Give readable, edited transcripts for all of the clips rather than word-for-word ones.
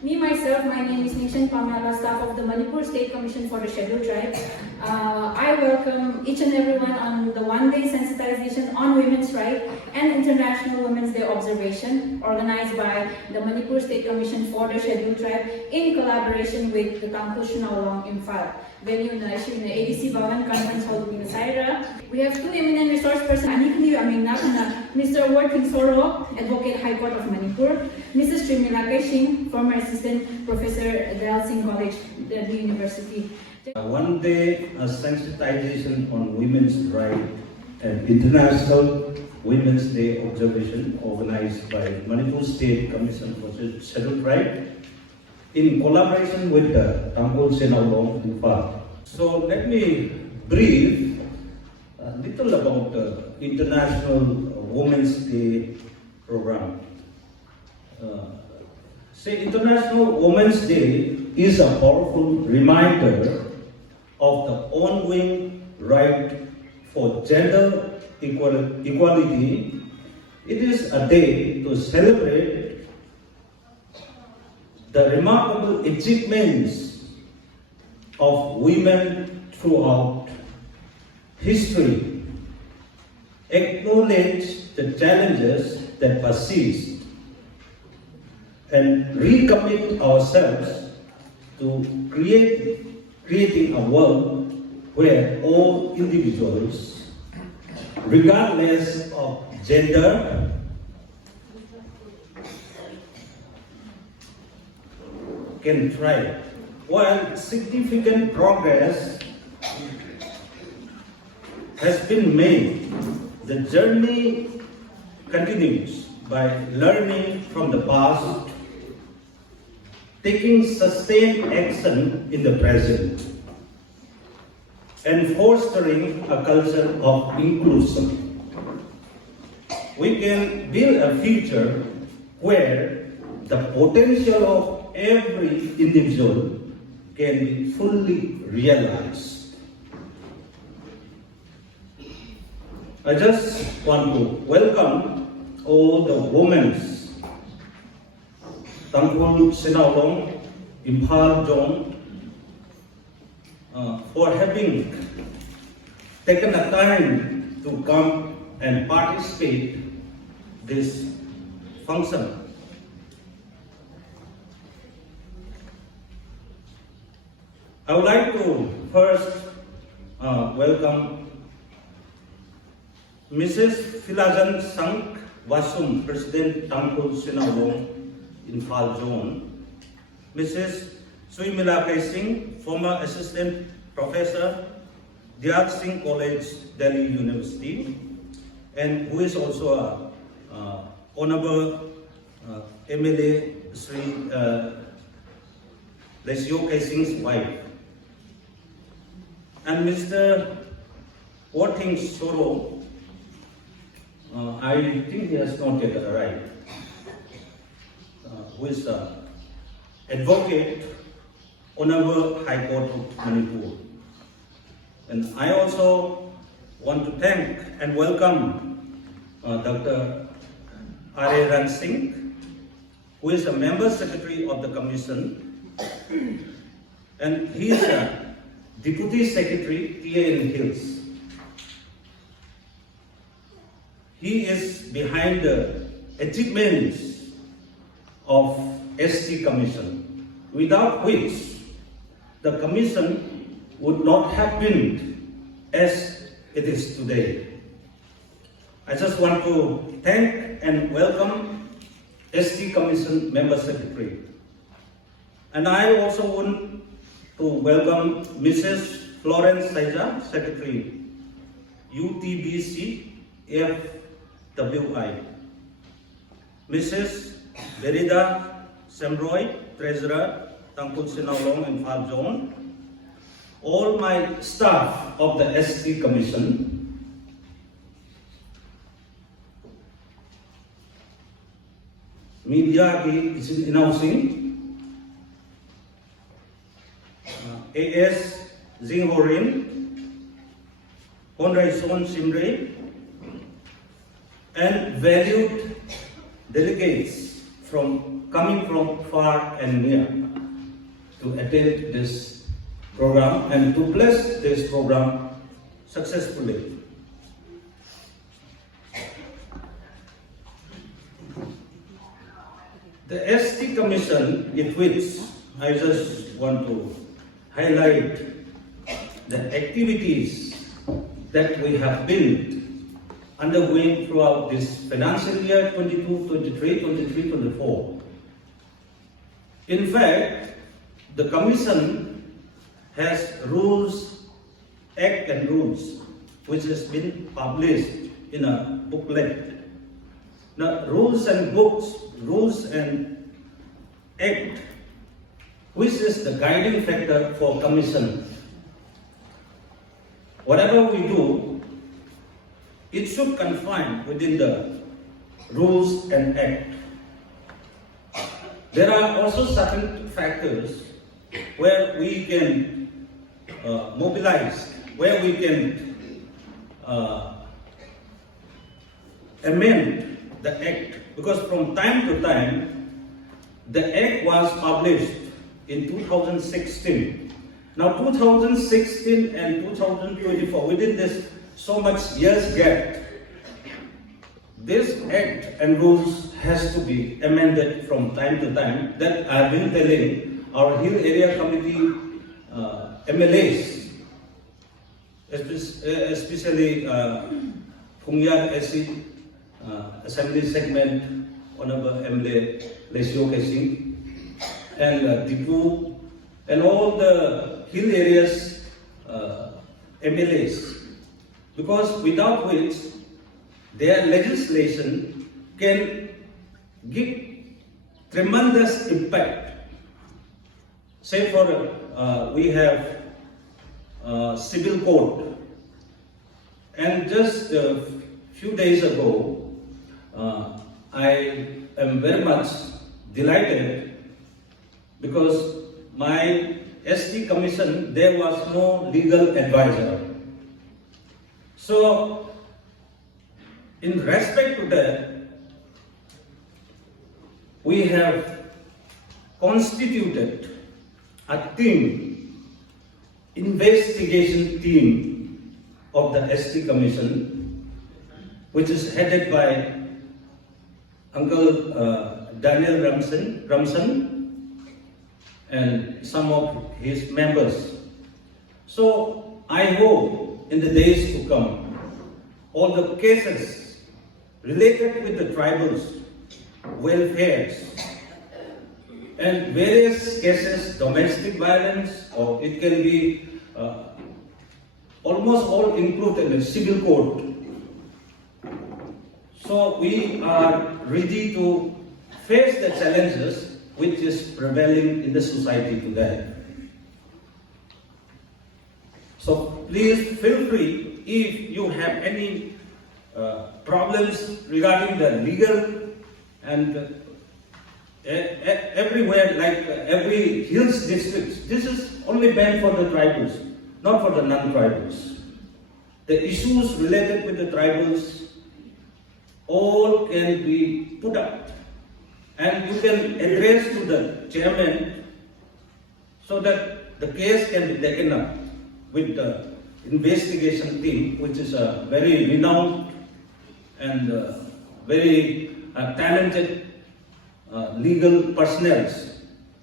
Me, myself, my name is Chuimeila, staff of the Manipur State Commission for the Scheduled Tribes. I welcome each and everyone on the one-day sensitization on women's rights and International Women's Day observation organized by the Manipur State Commission for the Scheduled Tribe in collaboration with the Tangkhul, Shanao, Imphal. Venue in the ADC Bhavan Conference Hall in Saira. We have two eminent resource persons, Mr. Soro, Advocate High Court of Manipur, Mrs. Chuimeila Keishing, former Assistant Professor at Dyal Singh College, Delhi University. One day sensitization on women's rights and International Women's Day observation organized by Manipur State Commission for Scheduled Tribes in collaboration with the Tangkhul, Shanao, Imphal. So let me brief a little about the International Women's Day program. International Women's Day is a powerful reminder of the ongoing right for gender equality. It is a day to celebrate the remarkable achievements of women throughout history, acknowledge the challenges that persist, and recommit ourselves to creating a world where all individuals, regardless of gender, can thrive. While significant progress has been made, the journey continues by learning from the past, taking sustained action in the present, and fostering a culture of inclusion. We can build a future where the potential of every individual can be fully realized. I just want to welcome all the women, Tangkhul, Shanao, Imphal zone, for having taken the time to come and participate this function. I would like to first welcome Mrs. Philajan Sangakpham, President Tangkhul, Shanao, Imphal zone, Mrs. Chuimeila Keishing, former Assistant Professor, Dyal Singh College, Delhi University, and who is also a Honorable MLA Sri Keishing's wife. And Mr. Soro, I think he has not yet arrived, who is the Advocate, Honorable High Court of Manipur. And I also want to thank and welcome Dr. R.A. Singh, who is a Member Secretary of the Commission, and he is a Deputy Secretary, T.S.L.I. He is behind the achievements of ST Commission, without which the Commission would not have been as it is today. I just want to thank and welcome ST Commission Member Secretary. And I also want to welcome Mrs. Florence Saija, Secretary, UTBC FWI, Mrs. Berida Semroy, Treasurer, Tangkhul, Shanao, Imphal zone, all my staff of the ST Commission, media ki announcing, A.S. Zinghorin, Honrai Son Simre, and valued delegates from coming from far and near to attend this program and to bless this program successfully. The ST Commission, in which I just want to highlight the activities that we have been undergoing throughout this financial year 22-23, 23-24. In fact, the Commission has rules, act and rules, which has been published in a booklet. Now, rules and act, which is the guiding factor for Commission. Whatever we do, it should confine within the rules and act. There are also certain factors where we can mobilize, where we can amend the act, because from time to time the act was published in 2016. Now 2016 and 2024, within this so much years gap, this act and rules has to be amended from time to time. That I've been telling our Hill Area Committee MLAs, especially Phungyar Acid Assembly Segment, Honorable MLA Keishing, and Dipu, and all the hill areas MLAs, because without which their legislation can give tremendous impact. Say for we have civil code, and just a few days ago I am very much delighted because my ST Commission, there was no legal advisor. So, in respect to that, we have constituted a team, investigation team of the ST Commission, which is headed by Uncle Daniel Ramson and some of his members. So I hope in the days to come, all the cases related with the tribals, welfares, and various cases, domestic violence, or it can be almost all included in the civil code. So we are ready to face the challenges which is prevailing in the society today. So please feel free, if you have any problems regarding the legal and everywhere, like every hills district, this is only meant for the tribals, not for the non-tribals. The issues related with the tribals all can be put up, and you can address to the chairman so that the case can be taken up with the investigation team, which is a very renowned and very talented legal personnel,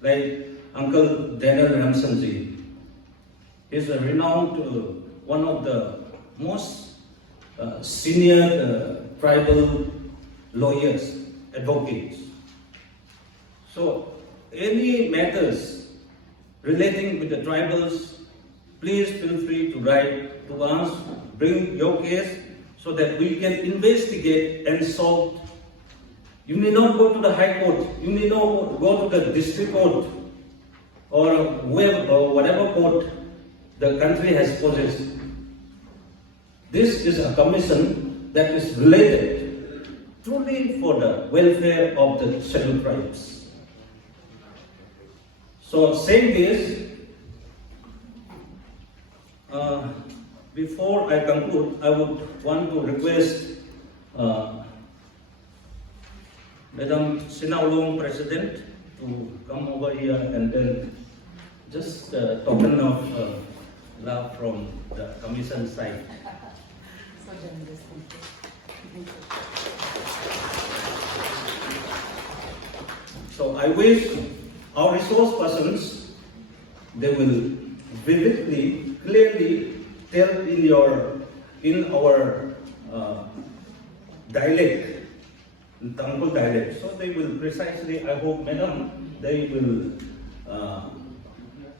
like Uncle Daniel Ramsanji. He's a renowned, one of the most senior tribal lawyers, advocates. So any matters relating with the tribals, please feel free to write to us, bring your case so that we can investigate and solve. You need not go to the High Court, you need not go to the District Court or whatever court the country has possessed. This is a commission that is related truly for the welfare of the scheduled tribes. So saying this, before I conclude, I would want to request Madam Shanao President, to come over here and then just token of love from the Commission side. So generous, thank you. So I wish our resource persons, they will vividly, clearly tell in our dialect, Tangkhul dialect. So they will precisely, I hope, Madam, they will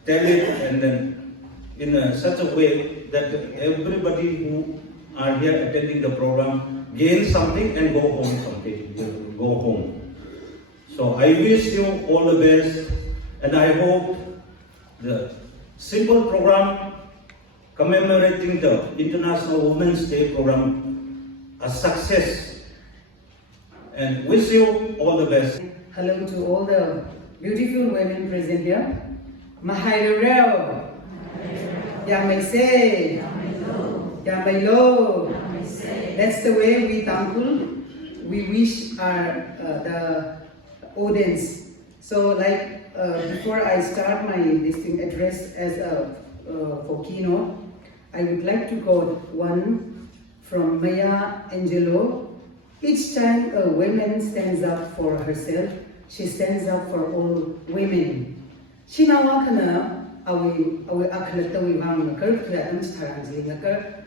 tell it and then in such a way that everybody who are here attending the program gain something and go home someday, go home. So I wish you all the best, and I hope the simple program commemorating the International Women's Day program a success, and wish you all the best. Hello to all the beautiful women present here. Mahaireo, Yamaise, Yamailo. That's the way we Tangkhul, we wish our the audience. So like before I start my listening address as for keynote, I would like to quote one from Maya Angelou. Each time a woman stands up for herself, she stands up for all women. Shanao kana awi akhlatawi wang nakar kradam staranjli nakar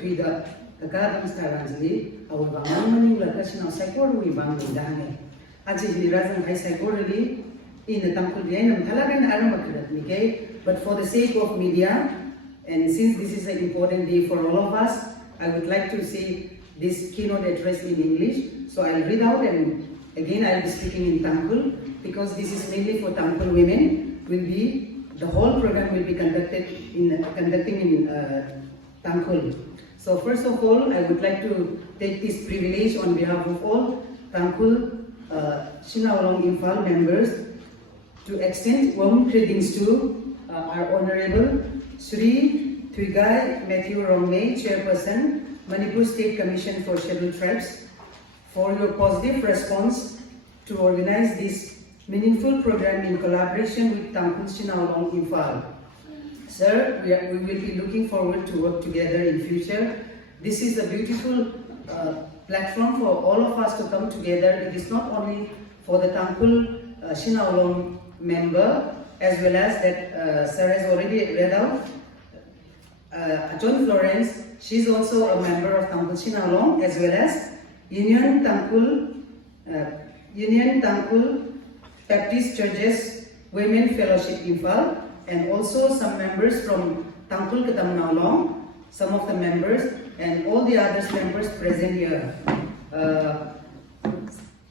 trida kakadam staranjli awi wang maning laka Shanao saikor wi wang dane. Aji hirazam hai saikorali in the Tangkhul yanam thalagan aramakrat nike. But for the sake of media, and since this is an important day for all of us, I would like to say this keynote address in English. So I'll read out, and again I'll be speaking in Tangkhul, because this is mainly for Tangkhul women. The whole program will be conducting in Tangkhul. So first of all, I would like to take this privilege on behalf of all Tangkhul Shanao Imphal members to extend warm greetings to our Honorable Sri Thuigai Matthew Rongmei, Chairperson, Manipur State Commission for Scheduled Tribes, for your positive response to organize this meaningful program in collaboration with Tangkhul Shanao Imphal. Sir, we will be looking forward to work together in future. This is a beautiful platform for all of us to come together. It is not only for the Tangkhul Shanao member, as well as that Sir has already read out. John Florence, she's also a member of Tangkhul Shanao, as well as Union Tangkhul Baptist Churches Women Fellowship Imphal, and also some members from Tangkhul Katam Naulong, some of the members, and all the other members present here.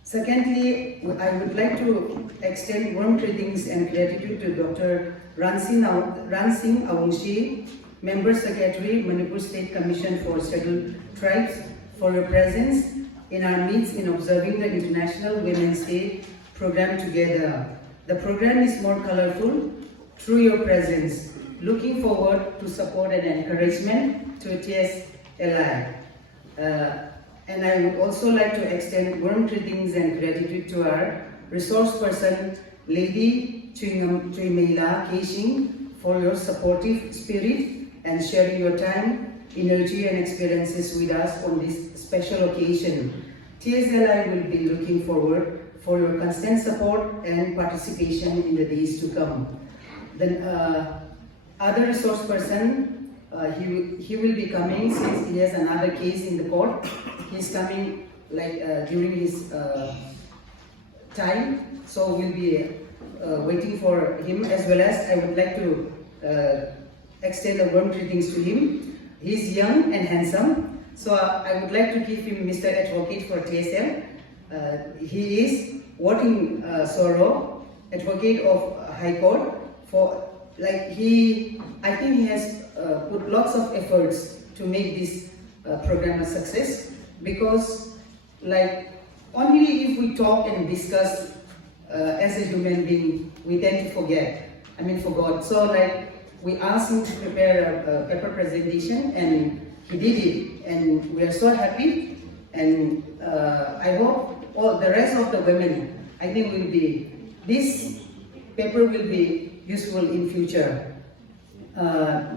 Secondly, I would like to extend warm greetings and gratitude to Dr. Ran Singh Awungshi, Member Secretary, Manipur State Commission for Scheduled Tribes, for your presence in our midst in observing the International Women's Day program together. The program is more colorful through your presence. Looking forward to support and encouragement to TSLI. And I would also like to extend warm greetings and gratitude to our resource person, Lady Chuimeila Keishing, for your supportive spirit and sharing your time, energy and experiences with us on this special occasion. TSLI will be looking forward for your constant support and participation in the days to come. Then other resource person, he will be coming since he has another case in the court. He's coming like during his time, so we'll be waiting for him, as well as I would like to extend a warm greetings to him. He's young and handsome, so I would like to give him Mr. Advocate for TSL. He is working Soro, Advocate of High Court. For like I think he has put lots of efforts to make this program a success, because like only if we talk and discuss as a human being, we tend to forgot. So like we asked him to prepare a paper presentation, and he did it, and we are so happy. And I hope all the rest of the women, I think this paper will be useful in future.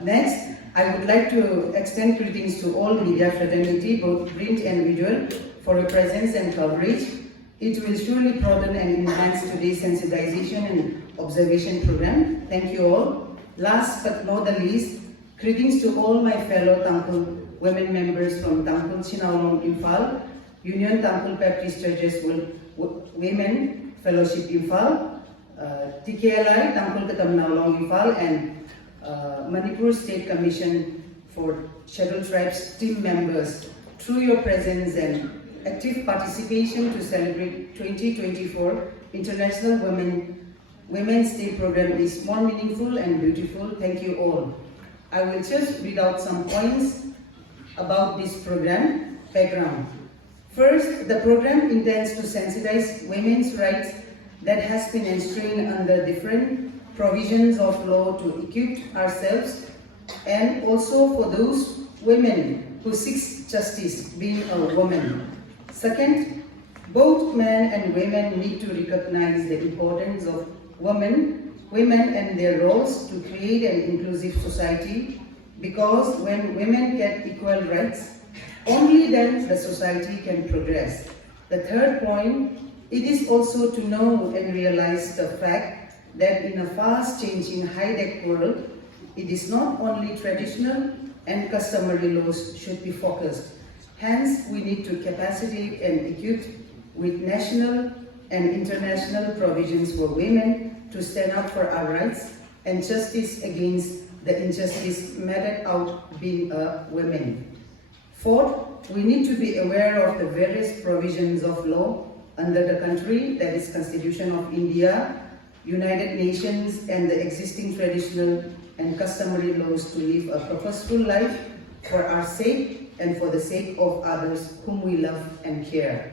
Next, I would like to extend greetings to all media fraternity, both print and visual, for your presence and coverage. It will surely broaden and enhance today's sensitization and observation program. Thank you all. Last but not the least, greetings to all my fellow Tangkhul women members from Tangkhul, Shanao, Imphal, Union Tangkhul Baptist Churches Women Fellowship Imphal, T.S.L.I, Tangkhul Katamnao Imphal, and Manipur State Commission for Scheduled Tribes team members. Through your presence and active participation to celebrate 2024 International Women's Day program is more meaningful and beautiful. Thank you all. I will just read out some points about this program. Background. First, the program intends to sensitize women's rights that has been enshrined under different provisions of law to equip ourselves, and also for those women who seek justice, being a woman. Second, both men and women need to recognize the importance of women and their roles to create an inclusive society, because when women get equal rights, only then the society can progress. The third point, it is also to know and realize the fact that in a fast-changing high-tech world, it is not only traditional and customary laws should be focused. Hence, we need to capacitate and equip with national and international provisions for women to stand up for our rights and justice against the injustice meted out being a woman. Fourth, we need to be aware of the various provisions of law under the country, that is Constitution of India, United Nations, and the existing traditional and customary laws to live a purposeful life for our sake and for the sake of others whom we love and care.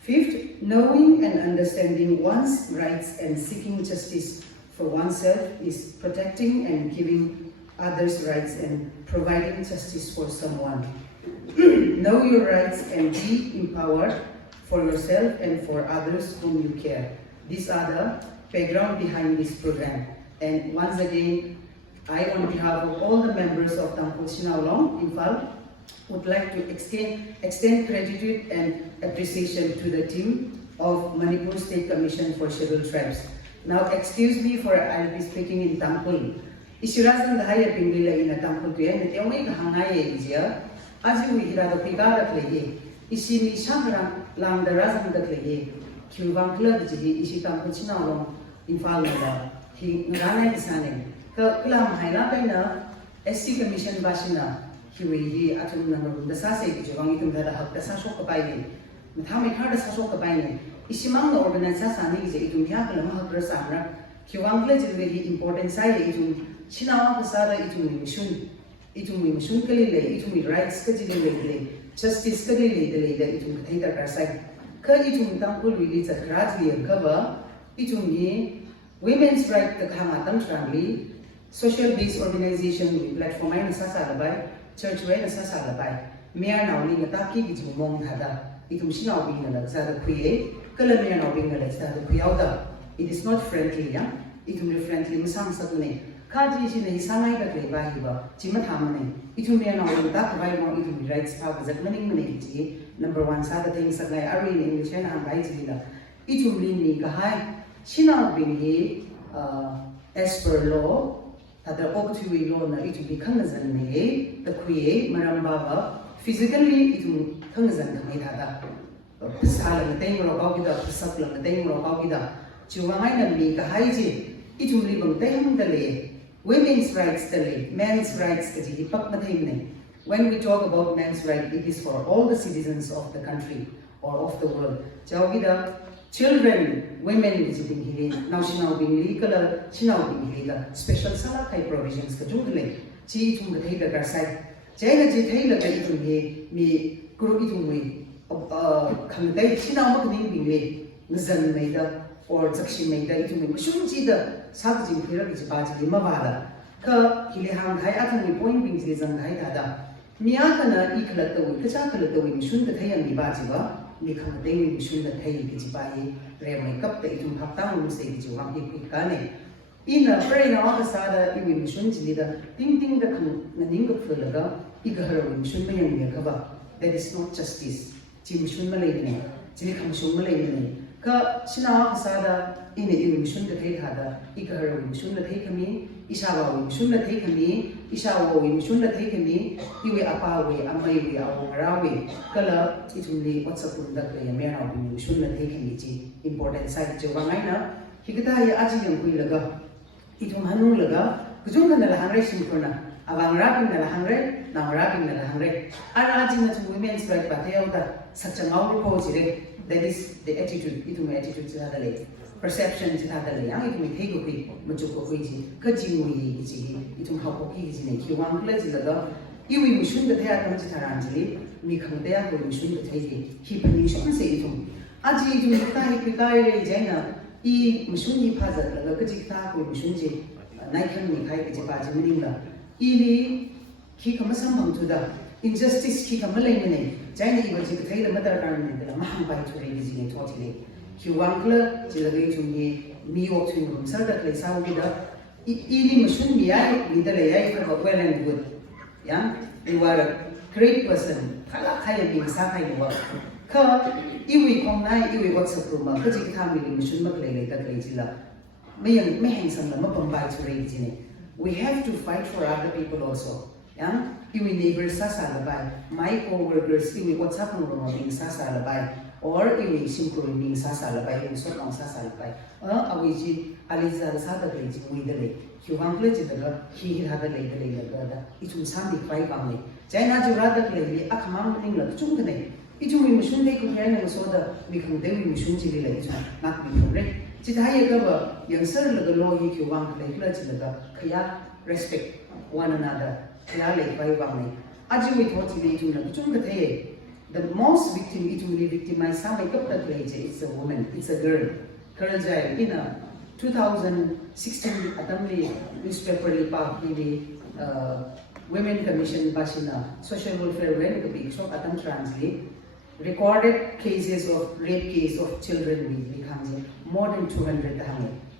Fifth, knowing and understanding one's rights and seeking justice for oneself is protecting and giving others rights and providing justice for someone. Know your rights and be empowered for yourself and for others whom you care. These are the background behind this program. And once again, I, on behalf of all the members of Tangkhul Shanao Imphal, would like to extend gratitude and appreciation to the team of Manipur State Commission for Scheduled Tribes. Now, excuse me for I'll be speaking in Tangkhul. Ishirazan the higher Pingila in a Tangkhul to end, the only Hangaye is here. As you will hear the Pigada play, Ishimi Shangran Lang the Razan the Clay, Cuban Club, Ishi Tangkhul Shanao Imphal, he Rana Sane, Klam Hailapena, SC Commission Bashina. He will be at the Sase, Jovangitum that have the Sashoka Baini. With how many hard Sashoka Baini? Ishimang organizes Sanis, Itum Yakalama Prasana, Cuanglet is very important side, Itum Shanao Pasada, Itum Mishun, Itum Mishunkali, Itum rights, Kajili, Justice Kadili, the leader, Itum Kaita Karsai. Itum Tangkhul release a gradually cover, Itum women's right the Kamatam family, social based organization with platform in Sasalabai. Church way na sasalabai. Mea now ling ataki gitu mong hada. Itum Shanao being a Lazada Kuye, Kalamia now being a Lazada Kuyauda. It is not friendly, yeah? Itum friendly Musang Satune. Kaji in a Sanai that lay by Hiba, Chimatamane. Itum Mea now ling that by more itum rights powers at many minutes. Number one, Sada things that I are in English and Baizilla. Itum Lini Gahai, Shanao being he as per law. That opportunity law na it be Kangazan me, the Kuye, Marambaba, physically it will Kangazan Kamita. Pisala, the Dame Robida, Pisapla, the Dame Robida, Chuimeila me, the Haiji, it will live on Dame the lay. Women's rights the lay, men's rights the Hipakmatine. When we talk about men's rights, it is for all the citizens of the country or of the world. Jawida. Children, women visiting here, now Shanao being legal, Shanao being legal, special Sangakpham provisions, Kajungale, Chi Tung the Taylor Garsai, Jaina Taylor Gaitum ye, me, Guru we, Kandai, Shanao being way, Nizan Maida, or Zakshi Maida, Itum, Shunji the Sakjin Pira, which is Baji Mavada, Ka, Hiliham Hayatan, we point being Zizan Haidada, Miakana, Ikala, the Kachakala, the Shun the Tayan Bajiba. mi kham dei mi shun da thai ki ji bai re mai kap te itum hap ta mu se ki ji wang ki ka ne in a very na ka sa da I mi shun ji da ting ting da kham na ning ka phula ga I ga har mi shun ma yang ne ka ba that is not justice ji mi shun ma le ne ji kham shun ma le ne ka Shanao ka sa da in a mi shun da thai ha da I ga har mi shun da thai ka mi isha wa mi shun da thai ka mi isha wa mi shun da thai ka mi I we apa we amai we aw ra we kala itum li whatsapp da ka ya me na mi shun da thai ka mi ji important side je wa ngai na hi ka ta ya aji yang kui la ga itum hanu la ga kujung kan la hangre sim ko na awang ra bin la hangre na ra bin la hangre ara aji na tu women's right pa thai da sachang aw ko ji re that is the attitude itum attitude ja da le perception ji da le yang itum thai ko kui mu chu ko kui ji ka ji mu yi ji itum ha ko ki ji ne ki wang la ji la ga I we mi shun da thai tam ji tharan ji mi kham da ya ko mi shun da thai ji hi pani shun se itum aji itum ta hi ka re jaina I mi shun hi pha da la ga ji ta ko mi shun ji nai khan mi khai ki ji pa ji mi la I li ki kam sam bang tu da injustice ki kam lai ne jaina I ba ji thai da ma da ran ne da ma ham bai tu re ji ne thot le ki wang kla ji la ga ju ni mi yo tu rum sa da le sa wi da I li mi shun mi ai mi da le ai ka ba well and good yeah you are a great person khala khai mi sa khai ni wa ka I we kong nai I we WhatsApp room ma ka ji ka mi mi shun ma le le da le ji la me yang me hang sam la ma pam bai tu re ji ne we have to fight for other people also yeah I we neighbors sa sa la bai my co-workers I we WhatsApp room ma sa sa la bai or I we simple mi sa sa la bai so kong sa sa la bai a we ji aliza sa da le ji we da le ki wang le ji da ga hi ha da le la ga da I chung sam di fai kang ne jai na ju ra da le li a khamam ning la chung da ne I chung mi shun dei ko hai na so da mi khung dei mi shun ji le I chung na mi khung re ji da ye ga ba yang sar la ga lo hi ki wang le la ji la ga khaya respect one another khaya le fai wang ne aji we thot ji le chung la chung da the the most victim I chung li victimize sa mai kap da le ji it's a woman it's a girl jai in a 2016 atamli newspaper li pa ki women commission basina social welfare when the big shop atam translate recorded cases of rape case of children we become more than 200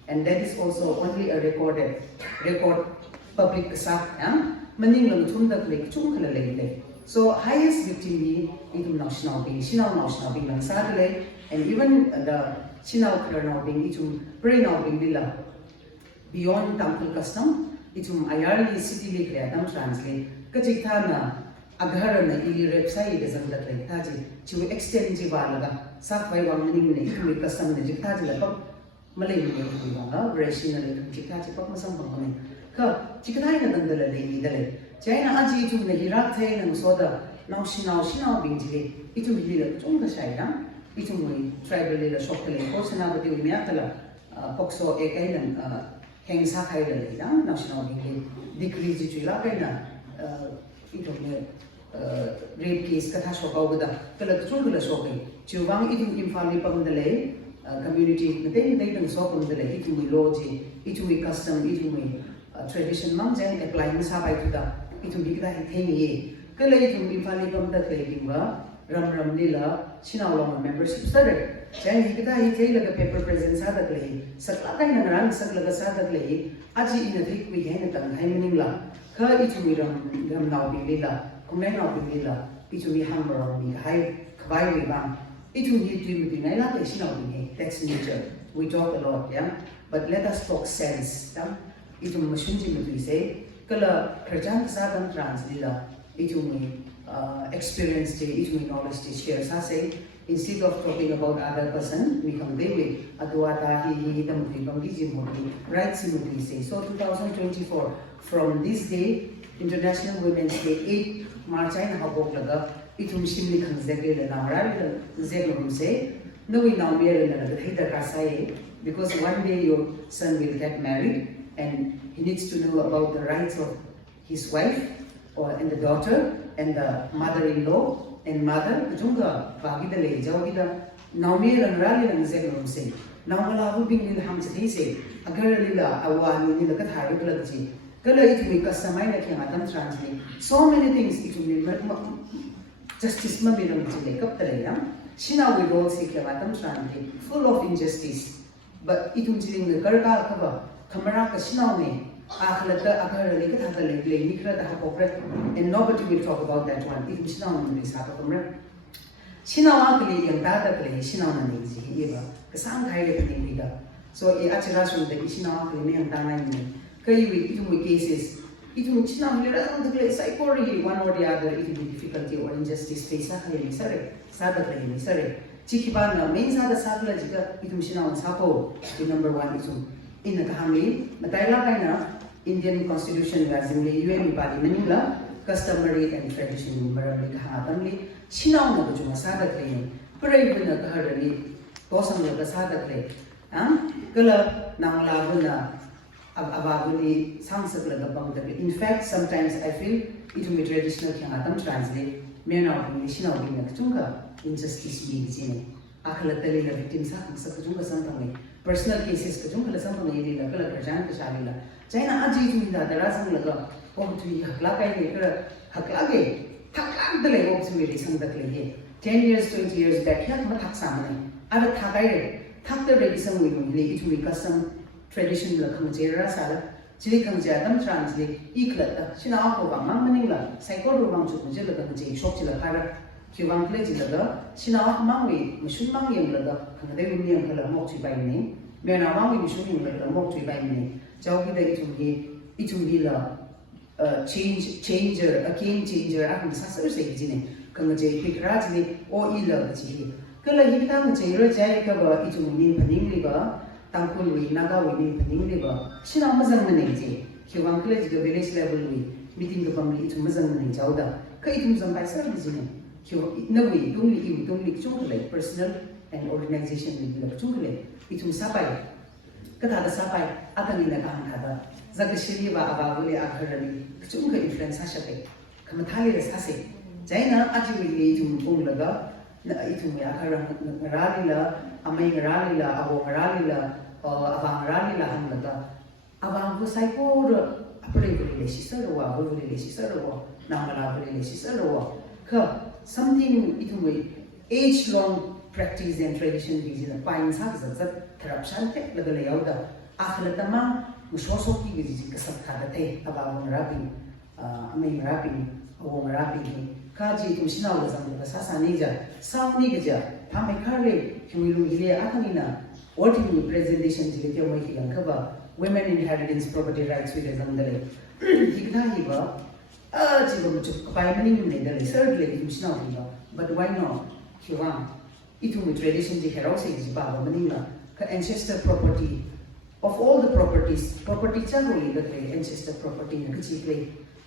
and that is also only a record public sa maning lang thum da le chung khala le so highest victim ni itum national being national being lang sa le and even the Shanao now being itum pre now being bila beyond Tangkhul custom itum ayarli city le kya dam translate kajik tha na aghar na ili website de zam da le ta ji chu extend ji ba laga sa phai wang ning ne itum custom ne jik tha ji la pap malay ne ku ba na rational ne jik tha ji pap masam bang ne ka jik tha na dan da le ni da le jaina aji itum ne hirak the na so da now Shanao being ji itum hi la chung ka sai da itum we tribal le shop le ko sana ba ti mi atala pokso e kai nan heng sa khai le da national being decrease ji la kai na itum ne rape case ka tha shop au da kala chung la shop kai chuwang itum Imphal ni pam da le community ne dei dang so pam da le itum we law ji itum we custom itum we tradition mang jen apply na sa bai tu da itum bi ka he ni kala itum Imphal ni pam da le ding ba ram nila Shanao long membership started jai hi kita hi thei laga paper present sa dak le sakla kai na ran sakla ga sa dak le aji in thik wi he na tang hai mening la kha ichu mi ram naw bi le la kumai naw bi le la ichu mi ham ro mi hai khwai wi ba ichu hi tri mi nai la ke Shanao bi that's nature we talk a lot yeah but let us talk sense ichu machine ji mi say kala kharjan sa dam translate ichu mi experience de ichu knowledge de share sa say instead of talking about other person we come they way adwa ta hi dam thi bang ji mo right simply say so 2024 from this day International Women's Day 8 March ai na habok laga itum shimli khan zege le na ra zege rum say no we now we are na the hita ka say because one day your son will get married and he needs to know about the rights of his wife or and the daughter and the mother-in-law and mother kujunga bagi da le jawi da naumi ran rali ran ze rum se naumala hu bing ni ham se se agar lila awani ni la ka thari kala ji kala it we customize na kya adam translate so many things it will justice ma bi ram ji le kap tare ya Shanao we role se kya matam translate full of injustice. But itum jiling the karka kaba kamara ka Shanao ne akhlata akhara le ka thada le nikra da hapokra and nobody will talk about that one. Itum Shanao ne sa ka kamra. Shanao akli yang dada kle Shanao na ne ji eba kasang khai le paning diga. So e achira shun de Shanao akli ne yang dana ne kai we itum cases itum Shanao le ra the place I one or the other it will be difficulty or injustice face akli ne sare sada kle ne sare chikiba na main sada sakla jiga itum Shanao sapo the number 1 itum in the kahami mataila kaina Indian constitution lazimly UN body manila customary and traditional marabli kahatamli Shanao na bujuma sada kle pray bina kaharali tosam la sada kle kala nangla bina ababuli sangsakla gabang tabi. In fact, sometimes I feel it will be traditional kyangatam translate mena bini Shanao bina kachunga injustice being seen. Akala tali la victim sa kachunga sampangi personal cases kachunga la sampangi yedi la kala kerjaan kashali la. China aji itu minda darasang laga om tu hakla kai ne kara hakla ge thakla dale om tu meri sangdak le 10 years 20 years back yak ma thak samane ada thakai re thakta re isang wi le itu mi custom tradition la khang jera sala chili khang ja dam translate ikla ta Shanao ko bang mang maning la psycho ro bang chu je la khang je shop chi la khara kiwang kle ji la ga Shanao mang wi mushun mang yeng la ga khang de wi yeng khala mok chi bai ne me na mang wi mushun yeng la mok chi bai ne jauh kita itu la changer a game changer aku sasar se jine khang je pikraj ni o ila ji kala hita mu je ro jai ka ba itu min phaning li ba Tangkhul we naga we ni phaning li ba Shanao mazang ne je kiwang kle ji village level we meeting ka pamli itu mazang ne jauda ka itu zam bai sar jine kiwa na we dungli chung le personal and organization we la chung le itu sabai kada sabai atani na kan kada zakashiri ba ababule akharani chung ka influence ha shate kama thali res ase jaina aji we itu pung laga na itu me akharan ralila amai ralila abo ralila abang ralila han laga abang ko sai ko apre ko le shi sarwa bo le shi sarwa namala bo le shi sarwa ka something itu we age long practice and tradition is in a fine success corruption tek laga le yauda akhlatama musosok ki gizi kasat khadate abang rapi amai rapi abo rapi kaji tu Shanao lazam la sasani ja sauni ga phamai khare hiwilu hile akanina working presentation jile kyo mai hilang khaba women inheritance property rights with lazam dale hikna hiba ji bo chu pai mani ne dale certainly tu Shanao hiba but why not kiwang itu mi tradition ji hero se ji ba mani la ka ancestor property of all the property changoli the ancestor property na chi play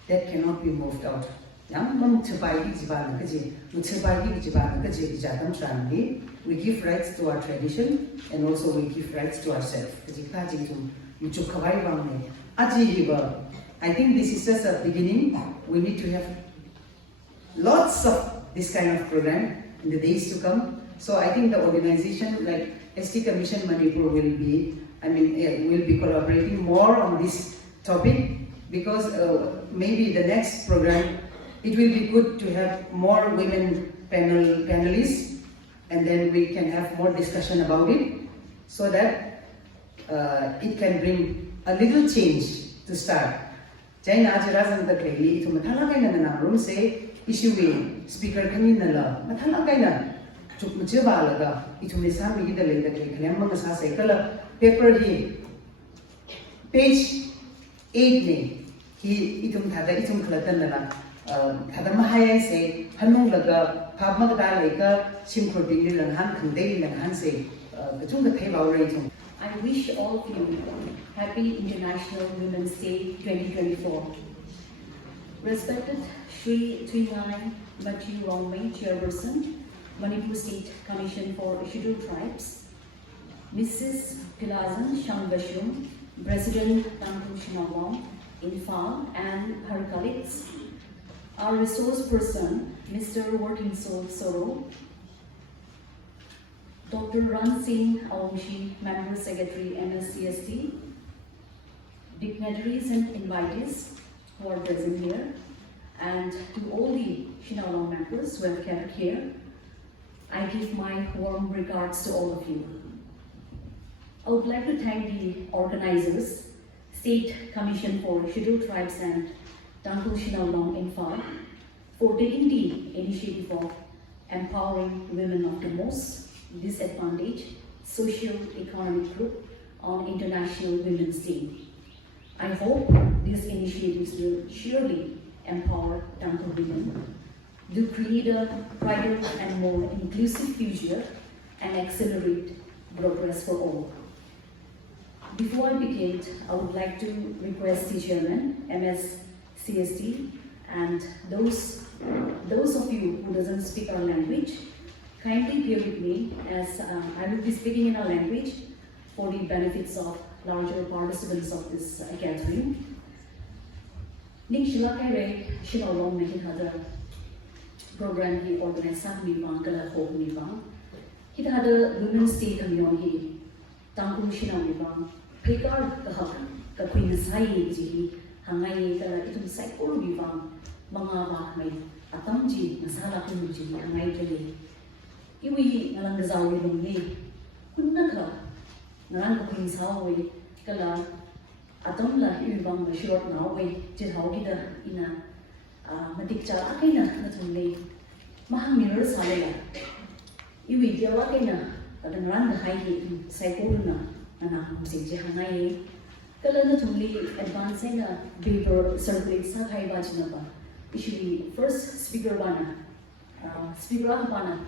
that cannot be moved out yang mong tsabai ji ba na kaji mu tsabai ji ba na kaji ja dam translate we give rights to our tradition and also we give rights to ourselves kaji kaji tu mu chu khawai bang ne aji hiba I think this is just a beginning we need to have lots of this kind of program in the days to come so I think the organization like ST Commission Manipur will be we'll be collaborating more on this topic because maybe the next program it will be good to have more women panelists and then we can have more discussion about it so that it can bring a little change to start. Jaina ajarazan da kali itu mathala kaina na room say issue we speaker kani na la mathala kaina chuk mche ba laga itu me sa mi da le da kali khlem ma sa sai kala paper hi page 8 ne hi itum thada itum khlatan na thada ma hai se hanung laga phab ma da le ka sim khording ni lang han khangdei lang han se chung ka thai ba rai chung I wish all of you happy International Women's Day 2024. Respected Sri Chuimeila Matthew Longmei, Chairperson, Manipur State Commission for Scheduled Tribes, Mrs. Pilazan Shangbashum, President Tangkhul Shanao, Imphal, and her colleagues, our resource person, Mr. Working Soul Soro, Dr. Ran Singh Aomshi, Member Secretary M.S.C.T.S, dignitaries and invitees who are present here, and to all the Shanao members who have gathered here. I give my warm regards to all of you. I would like to thank the organizers, State Commission for Scheduled Tribes and Tangkhul Shanao Imphal, for taking the initiative of empowering women of the most disadvantaged socio-economic group on International Women's Day. I hope these initiatives will surely empower Tangkhul women to create a brighter and more inclusive future and accelerate progress for all. Before I begin, I would like to request the Chairman, M.S.C.T.S, and those of you who doesn't speak our language, kindly bear with me as I will be speaking in our language for the benefits of larger participants of this gathering. Ning shila kai re shila long nahi hada program hi organize sa mi bang kala ho mi bang hit hada Women's Day kamyon hi Tangkhul shila mi bang pekar ka ka queen sai ji hangai kala itum sai ko mi bang mga ba mai atam ji nasala ku ji hangai kele iwi ngalang gazawi long ni kunna ka ngarang ka queen sawi kala atom la ibang mashurot na way jithau gida ina matik cha akaina na thumle mahang mirror salela iwi jawa kaina kadang ran da hai hi cycle na ana humse je hangai kala na thumle advance na paper circulate sa khai ba china ba issue first speaker bana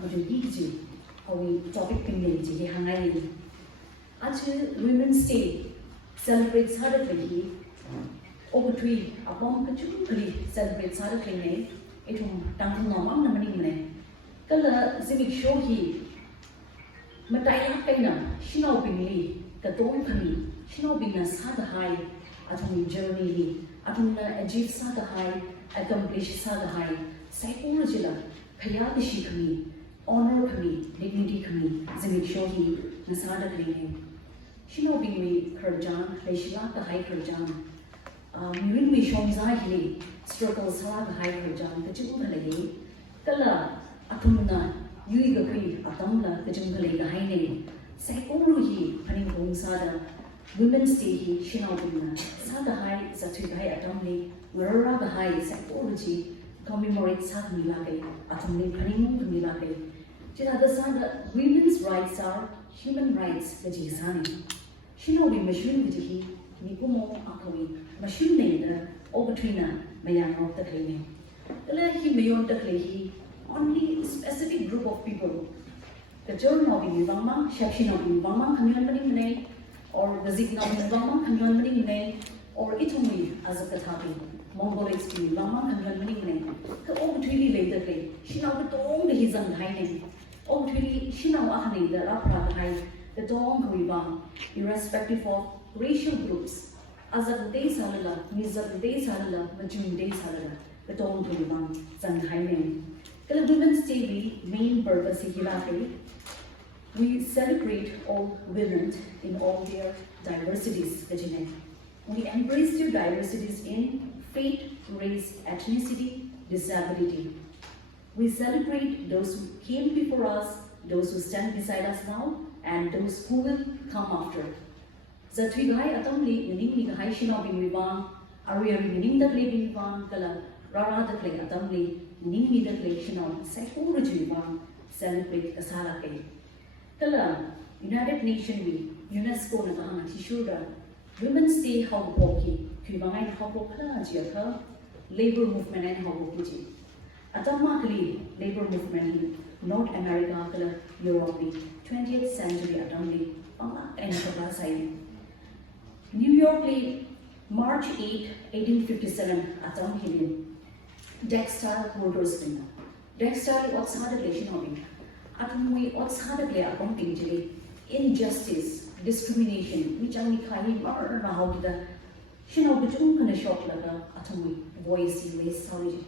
maju di ji hawi topic pingin ji hangai aju Women's Day celebrates Saturday, over three, upon Kachukuli celebrates Saturday, it will Tangkhul Namam Namani. Kala Zimik Shohi Mataya Kaina, Shanao Bingli, Katon Kani, Shanao Bina Sadahai, Atom Journey, Atomna achieve Sadahai, accomplish Sadahai, Psychologila, Kayadishi Kami, Honor Kami, Dignity Kami, Zimik Shohi, Nasada Kani. Shanao Bingli Kurjan, Leishila the High Kurjan. Mirin we show Zahili, struggles hard high Kurjan, the Jungalay, Kala, Atumna, Yuigakri, Atamla, the Jungalay, the Haine, Saikoruhi, Paning Sada, Women's Day, Shanao Bingla, Sada High, Satugai Atomli, Murra the High, Saikoruji, commemorates Sadmilake, Atomli, Paning Milake. Jada Sada, women's rights are human rights, the Jisani. Shanao Bing machine Vijahi, Nikumo Akawi, machine named Ogatrina, Mayang of the Klane. The Lahi Mayon the Klehi, only specific group of people. The Journal of Invama, Shakshin of Invama, Kamyon or the Zigna of Invama, Kamyon or Itomi as a Katabi, Mongol XP, Invama, Kamyon the Ogatri later play. Shanao the Dong the Hizan hiding. Ogatri, Shanao Ahani, the Rapra high. The Dong Huibang, irrespective of racial groups, Azad Day Salala, Mizad Day Salala, Majun Day Salala, the Dong Huibang, Zanghaimen. The Women's Day main purpose is we celebrate all women in all their diversities. We embrace their diversities in faith, race, ethnicity, disability. We celebrate those who came before us, those who stand beside us now, and those who will come after. Zatwigai atomli meaning high Shanao Bing Wibang, Aria meaning the clay Bing Wibang, Kala, Rara the clay atomli, meaning me the clay Shanao, Psychology Wibang, celebrate Kasala Kay. Kala, United Nations Week, UNESCO Nagahama Tishuda, Women's Day How Boki, Kubangai How Bokla Jiaka, Labor Movement and How Boki. Atamakli, Labor Movement, North America, Europe, 20th century Atomli, and Kabasai. New York, March 8, 1857, Atom Hillian. Dextile Motors Winner. Dextile what's hard relation Atomwi what's hard play upon Pinjili. Injustice, discrimination, which only Kai Mar how did the Shanao Bujum can a shop like Atomwi voice in waste solid.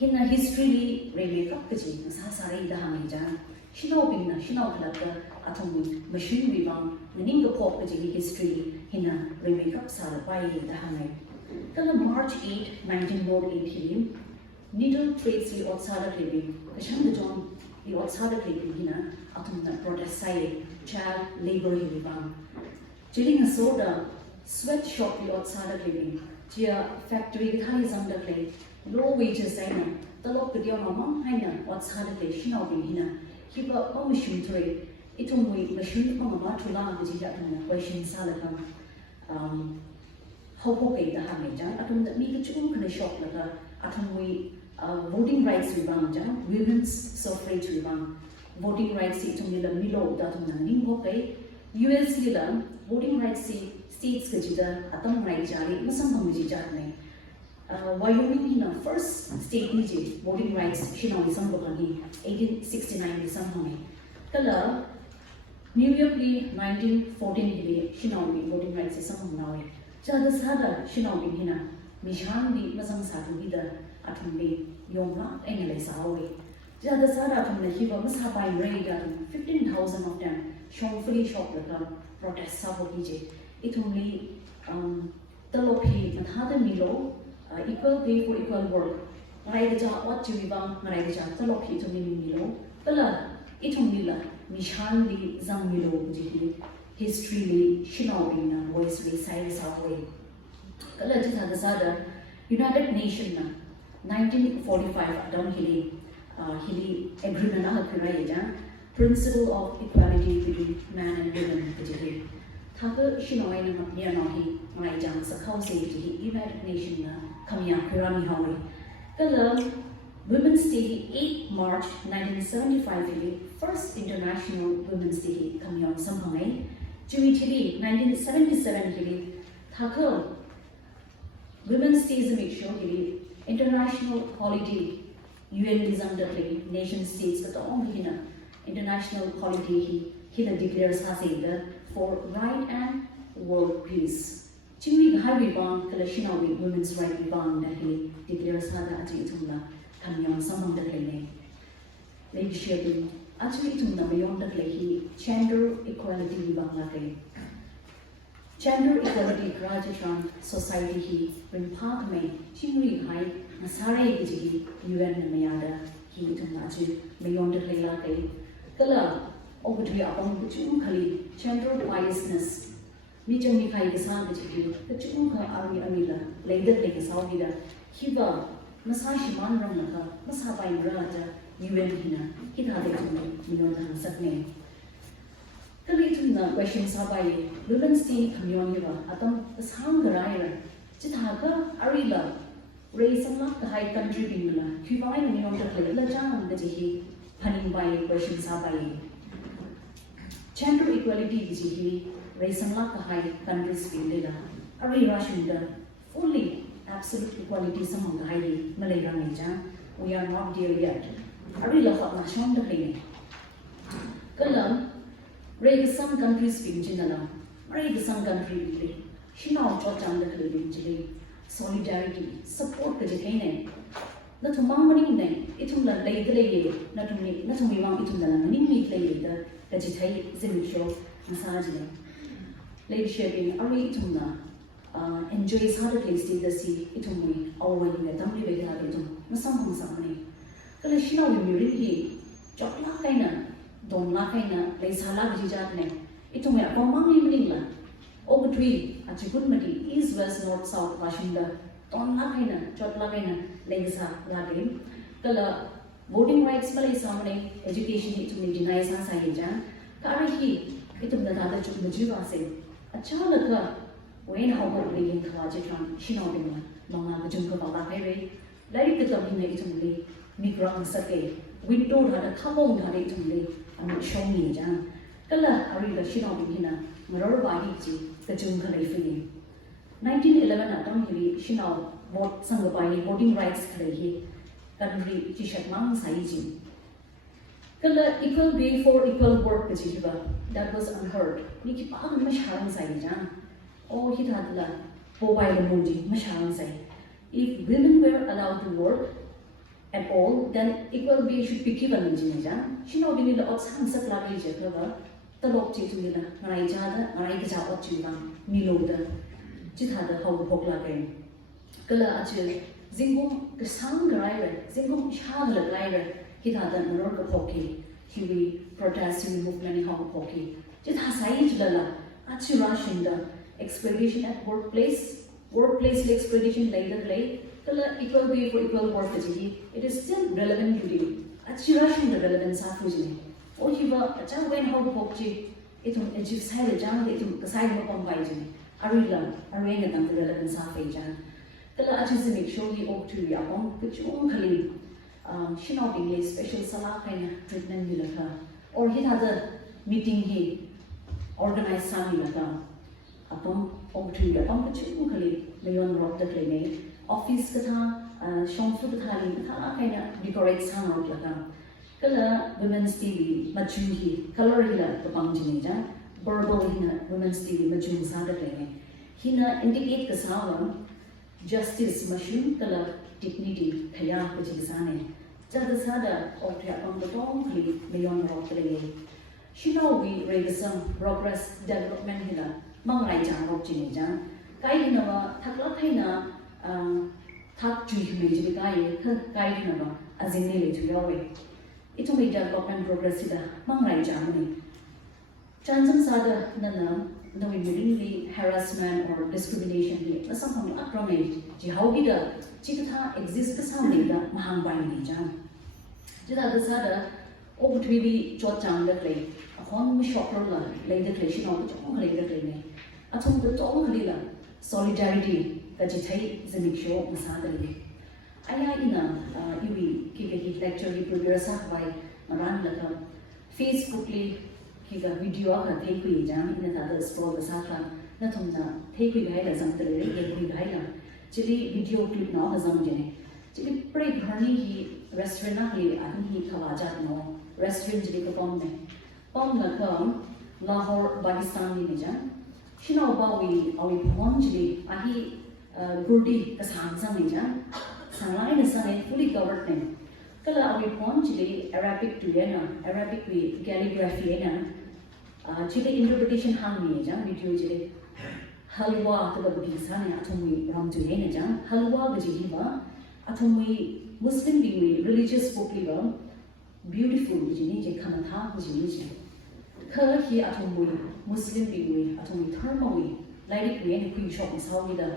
In a history, Remy Kapkaji, Sasari the Hamijan, Shanao Bina, Shanao Laka, Atomi, Machine Ribang, Meninga Popkaji history, Hina, Remy Kapsala, by the Hamay. Kala March 8, 1908, Needle trades the outside living, Kashanga John, the outside of Hina, Atom protest side, child labor Hibang. Chilling a soda, sweatshop the outside of living, Chia factory the Halizam the clay, low wages, the lock with your mom, Hina, outside of the Shinobi Hina, keep up on machine trade, it only machine on a matula, which is a question salakam. How okay the Hamajan, Atom that me the kind of shop like her, Atom we voting rights rebound, women's suffrage rebound, voting rights to Mila Milo, Datum Ning okay, US Lila, voting rights states Kajida, Atom right Jari, Masam Hamijane. Wyoming in a first state Niji, voting rights, Shanao Sangakpham, 1869 Samhami. Kala New York 1914 Shanao voting rights is some now. Jadasada Shanao Hina, Mishandi Mazam Satu Vida, Atumbi, Yonga, Engle Sawi. Jadasada from the Hiva Masabai raid 15,000 of them, shown fully shop with them, protest Savo PJ. It only Talopi and Hada Milo, equal pay for equal work. Maraija, what you bang, Maraija, Talopi to Milo, Bala, Itumila, Mishandi Zamilo, history, Shinobina, voice, science, away. Kalajit Hadasada, United Nations, 1945, Adam Hili, Agreement Kiraja, Principle of Equality between Man and Women, Taka Shinoina Nianohi, Marajang, Sakausi, United Nations, Kamia Kirami Hawi. Kala, Women's Day, 8 March 1975, first International Women's Day, Kamia Sampai. Chuimeila 1977 Tangkhul Women's Day is make sure international holiday UN is under nation states but only international holiday he declares as for right and world peace. Chuimeila high bond collection of women's right bond that he declares as Kamyon Samang the leadership actually to beyond the play gender equality Bangladesh. Gender equality Rajasthan society he when park me Chingri high Masare Giji UN Mayada he to Machu beyond the play like Kala over to your own Kali gender biasness. Mijumi Kai the San the Chunka Ari Amila later like a Saudi Hiba Masashi Manramaka Masabai Raja UN Hina, Hidade Minon Sakne. Kalitum question Sabai, Women's Day Kamyoniva, Atom, the Sangaraya, Chitaka, Arila, raise some luck the high country Bingla, Kubai Minon the Play, Lajan, the Jihi, Punning by question Sabai. Gender equality Jihi, raise some luck the high countries Bingla, Ari Rashunda, fully absolute equality among the high Malay Ramaja, we are not there yet. I really love my shown the plane. Kalam, raise some countries being Jinala, raise some country, she now jot down the Chile, solidarity, support the Jane. Not to Mamma name, it will lay the lay, not to me, Mam, it will meet later, the Jitai, Zimisho, Massage. Lady Shaping, Ari Tuna, enjoys harder place in the sea, it will me, or when you get dumpy with Habitum, Masam. Kalau Shanao memiliki coklat kaina, donla kaina, leisala bijatne, itu mereka mamang limlingla. Ogutwi, acikun mati, east west north south Washington, donla kaina, coklat kaina, leisa lagi. Kalau voting rights malai samane, education itu deny saja. Karahi itu mendadak cukup berjuang sih. Acah lega, when how about leading kawajikan Shanao dengan manga berjumpa bapa kiri, dari kita ini itu mulai. Migrant Sake, window had a couple of days and not show me Jan. Kala Arila Shinao Bina, Maror Bahiji, the Junka Fini. 1911 at Donghili, Shanao, bought Sangakpham voting rights Kalehi, country Tishat Mang Saiji. Kala equal pay for equal work Kajiva, that was unheard. Niki Pang Masharan Saijan. Oh, he had la, Bobai Muji, Masharan Sai. If women were allowed to work, at all, then equal pay should be given in Jinja. She not in the odds hands of Lavi Jacova, the lock to Mila, Marajada, Marajah or Chiva, Miloda, Jithada, how Hokla game. Kala Achil, Zingum, the Sang Rider, Zingum Shadla Rider, hita da naror ka phoki hiwi protest hiwi movement ha phoki jitha sai jlala achura shinda exploitation at workplace exploitation later kala equal pay for equal work ji it is still relevant today achura shinda relevance ha fujini o hiwa acha when how phokji itum achieve sai le jang itum kasai mo pom bai ji arila arena tam relevance ha fe jan kala achieve make sure we ought to ya pom kuchum khali Shanao being special salah kind of treatment milaka or he had a meeting he organized some milaka upon opportunity upon the chukuli mayon rock the clay office kata shong food thali kind of decorate some out laka kala women's TV majuhi color hila the pangjinija verbal hina women's TV majung sa the clay hina indicate the sound justice machine kala dignity kaya kujisane jada sada ortya on the tong kli mayon rock the Shanao we raise some progress development hila mangai jang rock jinija kai hina thakla thaina thak chui me kai hina azine le thuyawe itu me development progress hila mangai jang ni chanjang sada nana no immediately harassment or discrimination ni asam akrame ji hawida chikatha exist samne da mahang bai ni jang jida da sada opportunity chot chang da play hon mi shopper la lay da play shino ko chong lay da play ne athum ko tong khali la solidarity ka ji thai zami show masa da le aya ina iwi ki lecture ki progress ha bai maran la ka Facebook li ki ga video ka thai ku jang ina da scroll sa ka na thum na thai ku gai la jang da le ye ku gai la chili video clip na ha jang jene chili pre bharni hi restaurant na hi an hi khawaja no restaurant chili ko pom na ka Lahore Pakistan ni ja Shanao ba awi phon chili ahi gurdi ka sang sang ni ja sanglai na sang fully covered ne kala awi phon chili Arabic to na Arabic we calligraphy na chili interpretation hang ni ja video chili halwa to the bisa ne athumi ram ju ne ja halwa ga ji ba athumi Muslim being religious book liba beautiful ji ni je khana tha ji ni je khala hi athumi Muslim being athumi thermawi like we and queen shop is how we the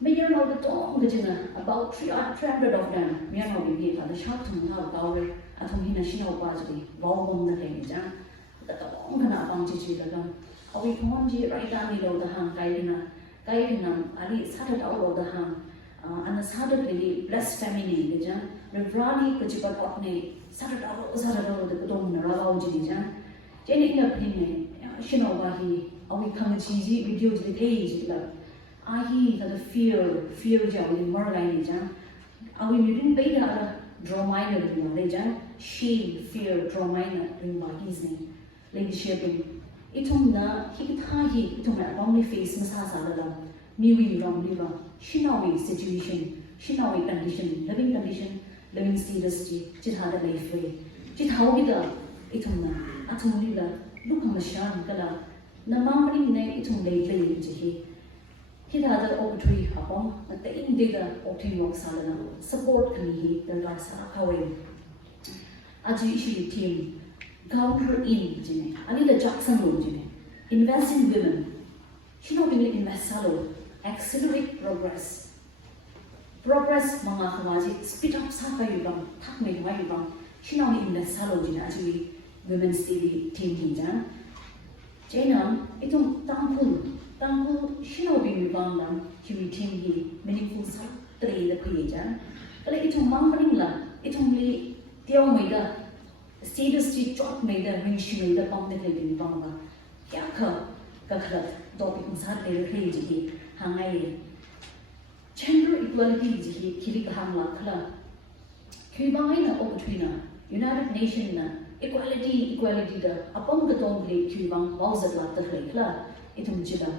mayor now the tong ga jina about 300 of them we are now be the shop to how power athumi na shino ba ji baw bom na le ja the tong kana bang ji da awi phon ji right down ni lo the hang kai na ali sathat out lo the hang and sada really blasphemy ni ja revrani kuchipa apne sarada the dom na raw ji ja jeni ina pine shino ba hi awi khang ji video ji de ji la ahi the fear ja wi mar lai ni ja awi mi din bai da draw minor ni ja shame fear draw minor in ba his name leadership itum na hi itum na only face masa sa la mi wi wrong liver Shanao situation, Shanao condition, living status ji, jithada life way. Jith how we the itumna, atumula, look on the shan gala, namamri ne itum lay jihi. Hidada opportunity upon at the indiga optimum salana, support kami the rasa kawe. Aji team, counter in jine, anila Jackson road jine, invest in women. Shanao invest salo. Accelerate progress mga khawaji speed up sa kayo bang thak mai wai bang Shanao ni invest salo jina actually women's TV team ni jan jena itum Tangkhul Shanao bi bang lam hiwi team hi meaningful sa tre the phi jan kala itum mangring la itum li tiaw mai da status ji chot mai da ring shi mai da pam de le bi bang ba kya ka khalat topic sa le phi ji hangai gender equality ji khili kaham la khala khibai na opportunity United Nations na equality da apam ga tong le khibang bawzat la ta khla itum jida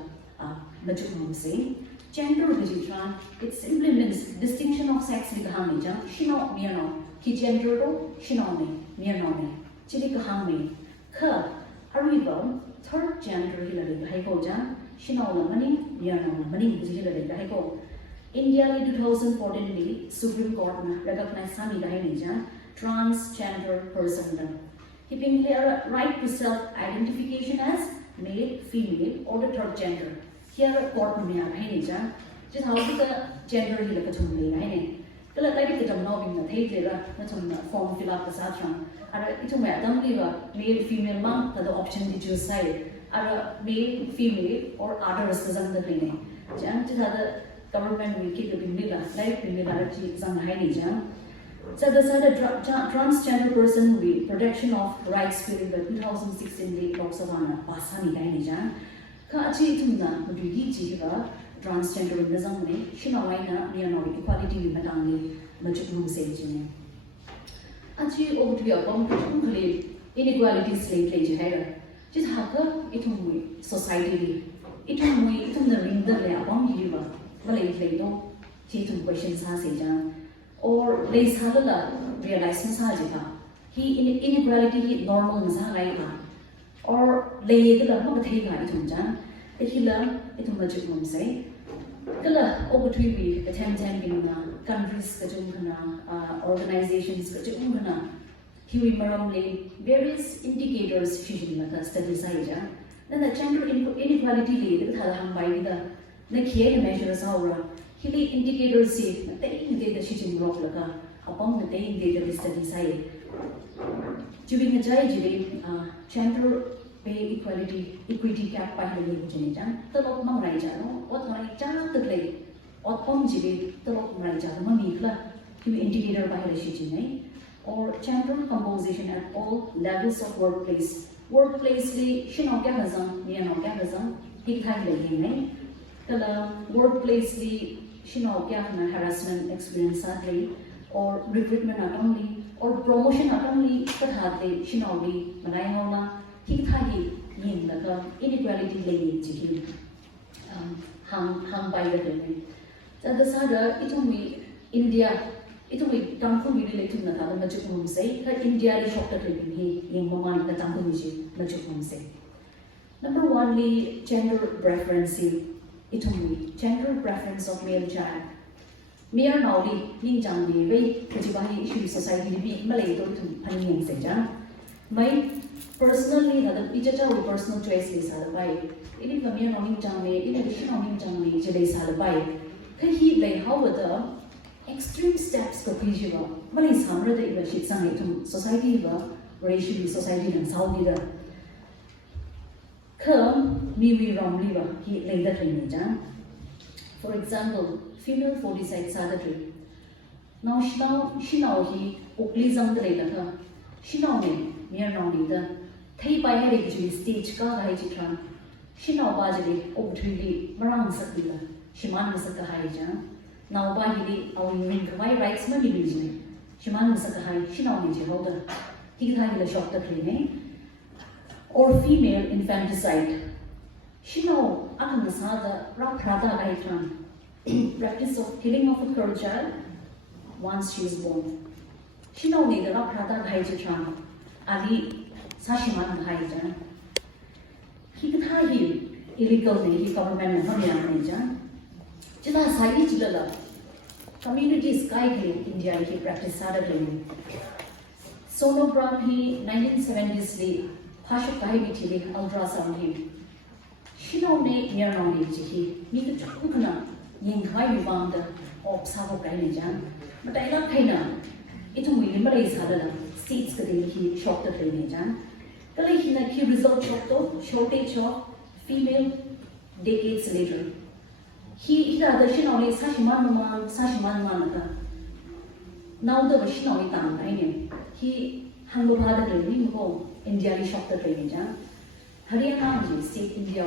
majum se gender registration it simply means distinction of sex li kaham ni ja shino miano ki gender ro shino ni miano ni chili kaham ni kha ariba third gender hi la le hai ko ja Shanao la mani miano mani ji la le ko India li 2014 li Supreme Court na recognize sami dai ni ja transgender person. He being clear right to self-identification as male, female, or the third gender. Here a court me are hiding just how the gender he look at me. The like the job in the theatre, that's on the form fill up the satram. It's a male, female monk, the option to choose side. Male, female, or others doesn't the cleaning. Just other government will keep the Mila, like Mila, some hiding jam. So the transgender person will be protection of rights within the 2016 Lok Sabha Pasani Dainijan. Kachi Tuna would be Jiva, transgender in the Zamani, Shinawaina, Niano, equality with Madani, Majum Sage. Achi over to your bomb inequality slave age hair. Just haka, it will society. It will the ring the layer bomb giver. Malay Plato, Chitum questions has a or lays halala realize masajika. He inequality normal masaga or lay the Mabatega itunjan, the killer itumajum say. Killer over 3 weeks, attempting countries, organizations, Huey Maramley, various indicators fusion like a study side. Then the gender inequality lead by the key measures our Hilly indicators say that they indicate the shitting rock upon the day data study side. During the Jai gender pay equity cap by the Janijan, the Lok Mangraja, what Raja the play, or Pomjibi, the Lok Raja, the Manikla, to be indicator by the shitting, or gender composition at all levels of workplace. Workplace, Shino Gavazan, Niano Gavazan, Hikai the workplace, Shino harassment experience sadly, or recruitment not only, or promotion not only, but hardly Shinobi, Malayahola, Hikagi, Yin, the inequality lady to him, hung by the women. The Sada, it only India, it only Tangkhul related to the Majukum say, that India is shocked at him, in Maman, the Tangkhul Majukum say. Number 1, gender preference. Itumui, gender preference of male child. Mere Naudi, Ninjang, Way, Kajibahi issue society to be Malay to Paning Seja. My personally, the Ijaja with personal choice is Salabai. It is a mere Ninjang, in addition of Ninjang, Jade Salabai. Can he lay however the extreme steps for Pijiva? Malay Samra the Shitsang to society, racial society and Saudi. Miwi Romliva, he later trained. For example, female 46 sadadri. Now Shanao he Oklizam the later. Shanao me, near no leader. Tay by hereditary stage car hijitran. Shanao Bajali, Oktri, Marang Sakila, Shiman Sakahija. Now by hili, our ring my rights money region. Shiman Sakahai, Shanao Mijihoda. He had a shop the cleaning. Or female infanticide. Shino Akanasada Raprada Aitran. Practice of killing of a girl child once she is born. Shino need the Raprada Haijitran. Ali Sashiman Haijan. He could hide him illegally, he government and Hamian. Jila Sai Jilla. Communities guide India, he practiced Saturday. Sonography 1970s. Hashukahibiti ultrasound him. Shino ne near no jihi, need to cookna, yin high bound of Savo Gainijan. But I love Kaina. It will Malays Hadala, seats the day he shot the Gainijan. The lake in a key result shortage of female decades later. He either the Shino Sashiman Manaka. Now the Shino Tan, he hung over the ring. India shop the training. Haryana state India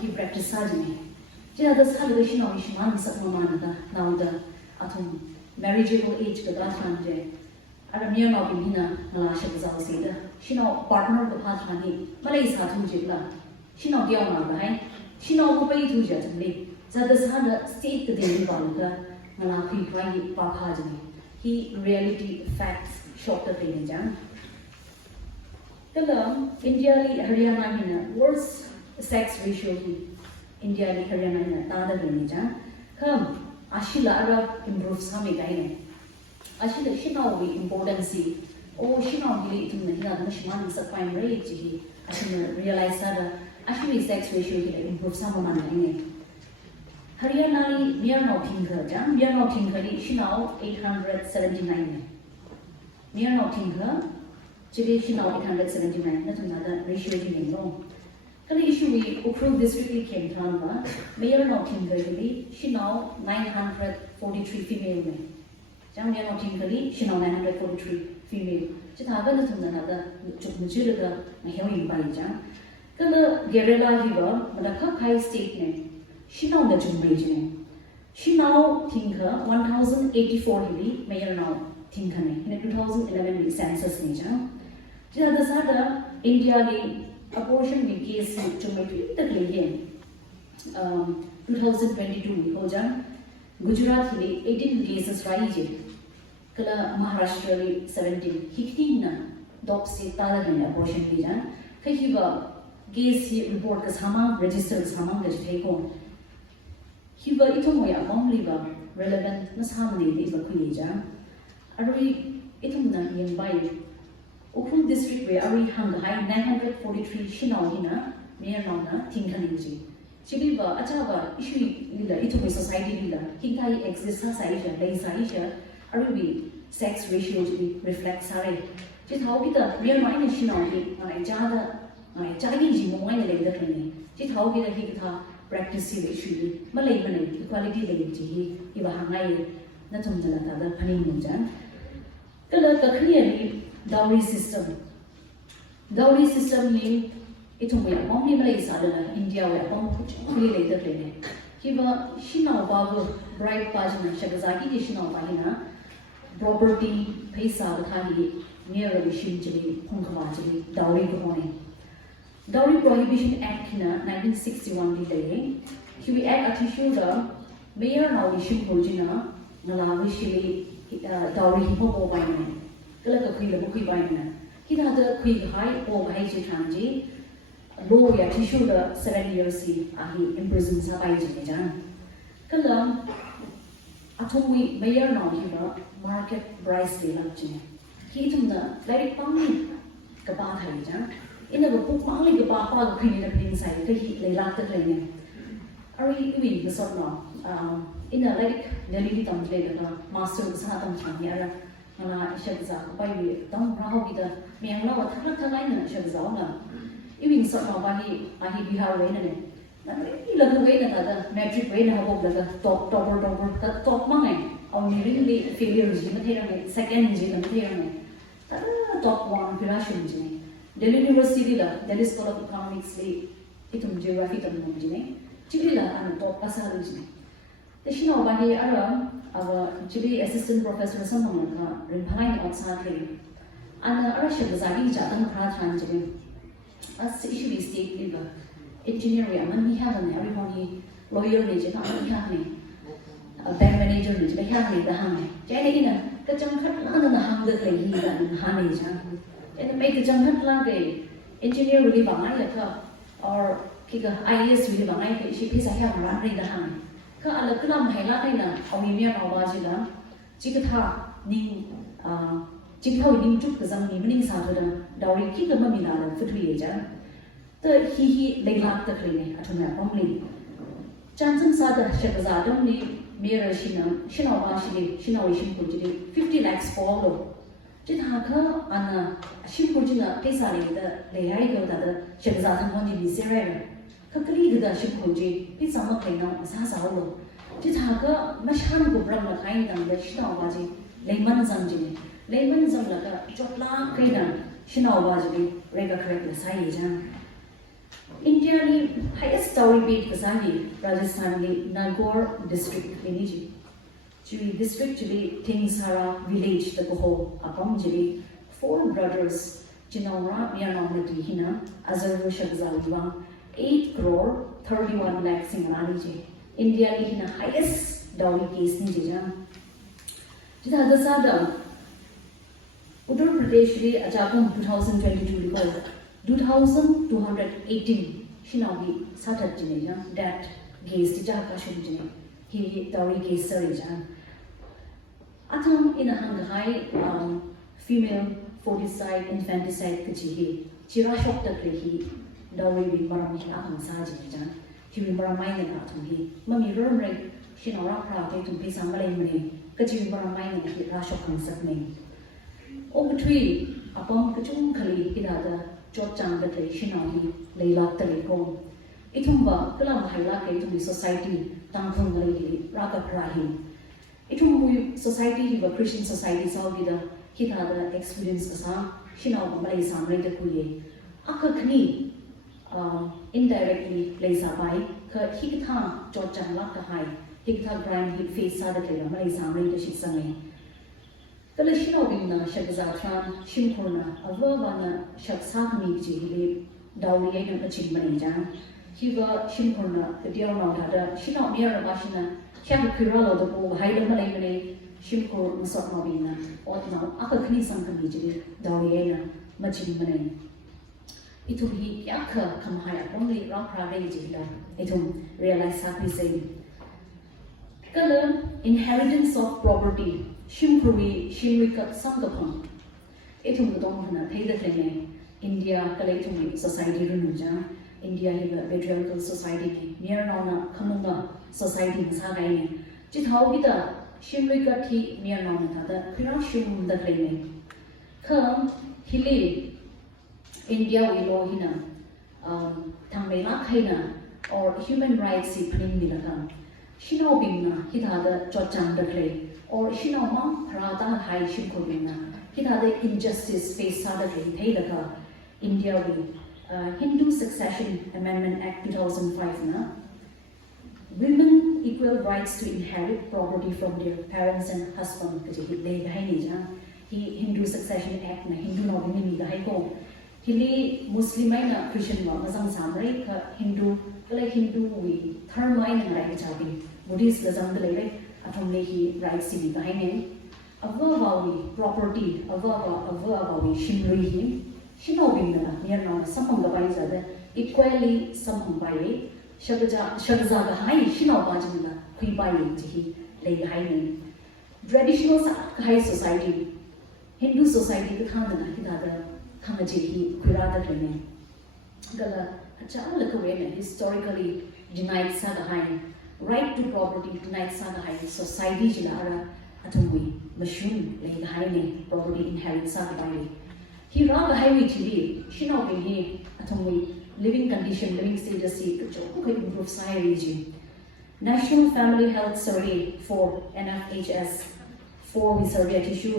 he practice surgery. The celebration of Ishman Sakmamana, now the atom marriageable age the Gatran. Aramir Nobina, Nalasha Zalsida. She no partner of the Patrani, Malays Hatu Jigla. She no Diana behind. She no pay to judgment. Zadas had state the daily Balga, Malaki Kwai Pakajani. He reality facts shop the training. India Haryana worst sex ratio India Haryana Tada Vinija. Come, Ashila Arab improves Hami Gaine. actually Shanao we importance oh Shanao really to the national supply rate actually realize that actually sex ratio improve some on Haryana we are not thinker we are not thinker Shanao 879 we are not thinker today Shanao 879 that's another ratio in long the issue we approved district came from mayor not thinker Shanao 943 female Jam we are not thinking Shanao 943 female. Just have a little another to Majulaga, my hearing by Jam. The guerrilla river, but a cup high statement. Shanao the Jum region. Shanao thinker 1084 hilly, mayor now thinker in the 2011 census major. The other side, India abortion we case to make the claim 2022 Hojam. Gujarat 18 cases raised. Kala Maharashtra 17. Hiktina dop state tada abortion bijan. Kahiba case report kas hamang register kas hamang kas theko. Hiba ito moya liba relevant nas hamani liba kuija. Ari ito na yembai. Ukun district where ari hang high 943 Shanao hina mayor na thinkaniji. Chibiba achaba issue lila ito may society lila hintai exist sa saisha lay saisha arubi sex ratio to reflect sare just how kita real mind Shanao ni ngai jadi ji mo ngai le da ni just how kita kita practice issue malay equality le ji iba hangai na thum jala ta da phani mo jan kala ka clearly dowry system ni ito mo yung mga malay sa India wala pang kuli later rin kiba Shanao bago bride pajana siya gazaki ki Shanao bahina property paisa thali near mission jili pungkawa jili dowry ko Dowry Prohibition Act na 1961 dilay kiwi act atishu da mayor na mission projina nalawi shili dowry hipo ko bayna kala ka kui la kui bayna kita da kui hai o bai ji thamji law ya tissue the 7 years ahi imprisoned sa pai ji jan kala athui mayor na hiba market price de lak ji ki tum da like pang ka ba thai jan ina ba puk mang le ka ba pa ka khini na pin sai ka hi le lak ta le ari wi the sort no ina like Delhi tam le ka master sa tam chang ya ra ana isha za ko pai wi tam ra ho bi da meng la wa thak thak lai na isha za na Even sort of ahi bihar way na ne. Ilang way na tada metric way na habog daga topper ka top mangai. Ang really failure ji na thera ne second ji na thera ne. Tada top one pirashin ji ne. Delhi University la Delhi School of Economics le itum geography tam nom ji ne. Chili la an top pasal ji ne. Teshina bahi ara our chili assistant professor samang ka rimhalai outside le. Ana ara shagzali ja tan khra than ji ne. As issue state legal engineering man we have everyone lawyer ne je we have bank manager ne we have the hang jai ne na ka chang khat na na hang de le hi da ha ne ja and make the chang khat la ge engineer really ba ngai ka or ki ka IAS really ba ngai ka shi phisa ha ra ri da hang ka ala ka lam hai la kai na au ni mya ba ji la ji ka tha ni Chính thâu ninh trúc cái răng ní mình sao thôi đó, đầu đi kí cái mà mình làm phật thủy vậy, tới hi lấy lạc tới cái này, ở trong nhà bông lên, chẳng chẳng sao đó, sẽ có giá đông ní, mẹ rồi xin nào ba xin nào xin phụ chỉ 50 lakhs for rồi, chỉ thà cái anh xin phụ chỉ là cái sao này đó, lấy hai cái đó, sẽ có giá thằng con đi xe rồi, cái gì đó xin phụ chỉ, cái sao mà cái nào sao rồi, chỉ thà cái mà sáng của bram là cái này đó, xin nào ba chỉ lấy mang rằng chỉ Layman zam laka chotla kaina Shanao wajbi rega correct la sai jan India ni highest dowry rate kasani Rajasthan ni Nagaur district ni Chui district jili Tingsara village the boho apam jili 4 brothers Chinaura Myanmar hina Azarvo Shagzaliwa 8 crore 31 lakh singarani ji India ni hina highest dowry case ni jan Jita the sada Uttar Pradesh re Ajapam 2022 report 2218 Shinawi Satat Jine that case Jaka Shunjine he dowry case sari jan Atom in a high female foeticide, infanticide, Kajihi, Chirashok the Klehi, Dowry with Marami Aham Sajijan, Chuimeila and Atomhi, Mummy Rumray, Shinora Prate to be some Malay, Kajimaramai and Rashok and Sapname. Over tree, upon Kachum Kali, Hidada, Georgian the Clay, Shinahi, Layla Telecom. Itumba, Kalam Hailake to the society, Tangkhul Lady, Raka Prahi. Itum society, a Christian society, Salvida, Hidada experience Asa, Shinao Malay Samray the Kuye. Akakni indirectly plays a by, Hikita, Georgian Laka High, Hikita Brian Hit face Sadaka, Malay Samray the Shitsame. The Lashino Shakazatran, Shimkurna, a Verbana, Shaksakami Jihili, Dowry and the Chimanajan. Hiva Shimkurna, the dear Mount, she not near a Bashina, Shakirala, the Bull, Haida Malay, Shimkur, Masot Mobina, or now Akakni Sankamiji, Dowriana, Machimane. It will be Yaka come higher, only Rakra Vegeta, it will realize happy saying. Color, inheritance of property. Shimkuri, Shimrika, Sangakpham. Etum the Domina, Pay the Klene, India, Kalatum, Society Runuja, India, Patriarchal Society, Mirana, Kamuna, Society, Sagaini. Jithawita, Shimrika T, Mirana, the Pirashum the Klene. Come, Hili, India, Wilohina, Tangkhul Kaina, or human rights, Prinilaka. Shinobina, Hitada, Georgian the Clay. Or Shinoma, Parada High Shimkurina, Hita injustice face Sadaki, Paidaka, India, Hindu Succession Amendment Act 2005. Women equal rights to inherit property from their parents and husband. Hindu Succession Act, Hindu Nominee, the Haiko. Hili Muslimaina Christian Mazam Samray, Hindu, like Hindu, we Thermine and Raikachabi, Buddhist Lazam Atomlehi rights to be behind Avavi property, Avavi Shimri, Shinobina, near now, some of the Baisa, equally some of Baye, Shagazaga High, Shinobajina, Kuibai, Jihi, Lay High. Traditional high society, Hindu society, the Kandana, Hidada, Kamaji, Kurada Klene. Gala, Hachala historically denied Sagahai. Right to property tonight Sangahai society Jilara Atomui, Mashun, Lay the Haine, property inherit Sagabai. He rather highway today, Shinao here, Atomui, living condition, living status, could improve society. National Family Health Survey for NFHS, for we survey tissue,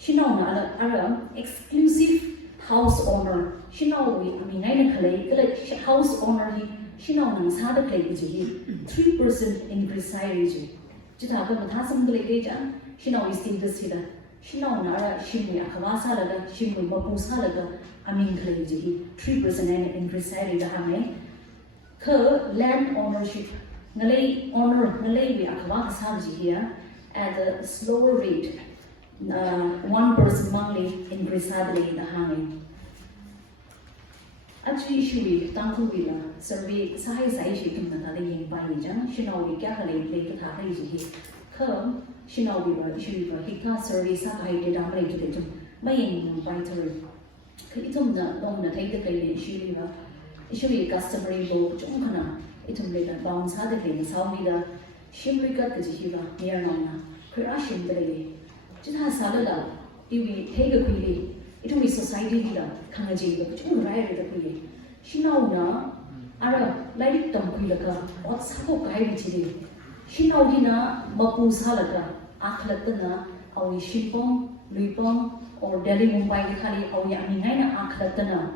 Shinao Ara, exclusive house owner, Shinao, I mean, I house owner. Shinao is hard to play with 3% increase salary. Jitaka Matasam Glegaja, Shinao is still the Sida. Shinao Nara, Shimmy Akavasa, Shimmy Babu Salaga, I mean, 3% increase salary. The Hame Kerr land ownership, Nalay honor Nalay Akavasa here at a slower rate, 1% monthly increase salary. The Hame. Actually, Shui, Tangkhul survey, Sai shaking the Nadi by Nijan, Shinao, Gakale, Lake Tahaji, Kerm, Shinao, Hika survey, Sakai, did not break it. Mayin, writer. Itum the take the play, Shui, customary boat, Jonkana, itum later bounce had the claim, Salvida, Shimrika, the Jihiva, near Nona, Kurashim the lady. Jita Salada, Iwi, take a quilly. It will be society here, Kanaji, but you ride the Kuye. Shinauna, Ara, like Tangkhul, what's Hako Kaiviti? Shinaudina, Bapu Salaka, Aklatana, Awi Shipong, Lupong, or Delhi Mumbai Kali, Awi Aminina Aklatana,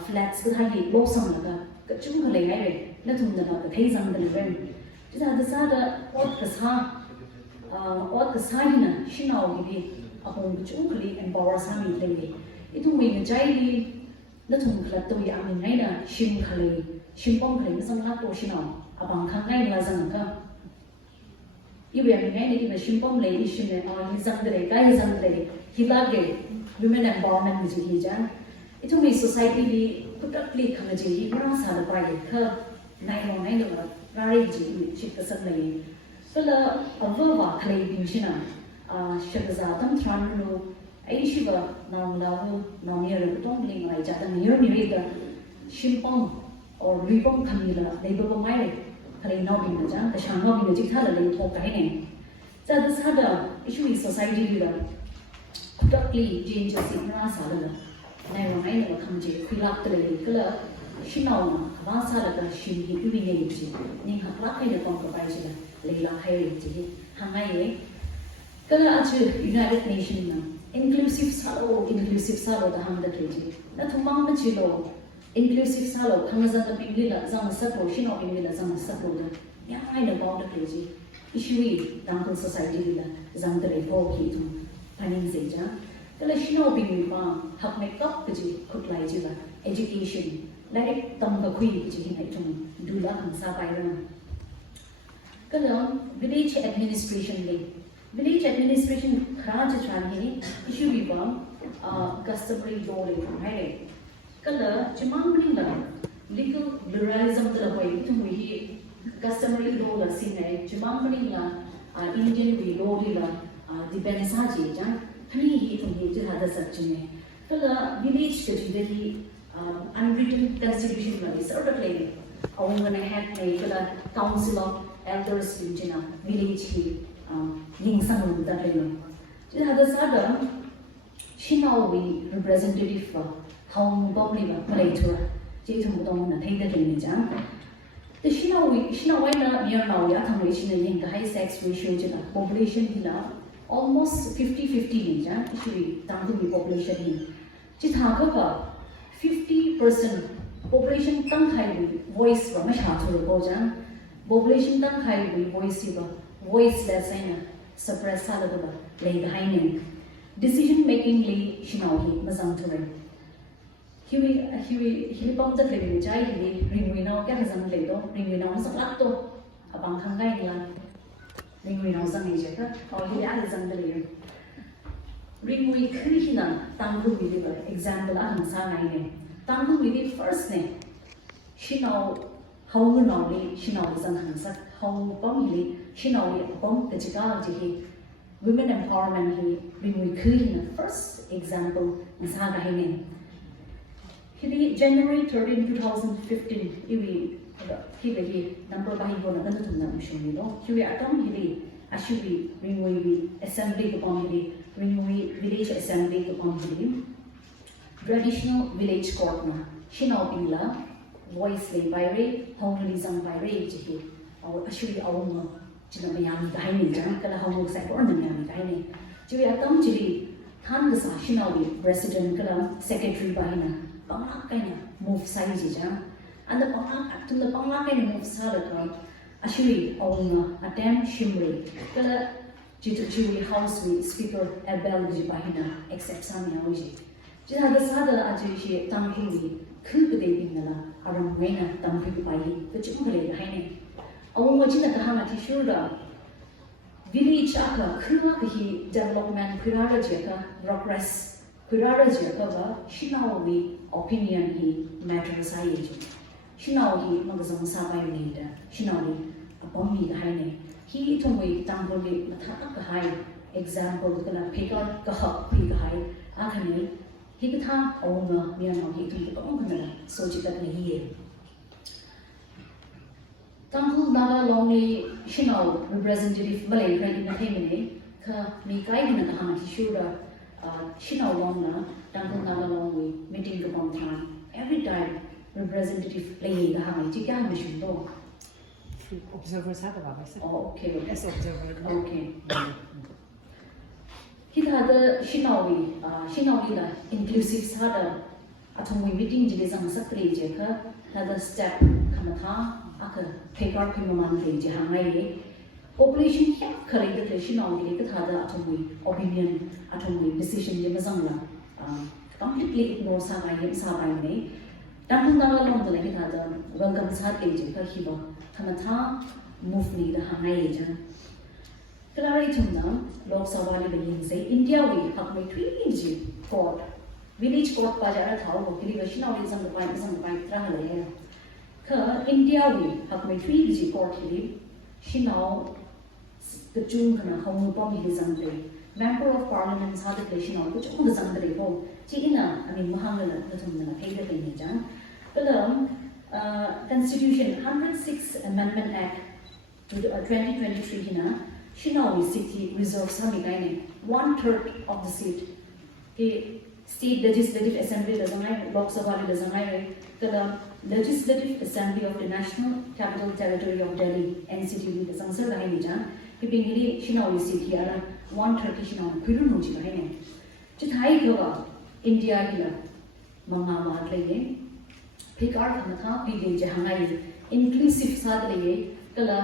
flats the Hagi, Losam, Kachungale, Latumana, the Tazam, the Ren. The Sada, what the Sadina, Shinau, upon which Ukli and Bawasami lady. It will be a jaili, Latum Clatoy, Aminina, Shim Kali, Shimpong, some Lato Shino, upon Kangai Lazanka. You will be a Shimpong lady, Shim or his under guy is under he loved women empowerment with Hijan. It will be society put up play Kamaji, he runs out of pride, her 909 Rariji, ship the Sunday. Fella, a verba clay in China. Shagaza tam Tranlu, Aishiva, Namlavu, Namir, Tongling, like Jatan, Yurmira, Shimpong, or Ribon Kamila, Labor of Mary, Kali Nobin, the Shanao in the Jikala, they talk to so this had a issue in society leader. Kutapli, James, Signa Salada. Never mind what comes to Filak color. She know Vasala, she be humiliated. Ning Haplaka in the compromise, Leila Heritage, Hangaye. Color United Nations, inclusive salo, the Hamda. That's one Machilo, inclusive salo, comes under Pimilla, Zama Sapo, she not Pimilla, Zama Sapo. Yeah, I know about the crazy. Issue Tangkhul society la zamdare ho ki tu paning seja kala shino bi ma hak make up ji khutlai ji la education like tamga khui ji hinai tum dula ham sa pai ra kala village administration khara ji chan hi issue bi ba customary law le hai kala chimang bring la legal pluralism la hoi tu hi customary law la sinai chimangmani la Indian we law la depend sa ji jan thani hi thum hi jada sakchine kala village ke ji unwritten constitution la sort of like when I had my kala council of elders in jina village hi ning sang da le jada sa Shanao we representative hong bobli ba malai thua ji thum dong na thai da le jan the Chuimeila near now, the high sex ratio in the population here almost 50-50 actually Tangkhul population here. 50% population Tangkhul voice ba masha population Tangkhul voice less suppress salada ba decision making li Shanao mazang thore. He bought the living child, ring we now get as a little, ring we now as a laptop, a bank and guideline, ring we now as a major, or he added under the ring we Krishna, Tangkhul we live, example, and Sanai. Tangkhul we did first name. Shanao, how only Shanao is unhandsome, how bombly, Shanao bomb the Chicago, women empowerment, ring we Krishna, first example, and Sanai. January 13, 2015, he number by he actually assembly upon village assembly upon traditional village court na Shanao Pingla voice lay by ray home lisang by ray or actually our Chinamayami Gaini Kala Hong Sack or the Miami Gaini. Jui Atom Chili Tan Shanao resident Kala secretary by Pangak kind of move size and the Pangak to the Pangak kind of move salad actually on attempt shimmery kala Jitu house with speaker Abel Jibahina except Sami Auji. Jihad Sada Aji Tangkhul could be in the Aramwena Tangkhul by the Chuimeila Haine. Our Majina Kahana Tishura village Aka Kuaki development Kurarajaka progress. Kurarajaka Shanao opinion he matters I Shanao magazine Sabai leader Shanao upon me the Haine. He told me Tangkhul Mataka high example gonna pick out the hop pick high Akane he could have owner Miano he took the owner so he Tangkhul Nala Longley Shanao representative Malay in the Hemine Ka me guiding the Hana Shura Shanao Longna Tangkhul Nala Longley meeting the one time every time representative playing the Hana Chica mission door. Observers had about myself. Oh, okay. As observer. Okay. He had the Shanao la inclusive sada atom meeting jilisang sakri jeka had a step kamata aka paper pimaman le jahangai population here correct the Shanao le kathada atom opinion atom decision yemazang la completely ignore sangai sabai ne Tangkhul Nala long the like had welcome sad le jeka hiba Kamata move me the Hangajan. Claritum Lok Savali the say India we have my three court. Village court Pajara Tau, Kilivashina is on the Pine Travel. India we have my three court here. She now the June Homo Bomb is on the member of parliament sa the place no which on the sandre ko chi ina I mean mahangala the tumna kai da ni jang kalam constitution 106 amendment act to the 2023 hina Shanao city reserves ha mi kai 1/3 of the seat ke state legislative assembly da zangai lok sabha da zangai kalam legislative assembly of the national capital territory of Delhi NCT da sangsar da ni jang ke pingiri Shanao city ara 1/3 Shanao phiru no chi kai ne chi thai ga India hila manga ma le phikar khana kha bi de jahangai inclusive sa le kala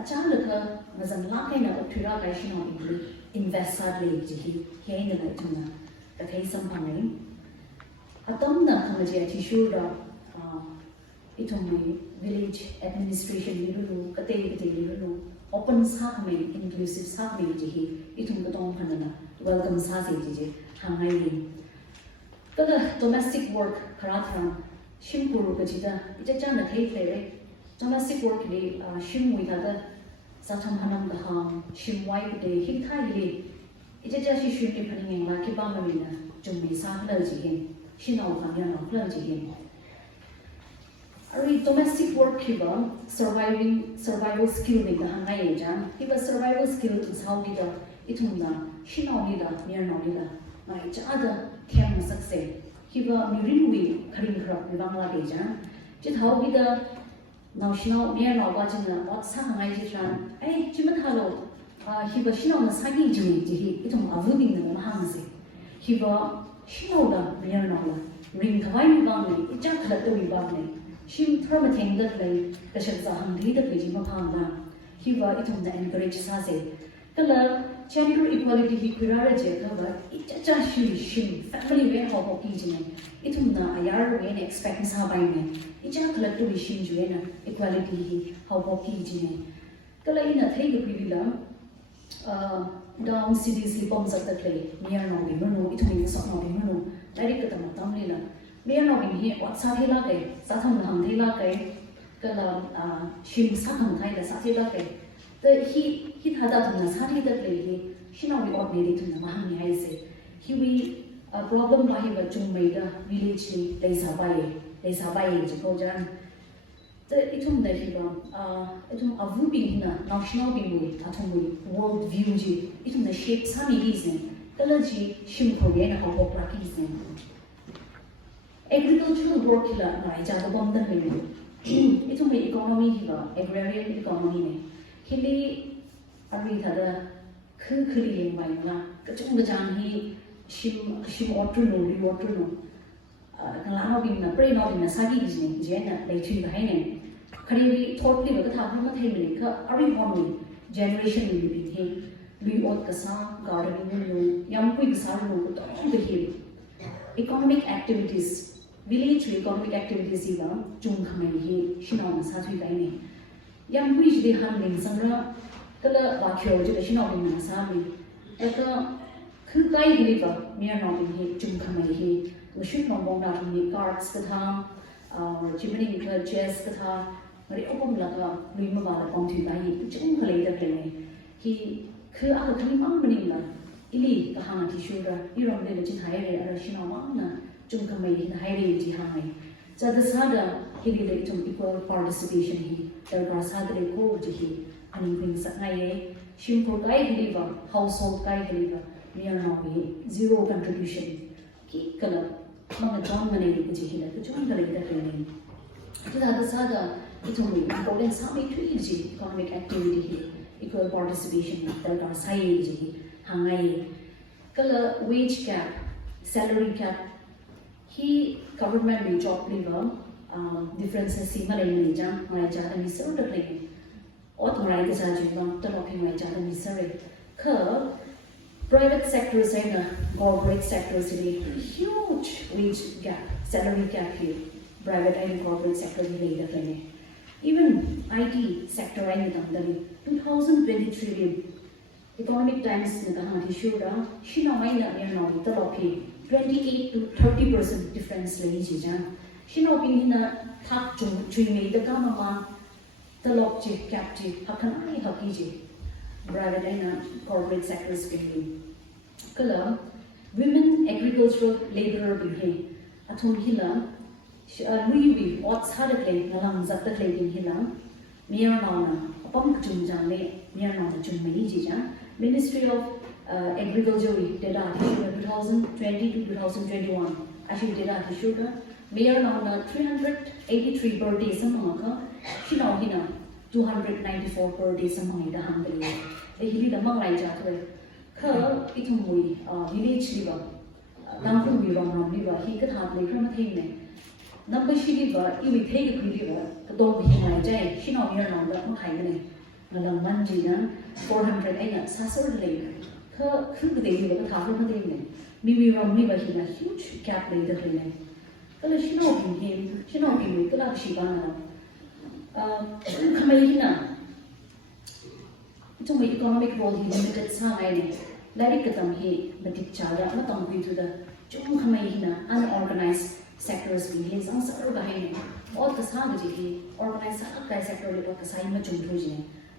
achal kha mazan la kai na uthira kai Shanao bi invest sa le ji he ne la tuna ka thai sam pa ne atom na khana je chi shu da itomai village administration ni lu kate lu open sa me inclusive sa me ji itum ka tong khana na welcome sa ji ji hangai ni kada domestic work khara shimpuru ka jida ita chan na thai le domestic work le shimui da da sa tham hanam da ham shimwai de hik thai le ita ja shi shu ni phani ngai ma ki pa ma ni na jummi sa la ji hin Shanao ka ya na la ji hin Ari domestic work kiba survival skill ni da hangai ja kiba survival skill is how we da itumna Shanao ni da near no ni da mai cha da kem success kiba mirinwi kharing khra ni bangla de ja chit how we da now Shanao near no ba jin na what sa hangai ji tran ai chimat halo kiba Shanao na sagi ji ji itum avu ding na ma hang se kiba Shanao da near no la ring thawai ni bang ni icha khla to wi bang ni Shim permitting that way, the Shadza Hungry, the Pijim of Hanga. He were it on the encourage Sase. The love, gender equality, he curara cover, it just shim, family way of Pijin. It on the Ayar way expect Sabine. It just collect to be shim juena, equality, how Pijin. The Laina take a privila down cities, bombs of the clay, near no, it means not no, like the Matamila. We are not in here. What Satila Gay, Satam Handila Gay, the Shim Satam Kai, the Satila Gay. The he had that in the Sati that lady, she now be ordinary to the Mahani Haise. He we a problem by him, but Chuimeila, village, they Sabai, Jacojan. The itum that he itum Avubi Hina, national Bimu, Atomui, world view, itum the shape Sami reason, the Laji Shim Korean, how Plakis name. Agricultural work hila ngai ja da bom dan me itu me economy hila agrarian economy ne hili ari tha da khri leng mai na ka chung da jang hi shim order no kala no bin na pre no bin na sagi is ne je na lai chui bai ne khari ri thought li ba ka tha ma thai me ka ari hon generation ni bi he lui ot ka sa gardening no yam pui ka sa no to the hill economic activities village economic activities iba chung khamai hi Shanao na sa thui bai ne yam hui ji han ling sangra kala ba khyo ji da Shanao bin na sa bi ka khu kai gi ba mia no bin hi chung khamai hi lo shu thong bong na ni cards ka tha chimani ka chess ka tha mari opom la ka lui ma ba la pong thui bai hi chung khalai da ke ne hi khu a ka thani mang mani la ili ka ha ti shu da i rom le ji thai re ara Shanao ma na chung kamai in highway ji hangai so the sada hili le tum equal participation hi der gar sadre ko ji hi ani bin sangai shim ko kai hili ba household kai hili ba we are now zero contribution ki kala mama john mane ji hi la to chung kala da ke ne to the sada itum important sami thui ji economic activity hi equal participation der gar sai ji hangai kala wage cap salary cap he government may job level differences si malay ni jang mai ja ni sir da play authorized the judge long to looking mai ja ni sir ka private sector sai na corporate sector si huge wage gap salary gap here private and corporate sector ni da play even IT sector ai ni dam da 2023 economic times ni ka ha thi shura Shanao mai na ni no to lopi 28 to 30% difference le ji ja Shanao bin na thak chung Chuimeila da ka ma the lock ji cap ji hakan ai haki ji private and corporate sectors bin kala women agricultural laborer bihe athum hila lui ot sarakle nalang zatta din hila mir nauna apam chunjang le mir nauna chumai ji ja Ministry of Agriculture data 2020 to 2021 actually data issued mir nauna 383 per day samaka shino hina 294 per day samai da hangli e hili da mangai ja thwe kha ithum mui village liba Tangkhul mi rom rom liba hi ka thap le khama thing ne number shi liba I wi thei ka liba ka to hi mai jai shino mir nauna da ma khai ne ngalang man ji na 400 aina sasur le kha khu de liba ka thap ma de ne mi rom liba hi na huge gap le da ne kala shino bi kala shi ba na Chuimeila itu my economic role hi limited sa ngai ne lari katam hi matik chara ma tang pi thu da Chuimeila unorganized sectors bi hi sang sa ro ga hai ne aur ka sa ji hi organized ka sector le ka sai ma chung thu ji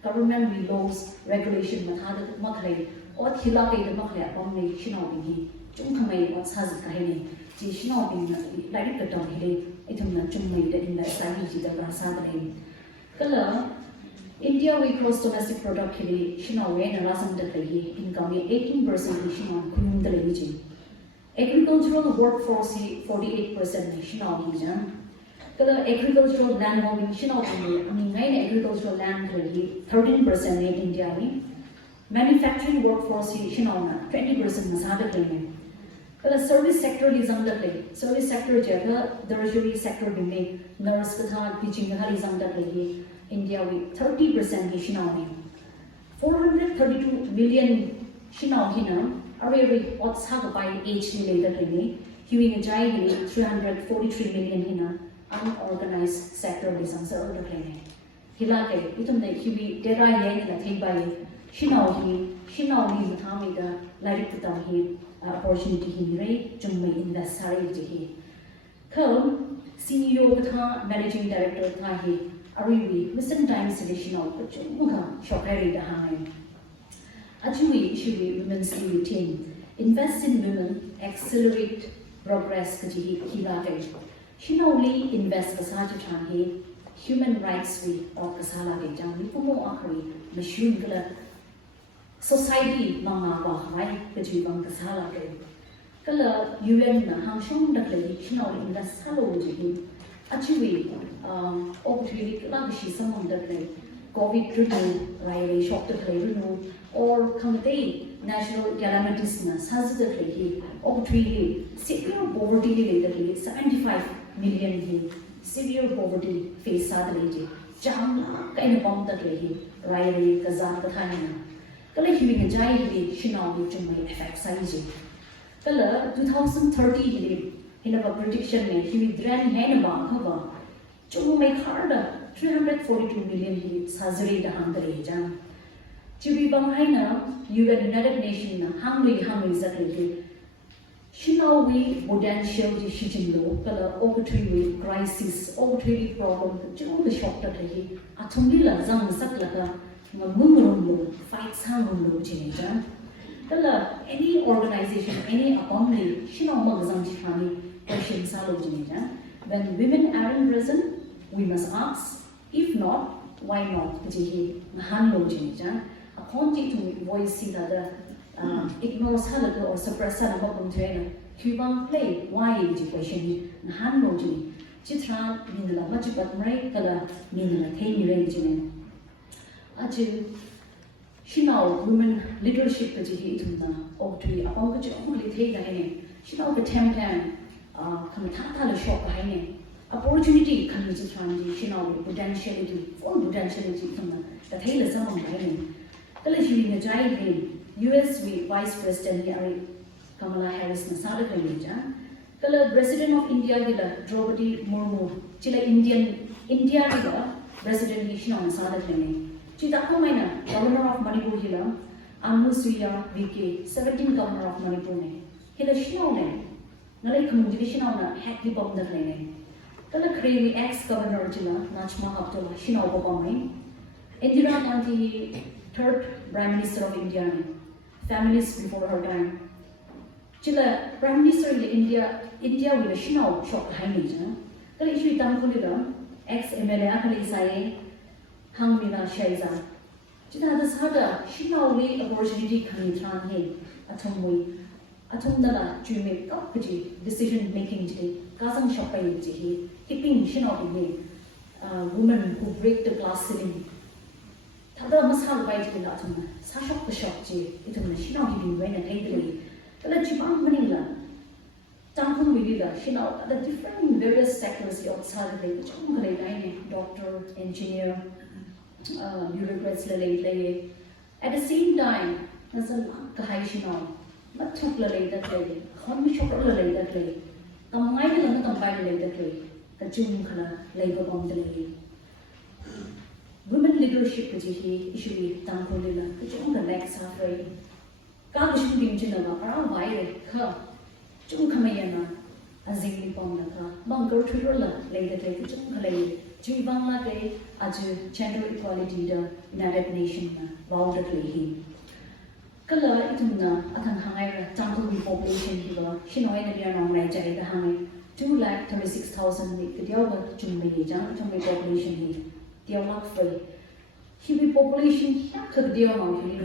government we laws regulation ma tha da ma khai aur khila ke da ma khya pam ne shino bi hi Chuimeila aur sa ji ka hai ne ji shino bi na lari katam hi itum na Chuimeila in the sai ji da ka sa da ne kala India we gross domestic product hi shino we na rasam da kai income 18% shino kunum da le ji agricultural workforce 48% shino hi jan kala agricultural land holding shino hi I ngai na agricultural land hi 13% in India ni manufacturing workforce hi shino na 20% na sa da kai ne kala service sector li zam da kai service sector jaga tertiary sector bi me nurse ka tha teaching ka li zam da kai India with 30% Shanao 432 million Shanao hina array what's how by age later hini hewing a giant 343 million hina unorganized sector design sir the plane hilake itum the hiwi dera ye la thai by Shanao hi thami da like putam hi opportunity hi re chumai invest sari ji hi CEO tha managing director tha hi Ariwi, listen time selection of the Chumuka, Shokari the High. Ajui, Shiwi, women's team. Invest in women, accelerate progress, Kaji, Kilate. Shinoli invest Kasaja Changi, human rights week of Kasala de Jangi, Pumo Akari, Mashungla, society, Mama, Wahai, Kaji Bang Kasala. Kala, UN, Hamshong, the Clay, Shinoli invest Halo Jigi. Actually, opportunity like some of the play, COVID renew, Riley shock the play renew, or come day national calamities has the play, opportunity severe poverty later 75 million severe poverty face sadly, jam kind of bomb the play, Riley, Kazan, the Tanina. Collecting a giant Shanao to my effect size. Color 2030. In a prediction, he will drain Hannibal cover. To make harder 342 million hits has read a hundred. To be Banghaina, UN United Nations, Hungry Zakri. Shanao we potential Shijinlo, color overtree crisis, overtree problem, to the shock that he, Atumila Zang Saklaka, Mumurumlo, fights Hangulo Jinja. Any organization, any assembly, Shanao Magazam Chani. Question when women aren't present, we must ask, if not, why not? A quantity to voice that ignores her or suppress her about them. Cuban play, why is the question? Hanloji, Chitra, Minla, much but Marakala, Minla, Tame Rangin. Aju, Shanao, women leadership, or to be upon which only take a name. Shanao the temple. Come shop behind opportunity can be transitional potentiality for potentiality from the Taylor Summer behind. The giant name, US Vice President Kamala Harris Nasada Kamaja, the President of India Draupadi Murmu, Chile India President Shino Nasada Kame, Chitako Mina, Governor of Manipur Hila, Amusuya VK, 17 Governor of Manipur, Hila Shino. Nalai communication on a happy bomb the plane. Kala Kravi ex-governor Jilla, Nachma Abdullah, Shanao Bobamai. Indira Gandhi, third Prime Minister of India, feminist before her time. Chila Prime Minister in India will Shanao shock behind me. Kali issue Tangkhul ex-MLA akali isaye hangmina shaiza. Chila das hada Shanao ni opportunity kani tran he atomdala Chuimeila kapji decision making ji kasang shock pai ji keeping Shanao ni women who break the glass ceiling. Tada masal bai ji la atomna sa shock the shock ji itomna Shanao hi bin when and Kalau cuma meninggal, Tangkhul bila Shanao ada different various sectors outside the cuma kalau lain doctor, engineer, bureaucrats lelai. At the same time, nasa kahai Shanao, macam lelai dah lelai, kami cakap lelai dah lelai, tamai dalam tamai lelai dah lelai, kacung kena labor bomb lelai. Women leadership kejihi isu Tangkhul bila kacung kena next halfway. Kalau shooting jenama, orang baik kah, cuma kami yana, azing ni pom nak, bangkar thurul lah, lagi lagi cuma kali, cuma bangla ke, aju gender equality dah United Nations na, bawah dah lagi. Kalau itu na, akan hangai Tangkhul population hiba, Shanao ni dia orang lain jadi dah hangai 236,000 ni, dia awak Chuimeila population ni, dia awak free. Hibi population yang kerja orang ni.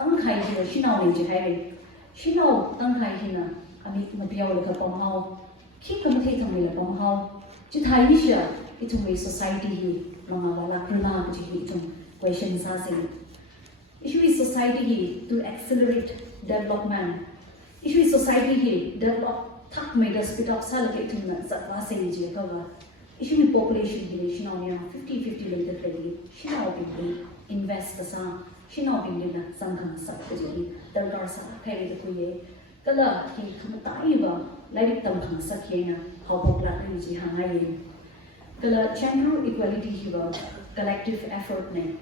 Tangkhul hiba Shanao ni jahai, Shanao Tangkhul hina, kami mabiyaw leka pamhaw, kita mati tangmay la pamhaw, jithai siya itong may society hi, mga wala kuna kajihi itong question sa sila. Issue is society hi to accelerate development. Issue is society hi develop tak may da speed up sa laki itong na sa klase ni jiya kawa. Issue is population hi Shanao niya 50-50 later lagi, Shanao pinili invest sa Shanao pinili Sangakpham sa kajihi, dalgar sa kaya ito kuye. Kalau kita tahu bahawa lagi tentang sakitnya, hal pelakon ini hangai. Kalau gender equality hiba, collective effort ne,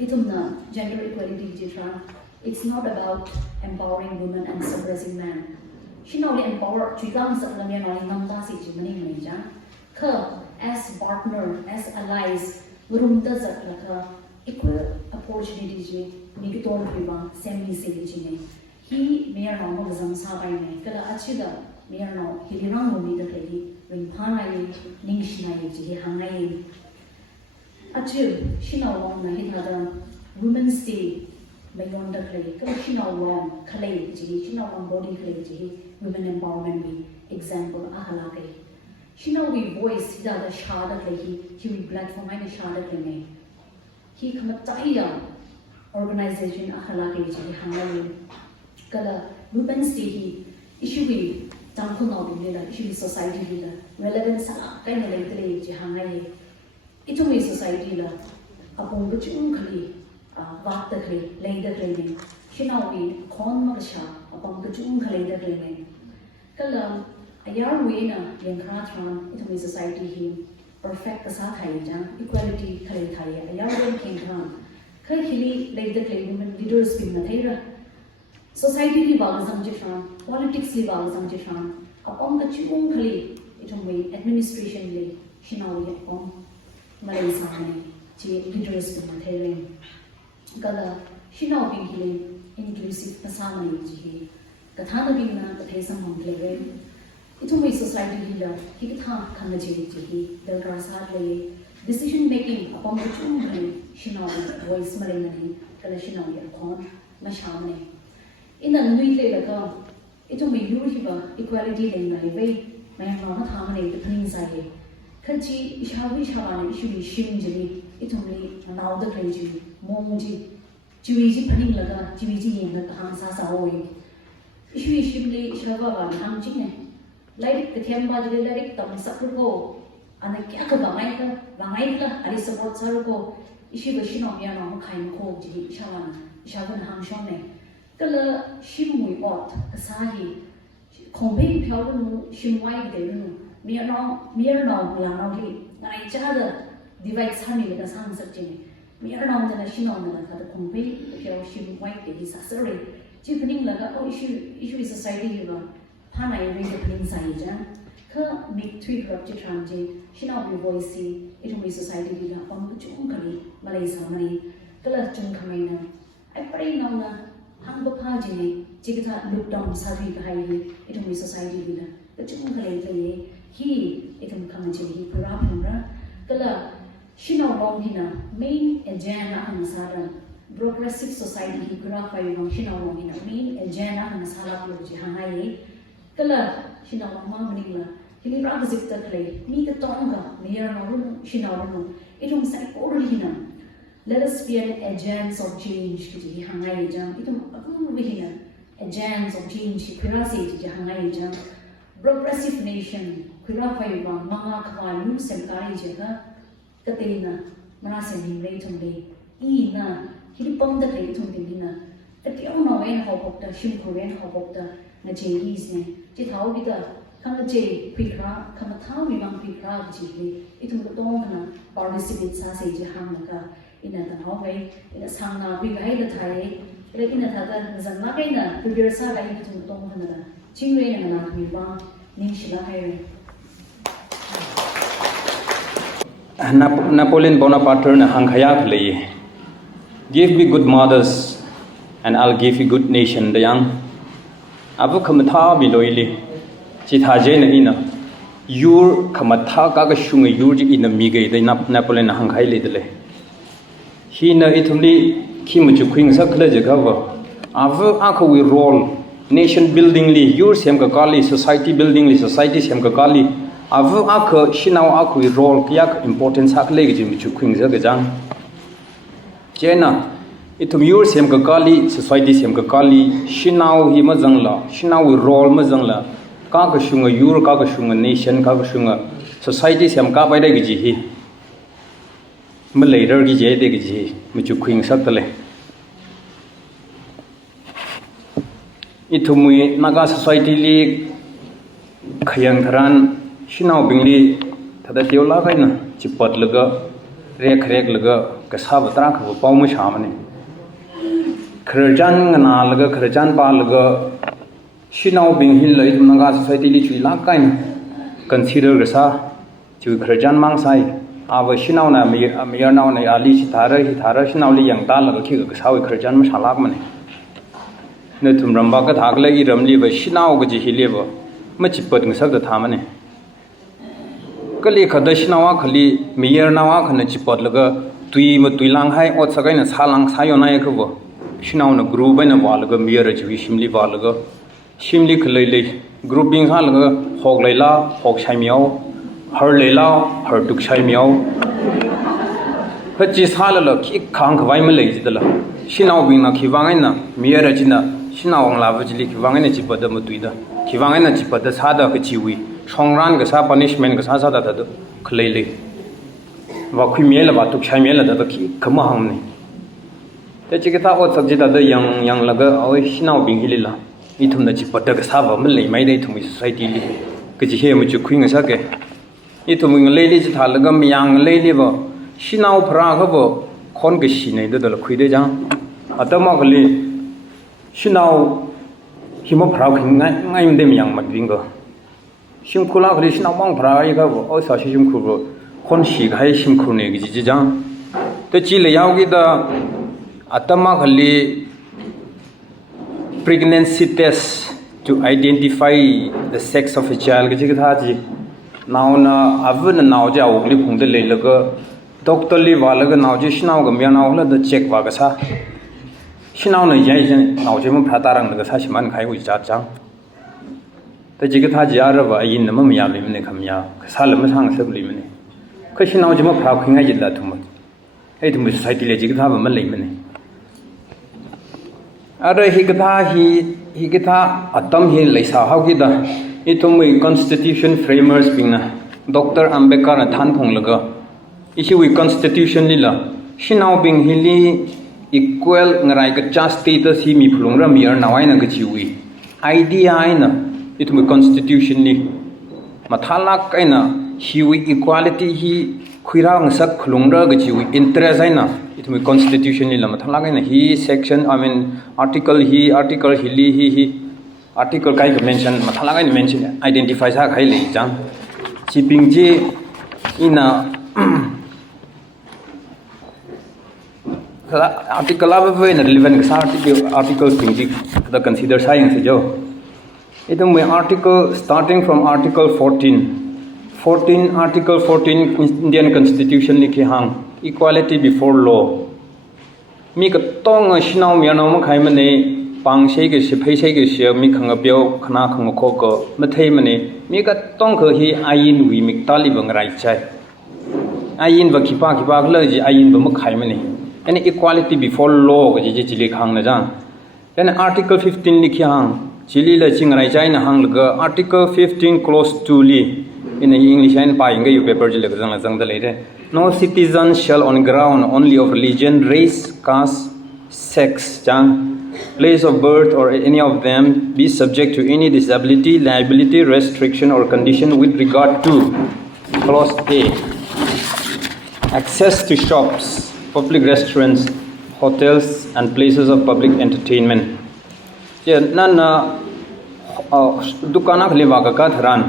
itu na gender equality jitra. It's not about empowering women and suppressing men. Shanao le empower, juga masa lamanya nolai nampak sih cuma ni aja. Ke as partner, as allies, berumda zaklah equal opportunity je, ni kita orang hiba semi segi He mayor no mazam sabai ne kala achida mayor no hilirang no ni dakhi when phanai ningshnai ji hangai achil Shanao na hithada women's day mayon dakhi kala Shanao khalai ji Shanao body khalai ji women empowerment bi example ahala kai Shanao we voice hida shada kai he platform ai shada kai ne he khamataiya organization ahala kai ji hangai Kalau women's day issue ni Tangkhul na bila issue society bila relevant sana kaya na lain tali jihangai itu may society la apong gucung kali wakta kali lain dah kali Shanao ni kon magsha apong gucung kali dah kali kalau ayar we na yang kerana itu may society hi perfect kasat hai jang equality kali thai ayar we kengkhan kaya kili lain dah kali women leaders bin na thai Society ni bagus samjitran, politics ni bagus samjitran. Apong kacung kali itu may administration ni Shanao ni apong Malaysia ni ci leaders tu materi. Kalau Shanao pingkili inclusive pasama ni ci, katha na bingna kathai samang lege. Itu may society hila hikatha kanga ci dalgar sa lege. Decision making apong kacung kali Shanao voice Malaysia ni kalau Shanao ni apong masyam ni. Ina nui le laga itu may hiba equality le nai bay may ngama thama ne thing sai khaji ishawi shawane isu shim jini itu me naw da kai ji mom ji ji phaning laga ji yen na ta sa sa oi isu shim le ishawa wa ham ji ne lai ke them ba ji lai tam sa ko ana kya ka bangai ka ali support sar ko isu ba shino ya no khai ko ji shawan ham shon ne Kalau shimui ot kesahi, kompeng piawun mu shimwai deh nu, mir nong lang li, ngai cahada device hani le kesang sekjen, mir nong jana shinong jana kata kompeng piaw shimwai deh di sasari, jadi pening laga oh isu society juga, panai ring pening saya je, ke make tweet rap citran je, shinong bi voice itu mi society juga, pang kecung kali Malaysia mani, kalau cung kami na, I pray nong na. Hang bapa jini जिगता look down साथी कहाई इतम we society बिना कचुम खले ले ही इतम खामचे ही पूरा हमरा कला शिना लोंग हिना मेन एजेंडा हनसारा progressive society hi kura fayu bang shina long hina main agenda hana sala lo ji hangai kala shina long ma manila hili ra ga zikta khle mi ka tonga near no shina no itum sai orally hina let us be an agents of change ki ji hangai jam itum akum hina agents of change ki kura se ji hangai jam progressive nation kura fayu bang ma khwa lu semkari jega kateina mana se ni rei tum le ina Kini pom da lei thong ding na ta tiao no wen ho bok ta shin ko wen ho bok ta na je is ne ji thau bi da kham je phi kra kham thau mi bang phi kra ji le itum ko tong na participate sa se ji hang na ka ina ta ho bai ina sang na bi gai da thai le ina ta da zang na kai na prepare sa gai itum ko tong na da ching we na na mi ba ning shi la hai Napoleon Bonaparte na hang khaya khlei Give me good mothers, and I'll give you good nation. The young, abu kamatha biloili, chithaje na ina. Yur kamatha kaga shunga yur ji ina mige the Napoleon hangai lidle. He na itumli kimuchu queen sakla jagava. Abu ako we roll nation building li yur sem kakali society building li society sem kakali. Abu ako shinao ako we roll kiyak importance hakle jimuchu queen zagajang. Chena itum yur sem ka kali society sem ka kali shinao hi ma jangla shinao role ma jangla ka ka shunga yur ka ka shunga nation ka ka shunga society sem ka bai dai gi hi ma leader gi je de gi ji mu chu khwing sak tale itumui naga society li khayang tharan shinao bingli thada tiola kaina chipat laga rek rek laga kasab tra kha pau ma shamane khrajan na laga khrajan pa laga shinao bing hil lai naga society li chui la kain consider gasa chu khrajan mang sai aba shinao na mi nao na ali chi thara hi thara shinao li yang ta laga khi ga sawi khrajan ma shalak mane ne thum ramba ka thak lagi ramli ba shinao ga ji hile ba ma chipat ngsak da thamane kali khada shinawa khali mayor nawa khana chipot laga tui ma tui lang hai ot sagai na salang sayo na yakho shinaw na group na wa laga mayor ji shimli wa laga shimli khlai le grouping ha laga hok laila hok sai miao har laila har tuk sai miao khachi sala la ki khang khwai ma lei jidala shinaw bing na khiwangai na mayor ji na shinaw la ba ji li khiwangai na chipot da ma tui da khiwangai na chipot da sa da ka chiwi Shongran ga sa punishment ga sa sa da da khlei le wa Chuimeila ba tu Chuimeila da ki khama hang ne te chi ta o chak ji da yang laga oi shinao bing hilila ithum na chi patta ga sa ba ma lei mai dai thum society li ke ji he mu chu khwing sa ke ithum ng lei li chi tha laga myang lei li ba shinao phra ga ba khon ga shi nei da khui de jang atama ga li shinao himo phra khing ngai de myang ma ding ga Shimkula kali shina wang prai ga o sa shimkulu kon shi ga shimkulu ne gi ji jang te chi le yaw gi da atama kali pregnancy test to identify the sex of a child gi ji tha ji naw na avun naw ja ogli phung de le la ga doctor li wa la ga naw ji shinaw ga mya naw la da check wa ga sa shinaw na yai jen naw ji mu phata rang ga sa shiman khai gu ja jang ta ji ga ji ara ba yin ma ya le ne kham ya sa le ma sang sab le ne kha shi naw ji ma phra khing ai ji la thum ai thum society le ji ga ba ma le ne ara hi ga atam hi le sa ha gi da I thum we constitution framers bing na Dr. Ambedkar na than phong laga isi we constitution li la shi naw bing hi li equal ngarai ka cha status hi mi phulung ra mi ar nawai na ga chi wi idea ina it me constitution ni mathala kaina hiwi equality hi khirang sak khulungra ga chiwi interest aina it me constitution ni la mathala kaina hi section I mean article hi article kai mention mathala kaina mention identify sa khai le jam chiping ji ina article of relevant articles the consider science jo. It article starting from article 14 article 14 Indian Constitution likhi hang equality before law. Mi ka tong shinau mi anau ma khai mane pang sei ke sipai sei ke sia mi khang apyo khana khang kho ko mathei mane mi ka tong kho hi ayin wi mi tali bang rai chai ayin ba khipa khla ji ayin ba ma khai mane and equality before law ji ji khang na jang then article 15 likhi hang chili la ching rai chai na hang laga article 15 clause 2 li in English and pa inga you paper ji lag jang la jang da le no citizen shall on ground only of religion race caste sex jang place of birth or any of them be subject to any disability liability restriction or condition with regard to clause A access to shops public restaurants hotels and places of public entertainment yeah nana dukana khliwa ka tharan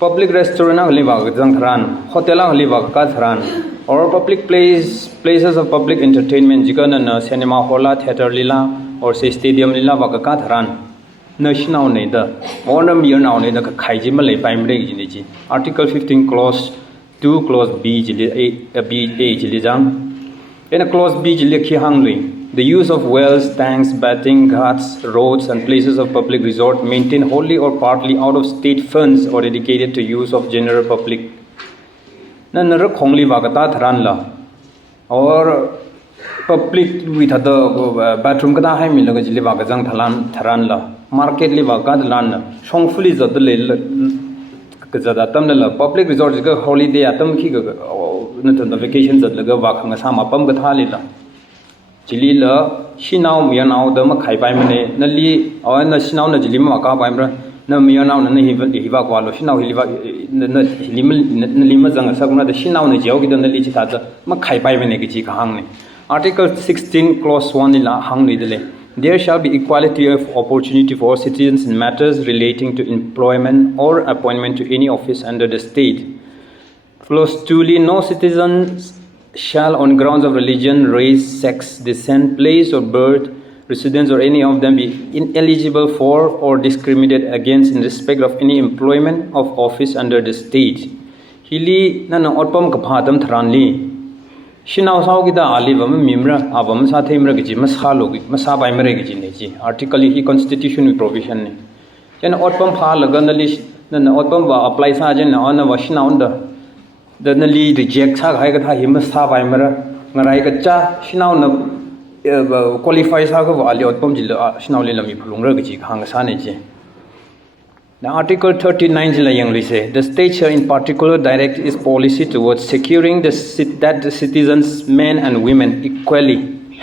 public restaurant khliwa ka jang tharan hotel khliwa ka tharan or public places of public entertainment jikana cinema hall theater lila or say stadium lila wa ka tharan national ne da onam year now ne da khai ji ma lai pai mre ji ji article 15 clause 2 clause B ji A B A ji jang in a clause B ji likhi hang lui the use of wells tanks bathing ghats roads and places of public resort maintained wholly or partly out of state funds or dedicated to use of general public nan ra khongli wa ka ta tharan la or public with the bathroom ka da hai mi laga jili wa ka jang tharan la market li wa ka lan songfuli zat le ka zada tam la public resort ga holiday atam ki ga na the vacation zat laga wa khang sa ma pam ga tha le la jili la shinau mianau da ma khai pai mane na li aw na shinau na jili ma ka pai mra na mianau na hi wa kwa lo shinau hi wa na lima jang sa na da shinau na jiao gi da na li chi ta ma khai pai mane gi chi ka hang ne article 16 clause 1 la hang ni de le there shall be equality of opportunity for citizens in matters relating to employment or appointment to any office under the state clause 2 li no citizens shall on grounds of religion race sex descent place or birth residence or any of them be ineligible for or discriminated against in respect of any employment of office under the state hili nana otpam ka phadam tharan li shinau saw gi da ali bam mimra abam sa theimra gi masa logi masa bai mare gi ne ji article hi constitution with provision ne chen otpam pha laga na li na otpam ba apply sa jen na on wa shinau da na li reject sa ga tha hi masa bai mara ngarai ka cha shinau na qualify sa ga ali otpam ji shinau le lami phulung ra gi khang sa ne ji now article 39 ji la yang li say the state shall in particular direct its policy towards securing that the citizens men and women equally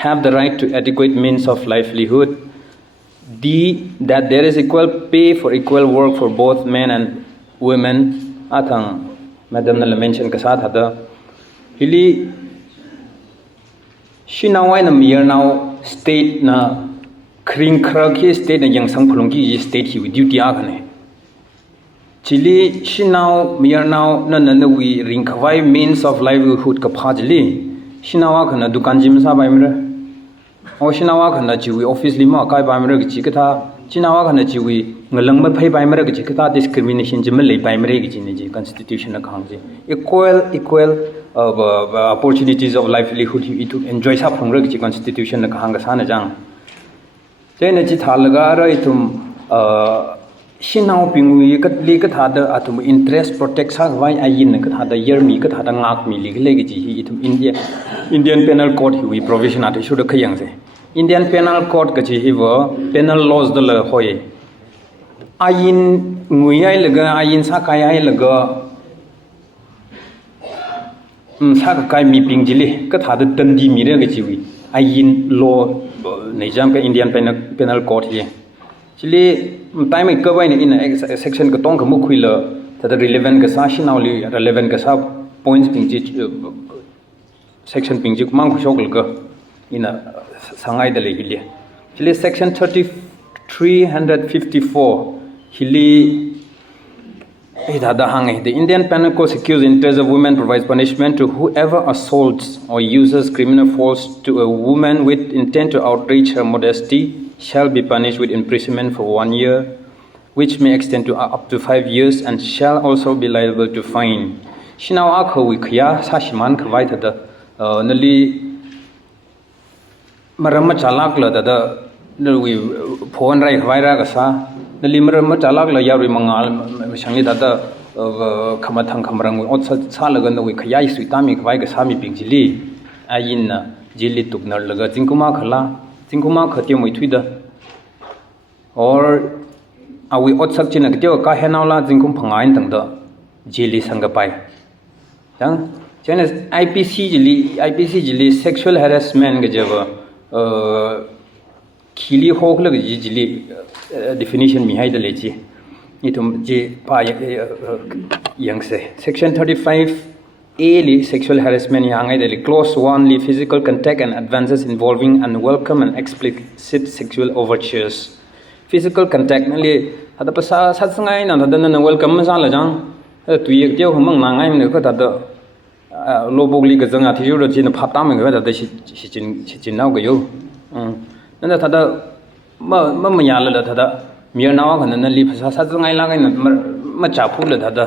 have the right to adequate means of livelihood d that there is equal pay for equal work for both men and women athang madam na mention ka sa tha da hili shinawai na mir now state na khring khra ki state na yang sang phulung ki state hi duty a khane chili shinau mir now na we ring khawai means of livelihood ka phajli shinawa khana dukan jim sa bai mra o shinawa khana chi we office li ma kai bai mra gi chi ka tha chinawa khana chi we ngalang ma phai bai mra gi chi ka tha discrimination jim le bai mra gi chi ne ji constitution na khang ji equal opportunities of livelihood to enjoy sa phang ra gi chi constitution na khang ga sa na jang chena chi thalaga ra itum shinau pingui ka li ka tha da atum interest protect sa wai ayin ka tha da year mi ka tha da ngak mi li le gi ji itum Indian penal code hi provision ate shu da khayang se Indian penal code ka chi hi wa penal laws da la hoye ayin ngui ai laga ayin sa kai ai laga sa ka kai mi ping ji le ka tha da tan di mi re ga chi wi ayin law nei jam ka Indian penal code hi chili time ka bai in section ka tong ka mu khuila ta relevant ka sa shinau li relevant ka sa points ping ji section ping ji mang khosok ga in sangai da le hili chili section 3354 hili The Indian Penal Code secures interest of women, provides punishment to whoever assaults or uses criminal force to a woman with intent to outrage her modesty shall be punished with imprisonment for 1 year, which may extend to up to 5 years, and shall also be liable to fine. Shanao akhawi khya sashiman khwai thada nali marama chalak la dada nalwi phone rai khwai ra ka sa nali marama chalak la yari mangal sangli dada khamathang khamrang ot sa laga nwi khya isui tami khwai ka sami pingjili ayin na jili tuknar laga jingkuma khati moi thuida or awi ot sak china kyo ka henawla jingkum phangain tangda jili sangapai yang chena IPC jili sexual harassment ga jaba khili hokla ga jili definition mi haida lechi itum je pa yang se section 35A li sexual harassment yang ai deli clause 1 li physical contact and advances involving unwelcome and explicit sexual overtures. Physical contact nali hada pasa satsangai na hada na welcome sa la jang tuye tyo humang nangai ne ko hada lobogli ga janga thiru ro chin phata me ga hada si chin naw ga yo na hada ma ya la hada mir naw ga na li pasa satsangai la ga ma cha phu la hada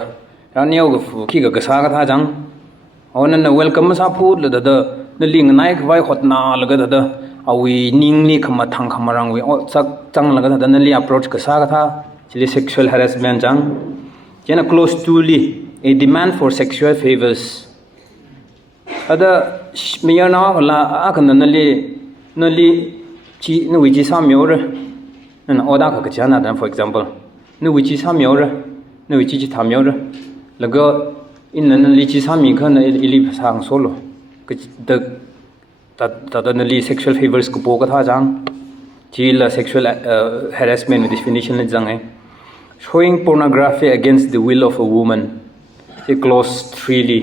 ra neo ga fu ki ga sa ga tha jang ona na welcome sa phu la hada na ling nai khwai khot na la ga hada awi ningli khama thang khamarang we chak chang laga da nali approach ka sa tha chili sexual harassment jang jena close to li a demand for sexual favors ada miya na la akana nali chi no wi ji sa myor na oda ka chana dan for example no wi ji sa myor no wi ji tha myor laga in nali chi sa mi khan ili sang solo the Tadanali sexual favors ko po ka tha jang chila sexual harassment definition le jang hai showing pornography against the will of a woman a clause 3 li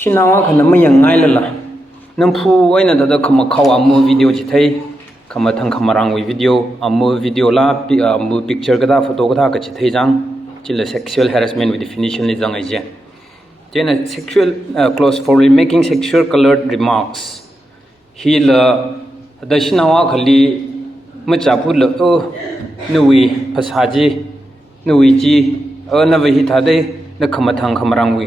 shinawa khana mayang ngai la namphu waina da khama khaw amu video chi thai khama thang khamarang wi video la amu picture ka da photo ka tha ka chi thai jang chila sexual harassment with definition le jang ai je jena sexual clause 4 making sexual colored remarks hila dashinawa khali machapu la nuwi phasaji nuwi ji nawi hi thade na khamathang khamarang wi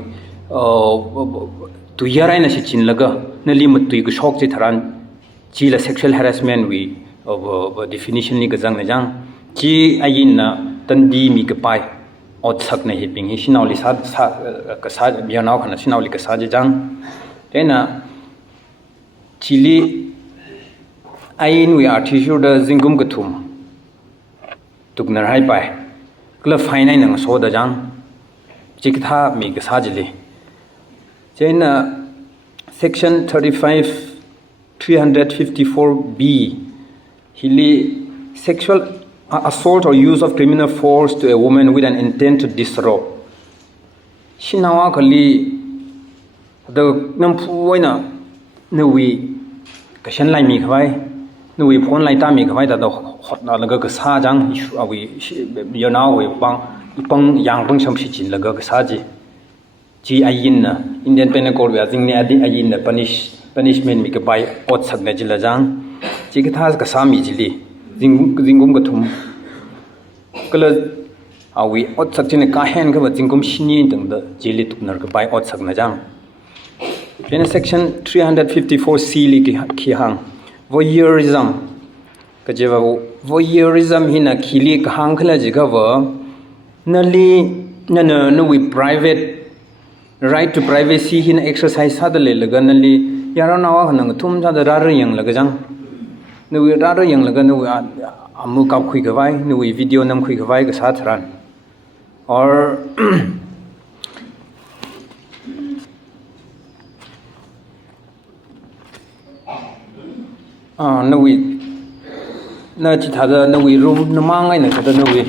tu yarai na si chin laga nali matui ku shok chi tharan chi la sexual harassment wi definition ni ga jang na jang chi ayin na tandi mi ka pai ot sak na hi ping hi sinauli sa ka sa bianau khana sinauli ka sa jang tena chili ain we are tissue da zingum gathum tuknar hai pai kla fainai nang so da jang chiktha mi ga sajili chena section 35 354B hili sexual assault or use of criminal force to a woman with an intent to disrobe shinawa khali the nampu waina nuwi kashan lai mi khwai nuwi phone lai ta mi khwai da hotna laga ka sa jang awi yana we pang yang pang sam si chin laga ka sa ji ayin na Indian Penal Code ya jing ne adi ayin na punishment mi ka bai ot sak na jila jang chi ka thas ka sa mi jili jingum ka thum kala awi ot sak chin ka hen ka jingum shini dang da jili tuknar ka bai ot sak na jang in section 354C li ki hang voyeurism ka jeva voyeurism hina khili ka hang khala jiga wa nali no we private right to privacy hina exercise sa dale laga nali yara nawa hanang thum sa da rar yang laga jang no we rar yang laga no amu ka khui ga vai no we video nam khui ga vai ga sa thran or nawi na chi thada nawi room namangai na thada nawi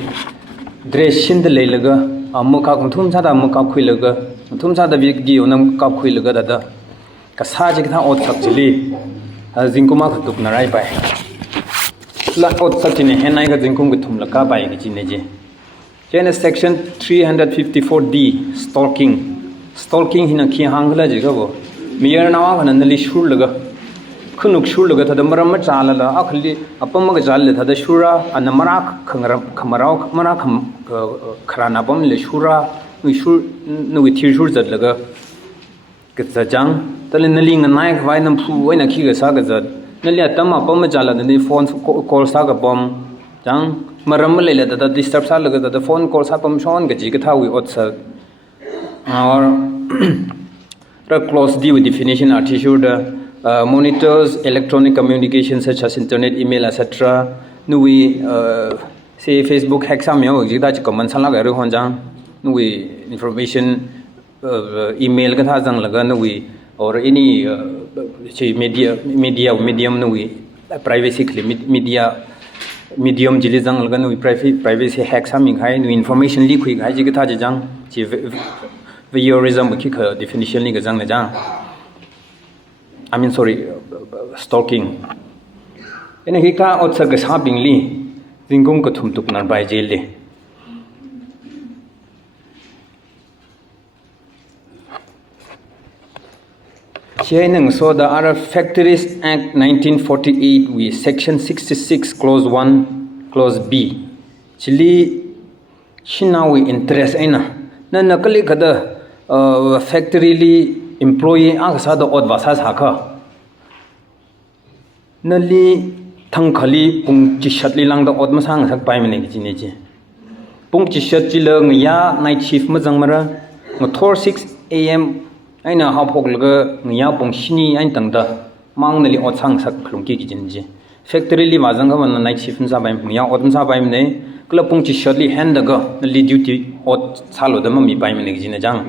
dress shin de leilaga amu ka thum sa da amu ka khuilaga thum sa da video nam ka khuilaga da ka sa ji tha ot sak chili jingkuma khatuk narai pai la ot sak chine henai ga jingkum ga thum la ka pai gi chine je Then section 354D, stalking. Stalking hina ki hangla jigabo. Mir nawa kana nali shurlaga. Khunuk shurlaga thada maram chala la akhli apam ga jal thada shura anamarak khamarau khamara kharana pam le shura nu shur nu thir shur jat laga. Kitsa jang tale nali nganai khwai nam phu oina khi ga sa ga jat nali atam apam jala ni phone call sa ga bom jang maram le le da disturb sa laga da phone call sa pam shon ga ji ga thawi otsa or close D with definition are issued monitors electronic communication such as internet email etc nui say Facebook hack sam yo ji da chi comment sa la ga ro hon jang nui information email ka tha jang laga nui or any medium nui privacy media medium jili jang laga nui privacy hack saming hai nui information leak hui hai ji ka tha jang chi voyeurism ki ka definition ni ga jang na jang I mean sorry stalking ene hi ka otsa ga sabing li jingkong ka thum tuk nar bai jel le Keishing so the other Factories Act 1948 with section 66 clause 1 clause B chili Shanao interest ina na nakali kada factory li employee ang sa da od wasa sakha nali Tangkhul pung chi shatli lang da od masang sak pai mane gi ne ji pung chi shat chi le ya night shift ma jang mara motor 6 am aina ha phok laga ya pung shini ain tang da mang nali od sang sak khlung ki jin ji factory li ma jang ga man night shift sa bai ya od sa bai mane kla pung chi shatli hand da ga nali duty od salo da ma mi bai mane gi ne jang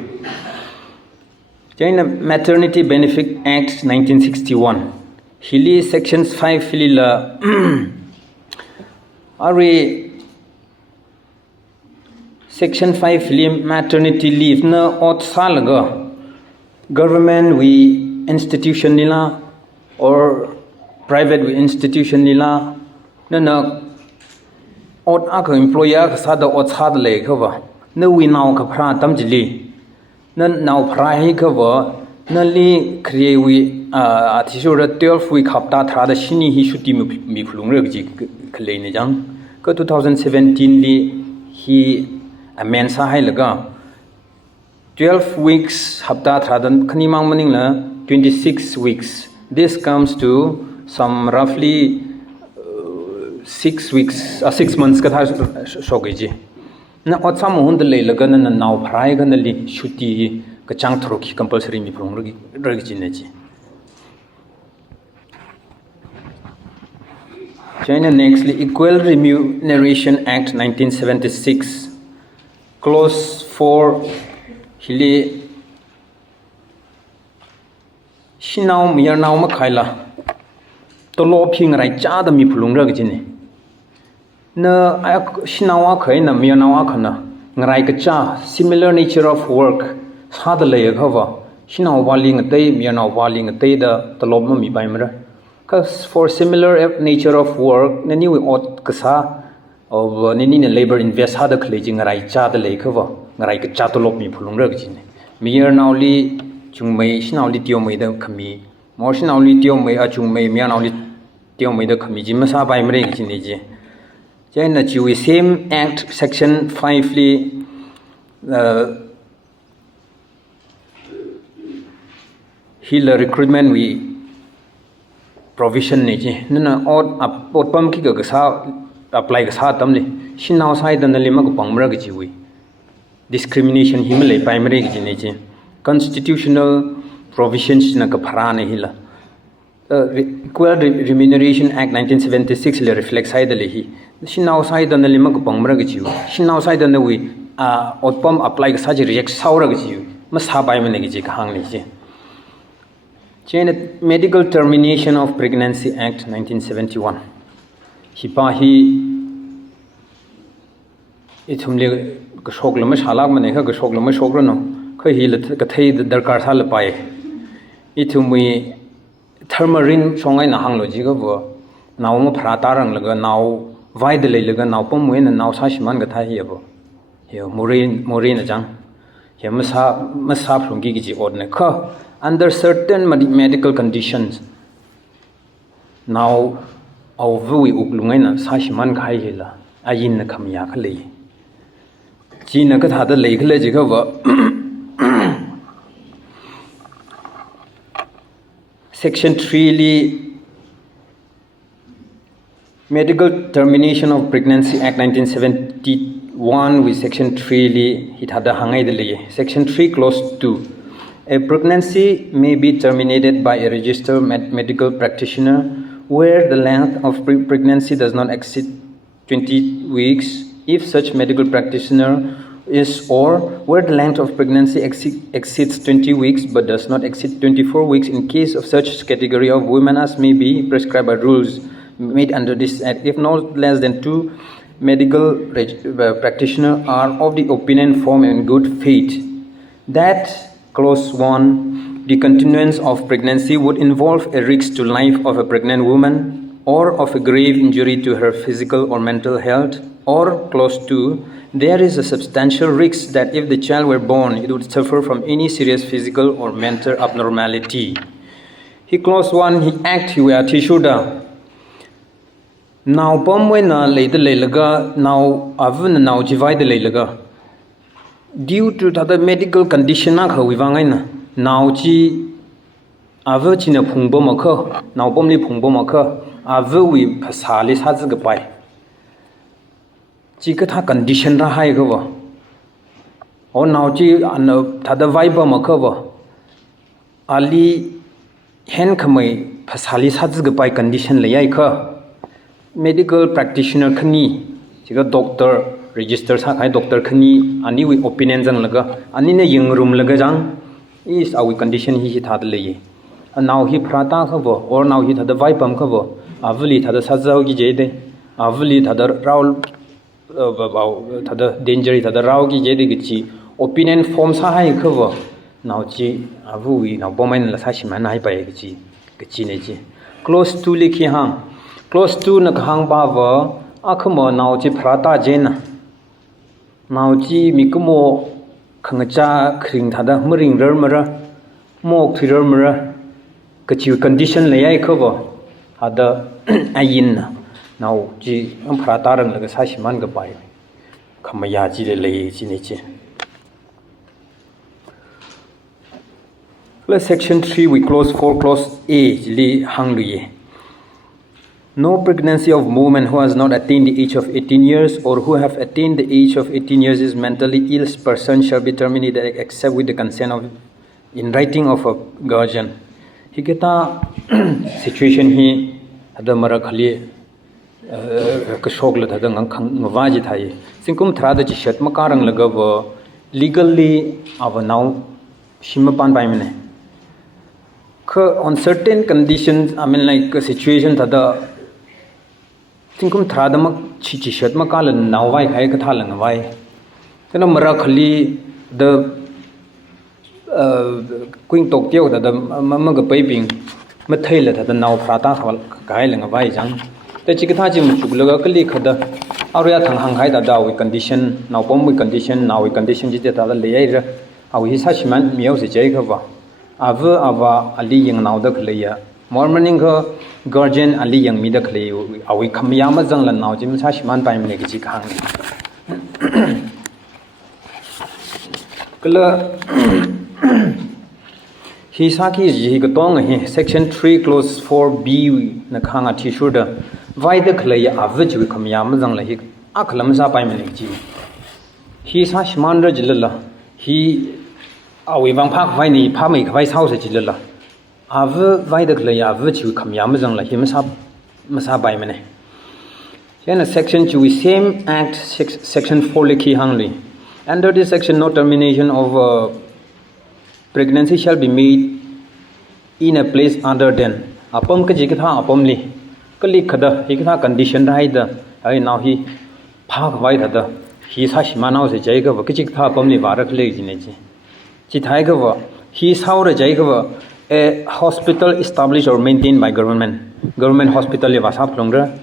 China Maternity Benefit Act 1961 Hili sections 5 filila Ari section 5 film maternity leave na ot salaga government we institution nila or private we institution nila na ot aka employer ka sada ot sad le khawa na we naw ka phra tam jili nan naw phra hi khawa nali khre we athishura 12 week hafta thra da shini hi shuti mi phulung re ji khlei ne jang ka 2017 li hi amen sa hai laga 12 weeks hafta thra dan khani mang maning la 26 weeks this comes to some roughly 6 weeks 6 months ka tha so ge ji na otsa mo hund le laga na naw phrai ga na li shuti ka chang thro ki compulsory mi phulung re ji ne ji China nextly Equal Remuneration Act 1976 Clause 4 Hili Shanao Myanao ma khaila tolo phing rai cha da mi phulung ra gi ne na Shanao khai na Myanao khana ngai ka cha similar nature of work sa da le ghawa Shanao waling tai Myanao waling tai da tolo ma mi bai mara cause for similar nature of work nani we ot kasa of nani ne labor invest hada khlejing rai cha da le khawa ngarai ka cha tolop mi phulung ra gi ne mir nauli chungmei shnauli tiomei da khami more shnauli tiomei a chungmei mia nauli tiomei da khami ji ma sa bai mre gi ne ji China Chui same act section 5 li hila recruitment we provision ne ji nana ot pam ki ga sa apply ga sa tam le Shanao sai da na le ma ko pangmra gi wi discrimination himale primary gi ne ji constitutional provisions na ka phara ne hila Equal Remuneration Act 1976 le reflects sai da le hi Shanao sai da na le ma ko pangmra gi wi Shanao sai da na wi ot pam apply ga sa ji react saura gi ma sa bai ma ne gi ka hang ne ji China Medical Termination of Pregnancy Act 1971 Hipahi itumle ka shok lama shalak mane ka shok lama shok no kha hi la ka thei darkar sa la pai itumi thermarin songai na hanglo ji ga bo naw ma phra ta rang laga naw vai de le laga naw pam we na naw sa shiman ga tha hi bo yo morin ajang he masa from gi ji ordne kha under certain medical conditions now over we uklungai na sa shiman khai hela ayin na kham ya khale ji na ka tha da lei khle ji ka wa section 3 li Medical Termination of Pregnancy Act 1971 with Section 3 li hithada hangai de liye. Section 3 Clause 2. A pregnancy may be terminated by a registered medical practitioner where the length of pregnancy does not exceed 20 weeks if such medical practitioner is or where the length of pregnancy exceeds 20 weeks but does not exceed 24 weeks in case of such category of women as may be prescribed by rules made under this act. If not less than 2 medical practitioners are of the opinion formed in good faith that clause 1 the continuance of pregnancy would involve a risk to life of a pregnant woman or of a grave injury to her physical or mental health, or clause 2 there is a substantial risk that if the child were born it would suffer from any serious physical or mental abnormality. He clause 1 he act he were tishuda now pom we na le de le laga now avun now jivai de le laga due to the medical condition na khawi wangai na now chi ava chi na phungbo ma kha now pom ni phungbo ma kha ava wi phasali sa ji ga pai chi ka tha condition ra hai ga wa o now chi an thada vai ba ma kha wa ali hen khamai phasali sa ji ga pai condition le yai kha medical practitioner khani chiga doctor register sa khai doctor khani ani wi opinion jang laga ani ne yeng room laga jang is our condition hi thad le ye now hi phrata khabo or now hi thad vai pam khabo avli thad sajau gi je de avli thad raul thad danger thad rau gi je de gi chi opinion form sa hai khabo now chi avu wi now bomain la sa shima nai pai gi chi ne chi close to likhi ha Clause 2 na khang ba wa akhmo naw chi phrata jena naw chi mikmo khangcha khring thada mring rer mara mok thirer mara kachi condition le yai khobo ada ayin naw chi am phrata rang laga sa shiman ga pai khamaya chi le lei chi ne chi section 3 we clause 4 clause A li hang lu ye No pregnancy of woman who has not attained the age of 18 years or who have attained the age of 18 years is mentally ill person shall be terminated except with the consent of in writing of a guardian. Hiketa situation hi ada mara khali ka shogla da ngang khang mawaji thai singkum thra da chi shat makarang laga wa legally ava now shimapan bai mane on certain conditions I mean like a situation that the Thinkum Thradama Chichishat Makal and Nawai Haikatalang Vai. Then a Marakali, the Queen Tokyo, the Mamaga Piping, Matela, the now Prata Kailang of Vaijang. The Chikatajim Chuglakali Kada Ariatan Hanghai da we condition, now bomb we condition, now we condition Jitata later. How he such man Miosi Jakova. Ava Ava Ali Yang now the Kalea. Morning guardian Ali Yang Mida Clay, are we come Yamazan now, Jim Sashman by Miniki Kang. Hisaki Jigotong, section 3, clause 4b, Nakanga Tishuda, Vai the Clay, Avich we come Yamazan like Aklamsa by Miniki. He Sashmandra Jilla, he are we Van Park Vini, Pamik, Vice House at Jilla. Ava Vidakla Avichu come Yamazan like him Masa by Mene. Then a section to same act section 4 Liki Hangli. Under this section, no termination of pregnancy shall be made in a place other than Apom Kajikata Apomli. Kalikada, Hikata condition rider. I now he park white he is Hashmanao Jacob, Kajikata Pomni Varak Lady. Chitaigava, he is how a Jacob. A hospital established or maintained by government hospital le wasap longra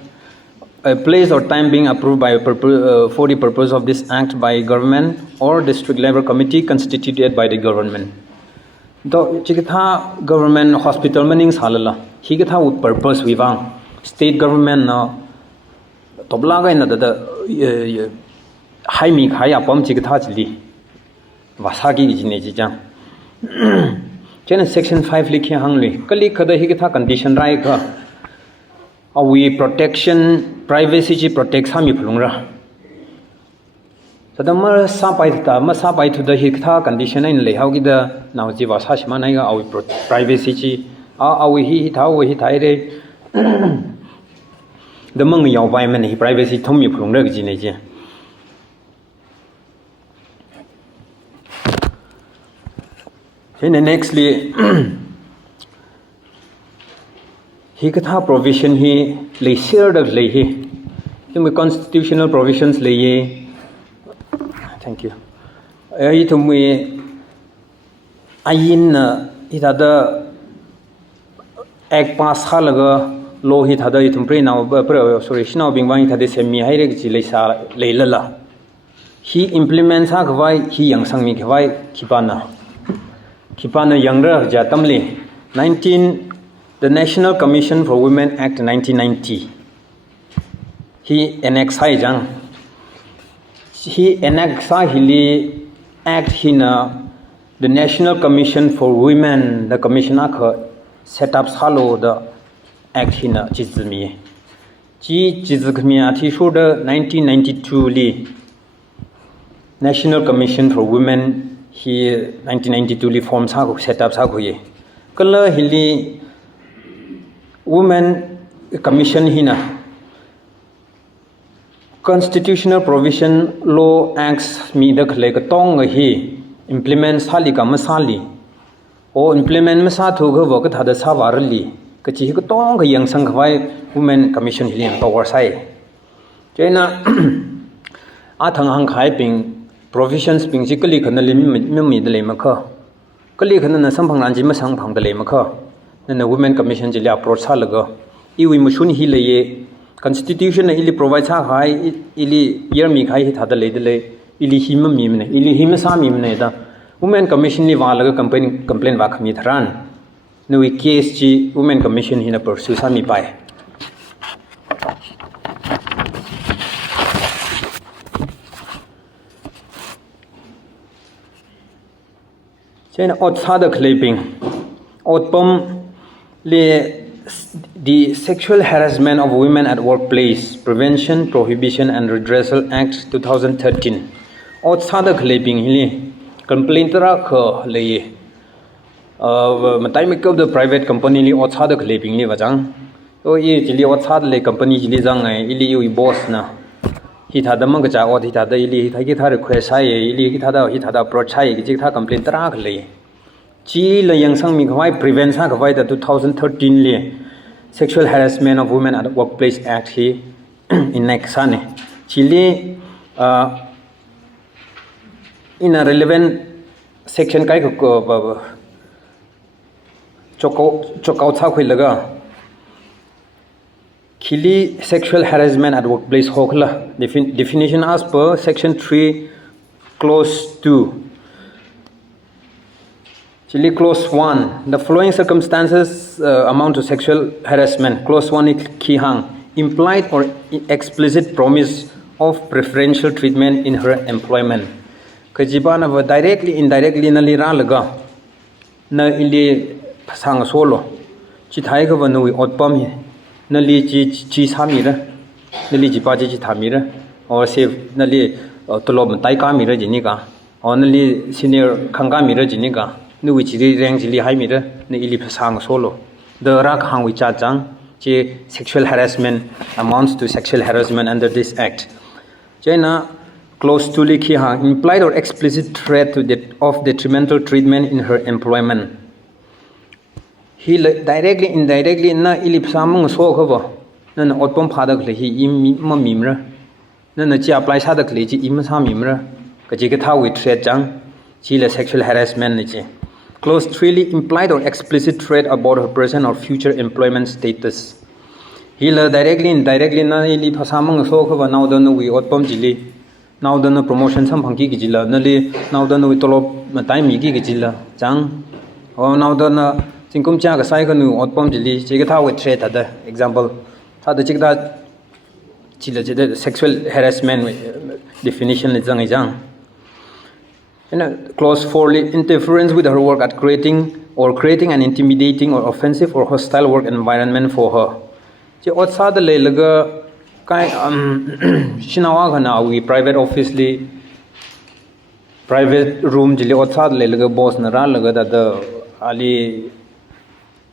a place or time being approved by for the purpose of this act by government or district level committee constituted by the government. Do chikitha government hospital maning salala hikitha with purpose wivang state government na toblaga na da hai mi khaya pam chikitha chili wasagi jine jang chen section 5 likhe hangli kali khada hikitha condition rai ka we protection privacy ji protect sami phulungra sadamar sapai ta ma sapai to the hikitha condition in le haugi da now ji wasa shima nai ga we privacy ji we hi thau we hi thai re the mang yaw bai man hi privacy thomi phulungra ji ne ji then nextly he katha provision he le shared of le he the constitutional provisions le ye thank you ai to me ayin ita da ek pass khalaga lo hi thada itum pre now sorry Shanao bing wang thade semi hai re ji le sa le la he implements ha gwai he yang sang mi gwai Kipana younger Jatamli the National Commission for Women Act 1990 he annexed hili act hina the National Commission for Women the commission set up salo the act hina chizmi chi chizkhmi athi shud 1992 li National Commission for Women he 1992 li form sa ko set up sa ko ye kala hili women commission hina constitutional provision law acts mi da khle ka tong hi implement sali ka masali o implement ma sa thu ga wa ka thada sa warli ka chi ka tong ga yang sang khwai women commission hili power sai chena a thang hang khai ping provisions basically khana lim de makha kali khana na samphang nan ji ma sang phang de makha na women commission ji la approach sa laga iwi mushun hi leye constitution na ili provide sa hai ili year mi khai hi thada le de ili hima mi mne ili hima sa mi mne da women commission ni wa laga complain wa khami tharan no we case ji women commission hi na pursue sa mi pai Then outside the clipping, the Sexual Harassment of Women at Workplace Prevention, Prohibition and Redressal Act 2013. Outside the clipping, complaint matai make up the private company outside the clipping vajang. So ye jili outside the company jili jang ili yu boss na. He thada mang cha od he thada ili thagi tha request sai ili he thada approach sai ki tha complaint tra le chi la yang sang mi khwai prevent sa khwai da 2013 le Sexual Harassment of Women at Workplace Act he in next sane chili in a relevant section kai ko chokau tha khoi laga Khili sexual harassment at workplace hokla definition as per section 3 clause 2 Chili clause 1 the following circumstances amount to sexual harassment clause 1 is kihang implied or explicit promise of preferential treatment in her employment kajibana directly indirectly na lira laga na ili sang solo chithai ga banu otpam hi nali chi samira nali ji pa ji thamira or se nali tolob tai ka mira jinika or nali senior khanga mira jinika nu wi ji rank ji li hai mira ne ili phasang solo the rak hang wi cha chang che sexual harassment amounts to sexual harassment under this act chena close to likhi ha implied or explicit threat to of detrimental treatment in her employment he directly indirectly na ilip samung so khobo na otpom phada khle hi im mimra na chi apply sa da khle chi im sa mimra ka ji ka tha with threat chang chi la sexual harassment ni chi clause 3 implied or explicit threat about her present or future employment status Healer directly, indirectly, na ili pasamang so kaba now done we outpom jili. Now done promotion some punky gijila, nali now done we tolop time yigi gijila, jang. Or now done Sinkum Chaka Saikanu outpom jili, Chigata with threat at the example. Had the Chigda Chila sexual harassment definition is Zang. Clause 4 interference with her work at creating an intimidating or offensive or hostile work environment for her. Outside the Laylaga Shinawa we private office private room Jili outside Laylaga boss Naralaga that the Ali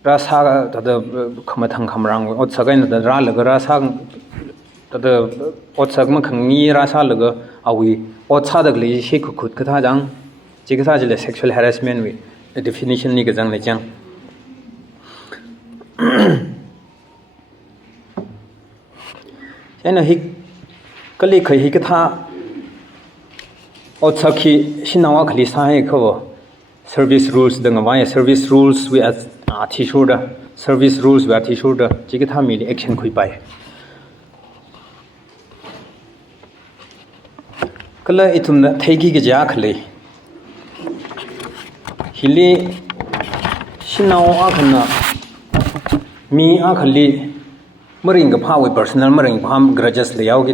Rasa the Kamatang Kamrang outside the Ralaga Rasa the outside Makangi Rasa Laga are we outside the Glishi could Katajang Chigasajil sexual harassment with the definition Nigazang Lejang. And he Kalika Hikata Otsaki Shinawa Kalisai cover service rules, the Navaya service rules we at Tishuda, service rules we at Tishuda, Chigatami action quibai. Kala itum the Tegi Jakli Hili Shinawa Akana Me Akali. Maring power personal maring pam grudges layout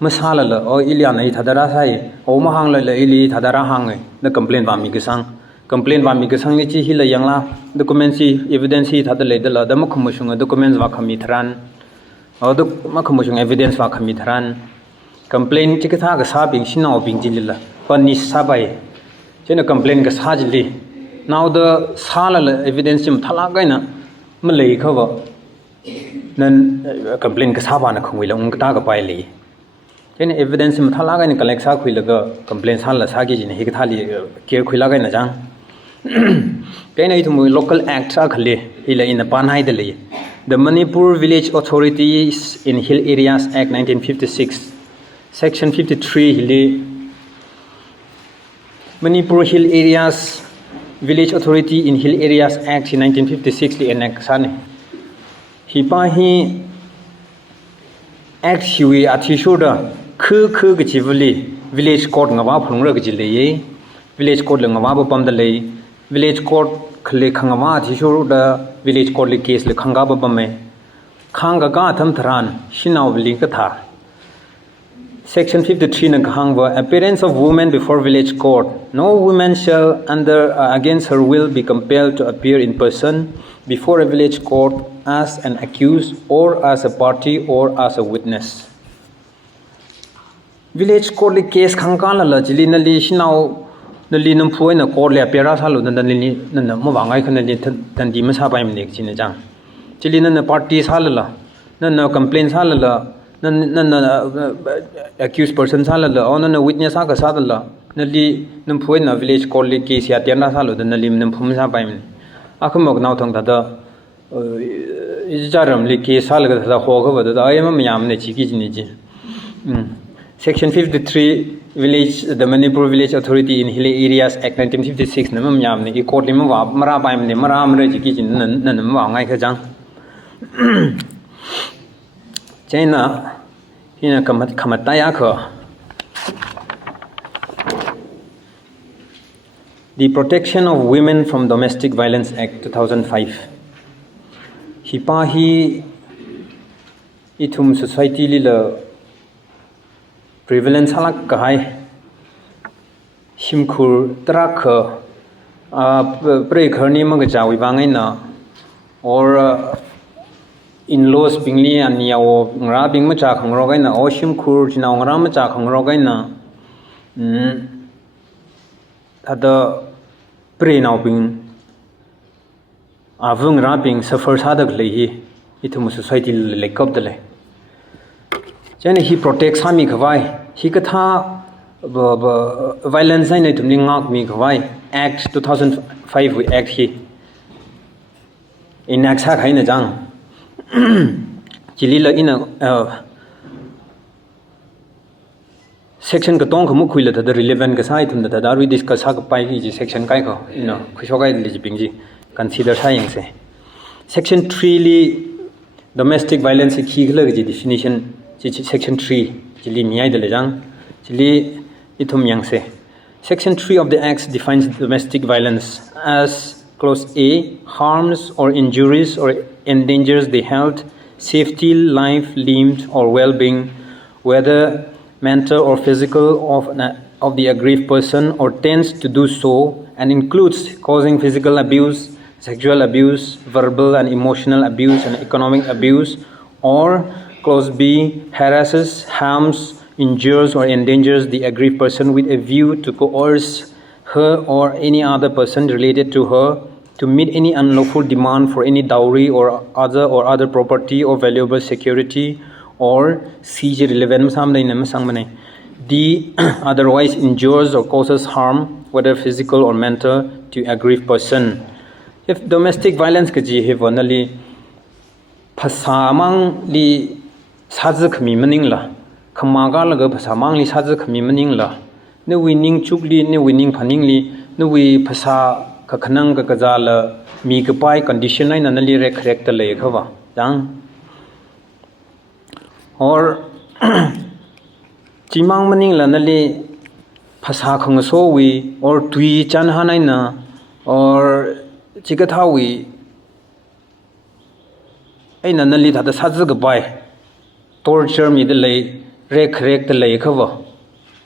masala or Iliana Tadara say, O Mahang la Ili Tadara hang, the complaint by Mikasang, complaint by Mikasang Nichi Hila Yangla, documents evidence Tadala, the Makumusung documents Vakamitran, or the Makumusung evidence Vakamitran, complaint Chikataga Sabing Shinao Bing Jilla, Panis Sabai, Jenna complaint Gashajli. Now the Sala evidence in Talagaina, Malay cover. Nan complain kasabana khungwila ungta pai li chen evidence ma thalaga ni collecta khuilaga complaints hala sagi jin hi thali care khuilaga na jang kaina ithu local act sa khale ila in panhai de the Manipur Village Authorities in Hill Areas Act 1956 section 53 hili Manipur Hill Areas Village Authority in Hill Areas Act 1956 li enact sane Hipahi act Hui Atishuda, Gachivali, village court Nava Punga Gilay, village court Langava Pamdalay, village court Klekangava Tishuda, village court case Lekangaba Bame, Kangagatam Taran, Shinao Linkata. Section 53 Nakhangva, appearance of woman before village court. No woman shall, against her will, be compelled to appear in person before a village court as an accused or as a party or as a witness. Village court case Kankala Jilina Lishinao, the Linum Puena court appearance halu than the Movangai than the Masabam Nick Jinajang. Jilina the parties halala, none complaints halala. None accused persons halala, or none witness haka sadala, Nali Numpuena village court case Yatiana Salo, the Nalim Numpumsa Baim. Akamok now tongue the Jaram Liki Salaga the Hoga, the I am Yam Nechiki. Section 53 Village, the Manipur Village Authority in Hilly Areas Act 1956, Namam Yamni, Court Limova, Marabam, Maram Rejiki, Nanamang Aikajang. China in a Kamatayaka. The Protection of Women from Domestic Violence Act 2005. Hipahi itum society lila prevalence halak kahai shimkur trak pre-khurni magajawi bangaina or in-laws pingli and yaw ngra bing macha khangrogaina oshim khur china ngra macha khangrogaina ada pre now bing avung ra bing suffer sadak lehi ithum society lekop dele chane he protects hami khawai he katha violence ai tum ningak mi khawai act 2005 we act he in aksa khaina jang Chilila in a section Katong Mukuila, the relevant Gasaitum that are we discuss Hakapai section Kaiko, Kushokai Lijipingi, consider science. Section 3 domestic violence ki khla gi definition section 3 chili miyai de lejang chili ithum yang se. Section 3 of the Act defines domestic violence as clause A, harms or injuries or endangers the health, safety, life, limb or well-being, whether mental or physical of the aggrieved person or tends to do so, and includes causing physical abuse, sexual abuse, verbal and emotional abuse and economic abuse, or clause B, harasses, harms, injures or endangers the aggrieved person with a view to coerce her or any other person related to her to meet any unlawful demand for any dowry or other property or valuable security or seizure relevant the otherwise injures or causes harm, whether physical or mental, to aggrieved person. If domestic violence kaji hevanali phasamang li sajak mi maningla khamaga laga phasamang li sajak mi maningla ne winning chukli ne winning phaningli ne wi phasa kakhanang ka kajala mi ka pai condition line anali rek rek ta le khawa dang or chimang maning lanali phasa khong so wi or tui chan hanai na or chigathawi aina nali thada sajag bai torture mi de lei rek rek ta lei khawa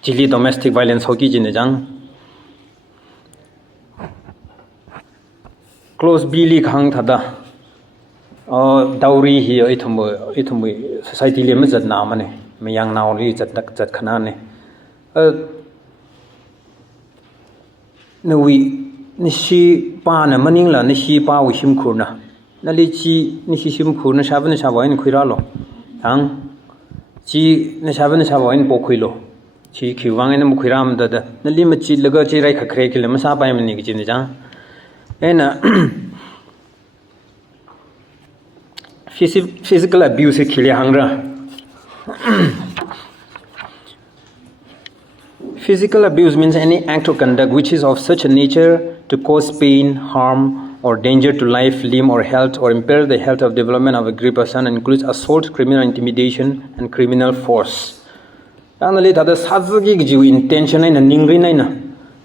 chili domestic violence hoki jine jang close B li khang thada dowry hi ithum society le ma jat na mane mayang naw li jat khana ne nawi nishi pa na maning la nishi pa wi him khurna nali chi nishi sim khurna sabane sabain khuira lo hang chi na sabane sabain po khuilo chi khiwang ena mu khuiram da nali ma chi laga chi rai khakre kile ma sa pai mani gi ni jang ena physical abuse khile hangra physical abuse means any act or conduct which is of such a nature to cause pain, harm or danger to life, limb or health or impair the health of development of a grieved person and includes assault, criminal intimidation and criminal force. Anali tada sajagi gi intention na ningri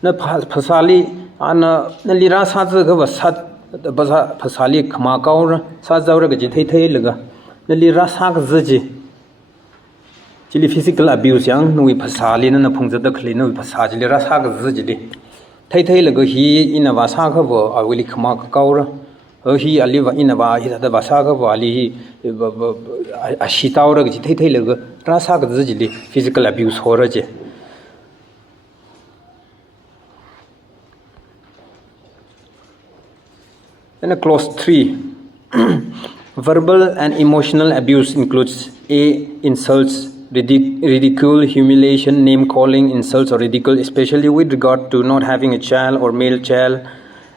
na phasali ana nalira sajag ba sat basa phasali khama kaur sajawra gi thei laga nalira sag zaji chili physical abuse yang nui phasali na phungja da khli no phasa jili ra sag zaji thei laga hi ina ba sa kha bo awili khama kaur hi aliwa ina ba hi da ba sa kha bo ali ashitaura gi thei laga ra sag zaji physical abuse ho ra je. Then clause 3 verbal and emotional abuse includes A, insults, ridicule, humiliation, name calling, insults or ridicule, especially with regard to not having a child or male child,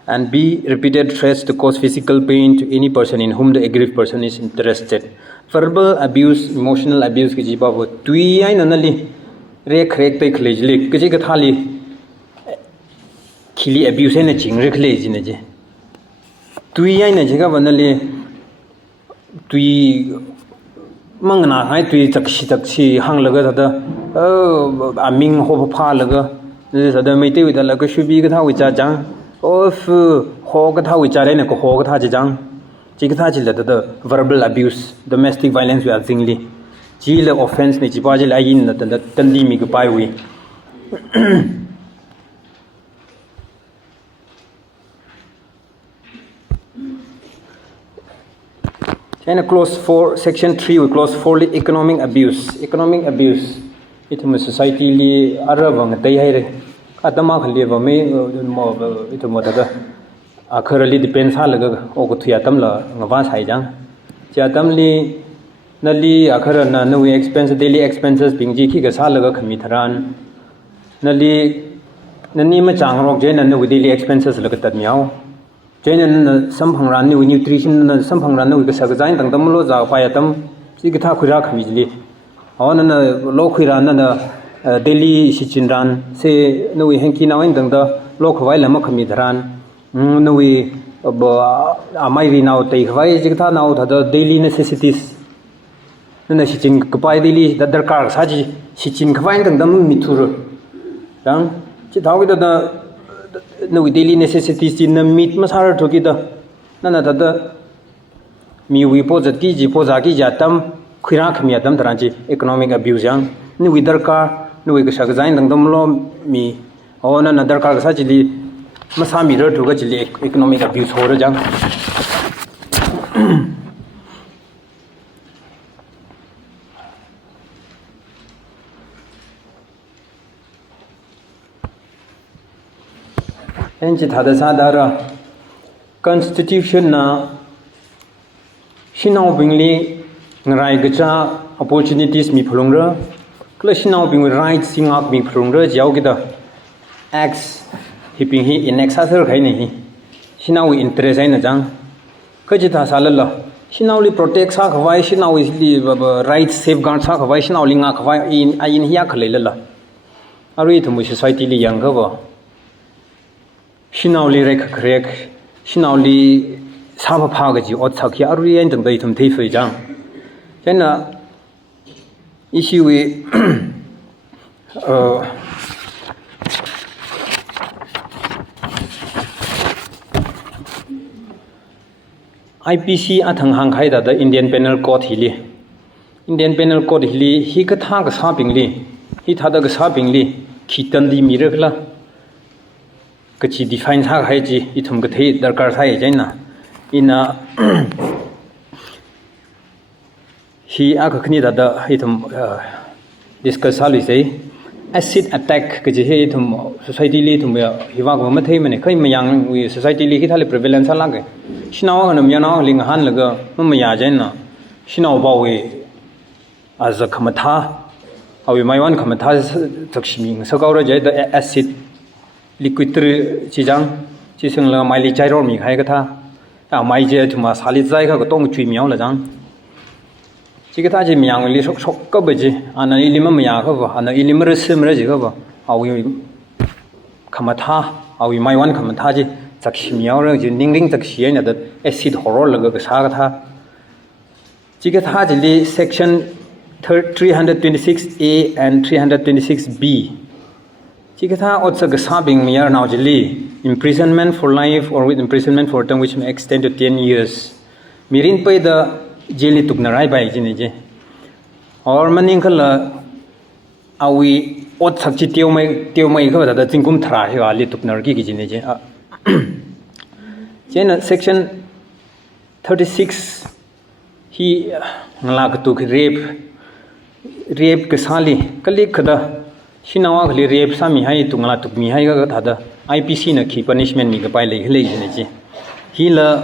and B, repeated threats to cause physical pain to any person in whom the aggrieved person is interested. Verbal abuse, emotional abuse ki jiba bo tui ai nanali rek rek tai khlejli ki ka thali khili abuse ne chingre khleji ne je tui ai na jega banali tui mangna hai tui takshi hang laga da aming ho pha laga sada meite wi da laga shubi ga tha wi cha jang of ho ga tha wi cha re ne ko ho ga tha jang chi ga tha chi la da verbal abuse domestic violence we are singly chi la offense ne chi pa ji la yin na da tandi mi ga pai wi and clause 4 section 3 with clause 4 economic abuse it is society li arabang dai haire atama khali ba me it mo da akharali depends ha laga o ko thya tam la ngwa sai jang cha tam li nali akhara na no expense daily expenses pingji ki ga sa laga khami tharan nali nani ma chang rok je na no daily expenses laga tat miao Jane some ran new nutrition, some ran with the Sagazain, and the Moloza, Payatam, Sigata Kurak Mijli. On a low Quiran, daily Shichinran, say no we hanky now in the local Vila Mokamidran, no we amai ri now tai khwai jigtha now the daily necessities na sichin kpai daily da darkar sa ji sichin khwai dang dam mi thur dang chi thau gi da no daily necessities in the meat masar to gi da na da mi wi po jat ki ji po za ki ja tam khira khmia dam tran ji economic abuse yang ni wi darkar ni wi ka sak zain dang dam lo mi ona na darkar sa ji li masa mi ro to ga ji li economic abuse ho ra jang en ji thada sa dara constitution na Shanao bingli ngai gacha opportunities mi phulungra kla Shanao bing rights singak mi phulungra jaw gida acts hiping hi in exasar khai nahi Shanao interest ai na jang kaji tha salala Shanao li protect sa khwai Shanao is li rights safeguard sa khwai Shanao li nga khwai in hiya khalela ari thumu society li yang ga Shanao li rek krek Shanao li saba phaga ji ot sakhi ari en dang dai thum thei fei jang chena issue we IPC athang hang khai da Indian Penal Code hili Indian Penal Code hili hi ka tha ka sa pingli hi tha da ka sa pingli khitan di mirakla ka chi define sa khai ji i thum ka thei darkar sai jaina ina hi aka khni da hi thum discuss sali sei acid attack ka ji he thum society li thum ya hi wa ma thei mane khai mayang wi society li hi thale prevalence la ge Shanao na myana ling han laga ma ya jaina Shanao ba we az khamatha awi maiwan khamatha takshmi sa gaura jai da acid liquid chijang chi sing la mai li chai ro mi khai ka tha a mai je thuma sali zai ka tong chui miao la jang chi ka tha ji miang li sok sok ka ba ji ana ili ma ya ka ba ana ili ma sim ra ji ka ba awi khamatha awi maiwan khamatha ji takshi miao ra ji ning ring takshi na da acid horror la ga sa ka tha chi ka tha ji li section 326A and 326B Chikatha otsa gasabing miyar now jili imprisonment for life or with imprisonment for a term which may extend to 10 years. Mirin pay the jeli tuknarai by jinije. Or maninkala awi ot sakchi teo mai ka da tingkum thra hi ali tuknar ki jinije. Jena section 36 hi ngalak tuk rape kasali kali khada Shanao khali rape sami hai tungala tukmi hai ga thada IPC na khi punishment mi ga pai le ne ji hi la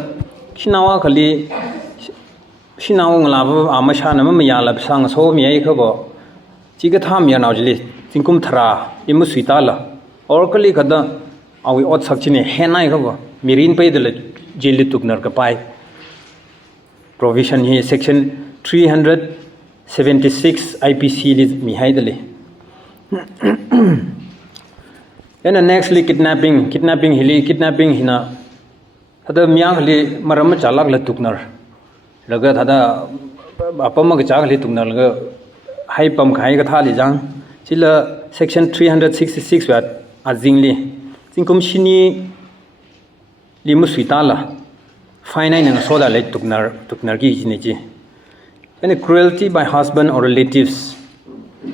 Shanao khali Shanao ngala ba amasha na ma ya la sang so mi ai kha bo chi ga tham ya naw ji tingkum thara imu suita la or kali khada awi ot sak chi ne henai kha bo mirin pai de jeli tuknar ka pai provision hi section 376 IPC li mi hai de le and nextly kidnapping hina thada myang hli maram chalak la tuknar laga thada apam ga chak hli tuknar laga hai pam khai ga thali jang chila section 366 wat azingli singkum shini limu suitala fine nang soda le tuknar gi jini ji and cruelty by husband or relatives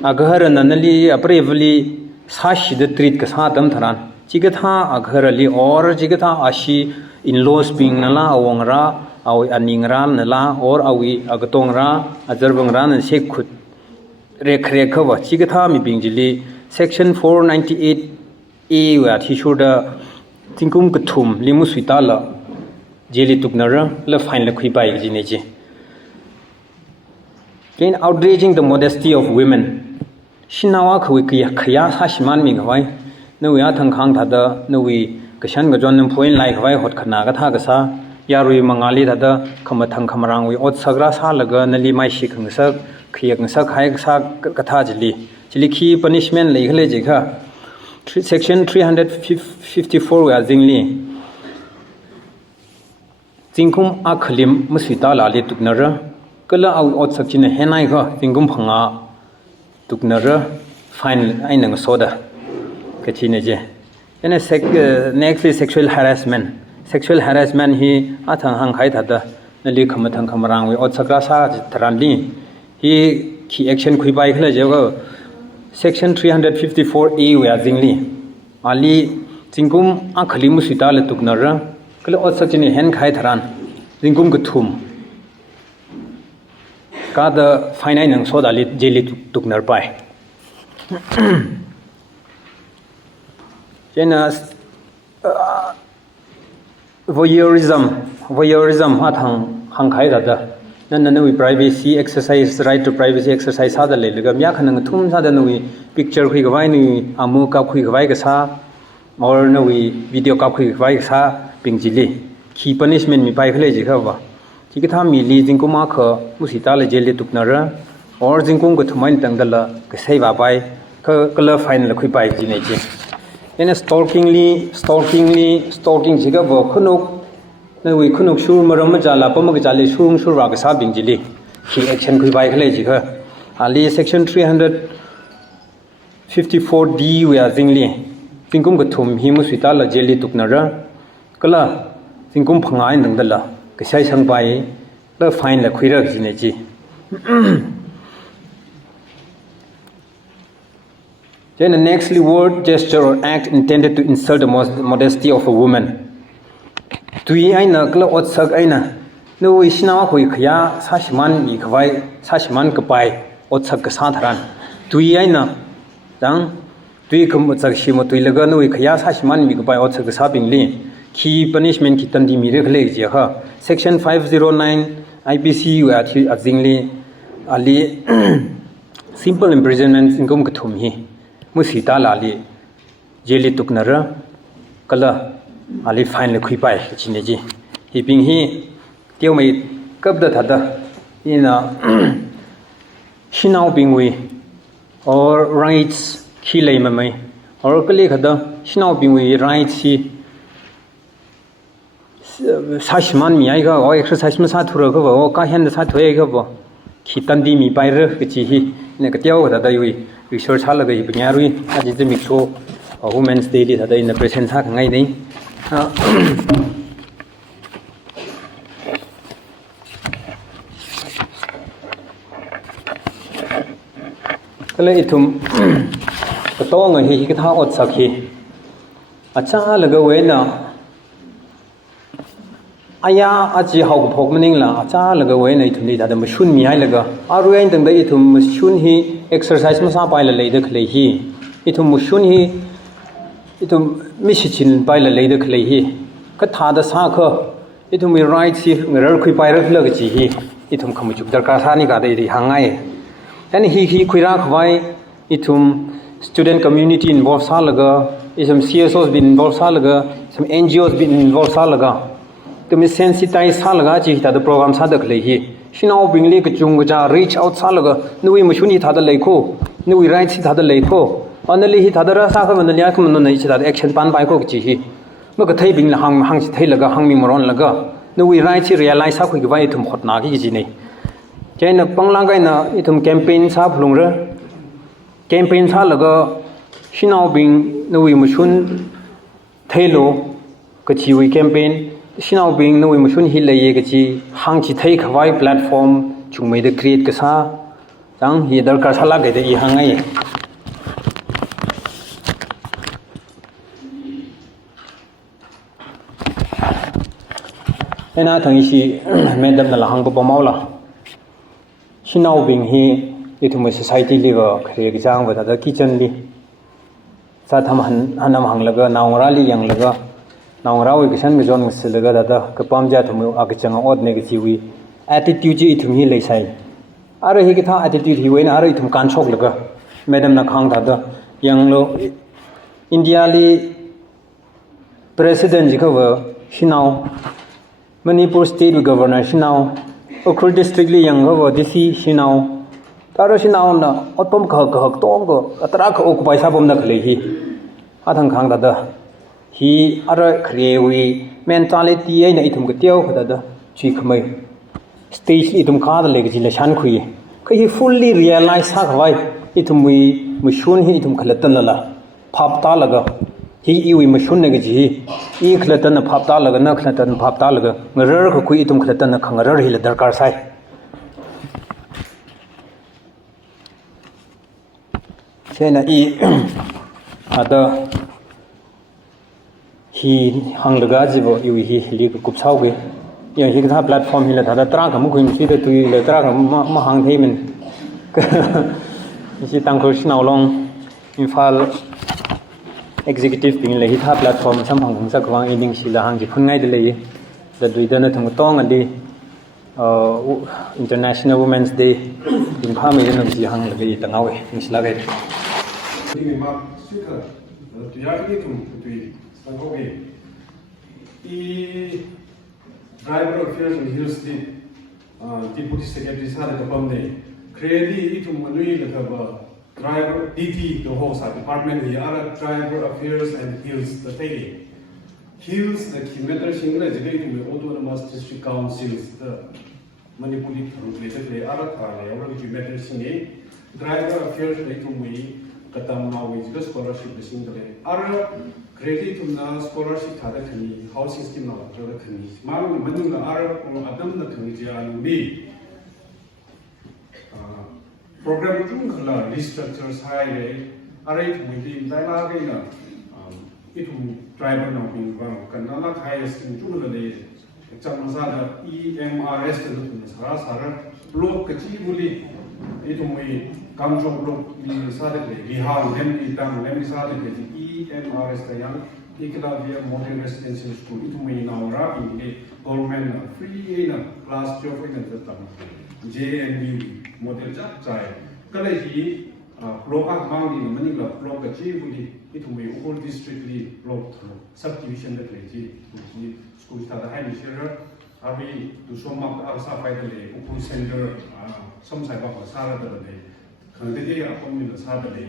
aghar nanali aprevali sashi the treat ka sadam tharan chigatha aghar ali or chigatha ashi in laws ping nala awongra aw aningra nala or awi agatongra ajarbangra na sekhut rekha wa chigatha mi bingjili section 498A wa thishuda tingkum kuthum limu suitala jeli tuknara la fine la khui bai jine ji in outraging the modesty of women Shanao khwi khya sa shiman mi gawai no ya thang khang thada no wi kashan ga jon point lai gawai hot khana ga tha ga sa ya rui mangali thada khama thang khamarang wi ot sagra sa laga nali mai shi khang sa khiyak sa khai sa ka tha jili khi punishment lai hle ji kha section 354 wa jingli Tangkhul akhalim musita lali tuknara kala au ot sakchina henai kha Tangkhul phanga tuknara final ainang soda kachine je ene next is sexual harassment hi athang hang khai thada nali khamathang khamarang we ot sakra sa tharandi hi ki action khui bai khla je section 354A we azingli ali Tangkhul akhalim musita la tuknara kala ot sakchini hen khai tharan Tangkhul guthum ka the final nang soda li jeli tuknar pai Jena voyeurism hang khai da nan we privacy exercise right to privacy exercise sa da le ga mya khanang thum sa da we picture khui ga ni amu ka khui ga ga sa or no we video ka khui ga sa pingjili ki punishment mi pai khle ji kha ba ki ka tha mi li Tangkhul ma kha musita le jeli tuknara or Tangkhul ko thumain tangdala ka sei ba pai ka kala fine la khui pai ji nei ji ena stalking jiga bo khunuk na we khunuk shur maram ma jala pam ga jale shung shur ra ga sa bingjili ki action khui bai khle ji kha ali section 354D we are zingli Tangkhul ko thum hi musita la jeli tuknara kala Tangkhul phanga in dangdala ka sai sang bai la fine la khui ra ji nei ji Then the nextly word, gesture or act intended to insult the modesty of a woman. Tui aina kla otsak aina no ishna khoi khya sashman I khwai sashman kapai otsak ka satharan tui aina dang tui kum otsak shimo tui laga no khya sashman mi kapai otsak ka sabingli ki punishment ki tandi mi rekhle je ha section 509 IPC wa thi azingli ali simple imprisonment ingum ka thum hi musita lali jeli tuknara kala ali fine le khui pai chine ji hiping hi teu mai kap da thada ina Shanao bingwi or rights khilai mai or kali khada Shanao bingwi rights hi sashman mi ai ga o exercise ma sa thura ga o ka hen sa thoye ga bo khitandi mi pai re chi hi ne ka teu da yui research hala ga ibnyarui aji je mikso women's daily da in the present ha ngai nei kala itum to nga hi ka tha ot sakhi acha laga wena aya aji hau phok maning la acha laga wena ithuni da mashun mi hai laga aru ain tang da ithum mashun hi exercise ma sa pai la leida khlei hi ithum mushun hi ithum misichin pai la leida khlei hi ka tha da sa kha ithum mi right si ngar khui pai ra khla ga chi hi ithum khamu chuk darkar sa ni ga dai hangai and hi khuira khwai ithum student community involved sa laga some CSOs been involved sa laga some NGOs been involved sa laga to me sensitize sa laga chi ta the program sa da khlei hi Shanao bingli ka chung ga reach out sa laga nui mashuni thada leikho nui right si thada leikho anali hi thada ra sa kha man lia kham no nei chi thada action pan pai ko chi hi ma ka thai bing la hang si thai laga hang mi moron laga nui right si realize sa khoi ga bai thum khotna ki ji nei chaina pangla ga na ithum campaign sa phulung ra campaign sa laga Shanao bing nui mashun thailo ka chi wi campaign Shanao bing no emotion hi lai ga chi hang chi thai khwai platform Chuimeila create ka sa tang hi dar ka sala ga de I hangai ena thang si madam na hang ba maula Shanao bing hi ithum society li ga khre ga jang ba da kitchen li sa tham hanam hang laga naungra li yang laga Naungrawi kisan mi zon ngsilaga dada kapam ja thumu agchanga od ne gi wi attitude ji ithum hi leisai ara hi ki tha attitude hi wena ara ithum kan chok laga madam na khang dada yang lo India li president ji khawa Shanao Manipur state governor Shanao Ukhul district li yang khawa DC Shanao taro Shanao na otpom kha tong ko atra kha ok paisa bom na khle hi athang khang dada he other creawi mentality ai na itum ka tiao khada da chui khmai stage itum ka da leg jila shan khui ka he fully realize ha khwai itum mi shun hi itum khalatan la phap ta laga hi iwi mashun na ji I khlatan na phap ta laga na khlatan phap ta laga ngarar ko kui itum khlatan na khangarar hi la darkar sai chena I ada he hang laga jibo iwi hi li ko kup chau ge ya hi ka platform hi la da tra ka mu kuin chi da tu la tra ka ma hang thei men si Tangkhul Shanao long Imphal executive ping le hi tha platform sam hang sa kwang ening si la hang ji phun ngai de le da dui da na thung tong andi International Women's Day Imphal me na ji hang le ge ta ngawe misla ge ini mak suka dia itu tu sangkoge I driver affairs in Hill Street deputy secretary sada ka pamne create itu menui le ka driver DT the whole department here are driver affairs and hills the thing hills the kilometer single is going to be autonomous district councils the Manipur related they are the kilometer single driver affairs itu we katam na we just scholarship the single are credit to na scholarship thada khani housing scheme na thada khani maru manu na are adam na khani ja me program chung khala restructure sai re are we di dala ge na itu driver na bin ba kana na khai scheme chung la le chang sa da EMRS na sara sara block ka chi buli itu moi control block ni sa de le ha nem ni tam nem sa de le EMRS ka yang Iklavia Modern Residential School itu moi na ora in government free na class 12 in the tam JNB model jap chai kala hi block a mang ni mani la block ka chi buli itu moi whole district li block subdivision da le ji school ta da hai ni share abi du so mak a sa pai da le upul center som sai ba ko sa ra da le khang de ya ko ni sa da le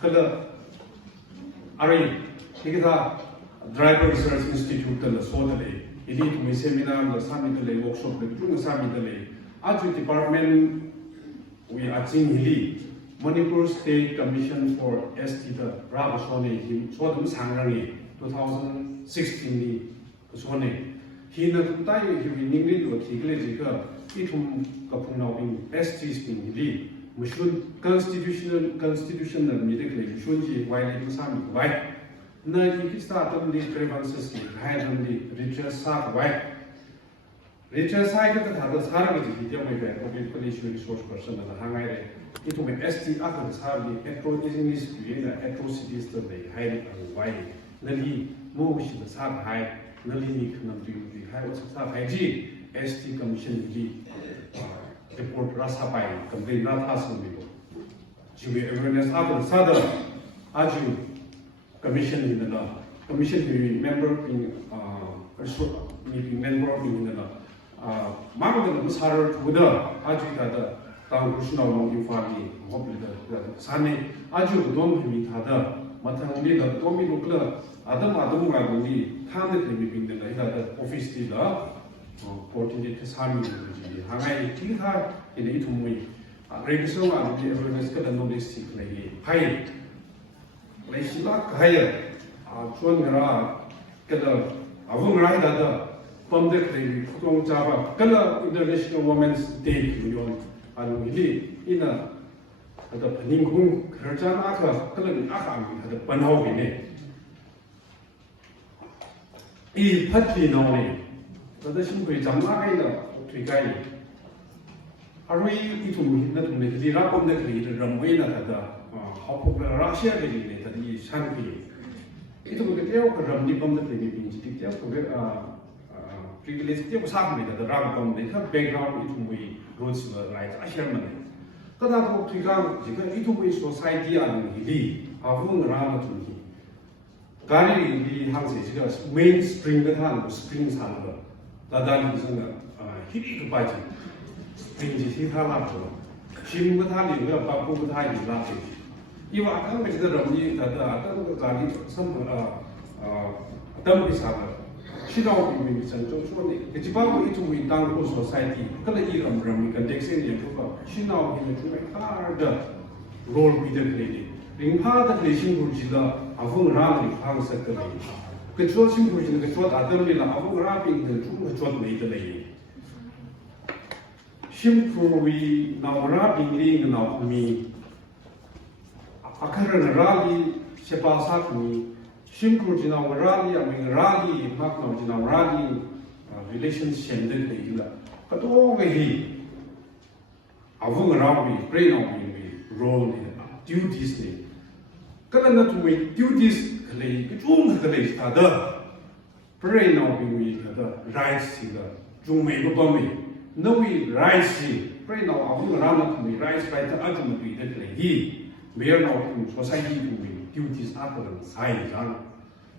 kala ari ikita driver research institute da so da le idi tu me seminar la sa mi da le workshop da tu sa mi da le aju department we are seeing hili Manipur State Commission for ST the Bravo Sone him so dum sangrani 2016 ni sone he na tai he ningli do thikle ji ka itum kapung na in ST spin hili mushun constitutional meeting le shun ji wai le sam wai na ki sta tam di grievances ki hai tam di redress sa wai redress sai ka ta da sar ga ji te mai ba public police resource person na hangai re itu me ST after sar di atrocities ki na atrocities to le hai le wai na li mo shi da sar hai na li ni kan tu di hai wa sa hai ji ST commission ji report rasa pai complain na tha su mi ji we awareness after sada aju commission ni na commission ni member in member in na 마음대로 사를 보다 아주 다다 다음 구신하고 인파기 모빌다 산에 아주 도움이 다다 마탕리가 도움이 높다 아담가 우리 타는 데미 빈데다 이다 오피스티다 포티니티 산이 되지 하나의 기타 이 도움이 레기성아 우리 에버네스가 노리스틱 레기 파이 레시라 가야 주원이라 그다 아부라이다다 Pomdekli Putong Java, Kala International Women's Day, Yon, and Mili, Ina, the Paninkum, Kerjan Aka, Kalan Akam, the Panhovine. E. Patli Noni, the Shimpe Jamaka, Trigai. Are we to not make the Rapom the Ramwena, how popular Russia did the Shanti? It will get out of Ramdipom the Philippines, privilege dia besar ni dah ram kom ni kan background itu mui rules right asyam mana kada tu tiga jika itu mui society an hili avung ram tu ni kali di hang se jika mainstream ke than spring san ba tada ni sanga hili tu baji spring ji si thala tu chim ke than ni ba pu ke than ni la tu iwa kan ke jika ram ni tada kan kali sam dam isaba Shanao bi mi san so so ni ke ba ko itu mi Tangkhul society kala I ram context ni ko Shanao bi mi ka da role bi de play Imphal da Keishing Guru la avung ram ni phang sak ka ke chot sim Guru ni ke chot adam ni la avung ram bi de chu ke chot nei de lei sim Guru na ra bi ri na mi akara na rali sepa sak ni sim Guru na rali ami rali mak na rali relationship de lei la ka to ge hi avung ram bi pray na bi role ni duties ni kala na tu me duties kale ke chung kale sta da pray now bi mi da rights si da chung me ba me no we rights si pray now avu ra na tu me rights right ta ultimately da kale hi me now tu society tu me duties are the sai jan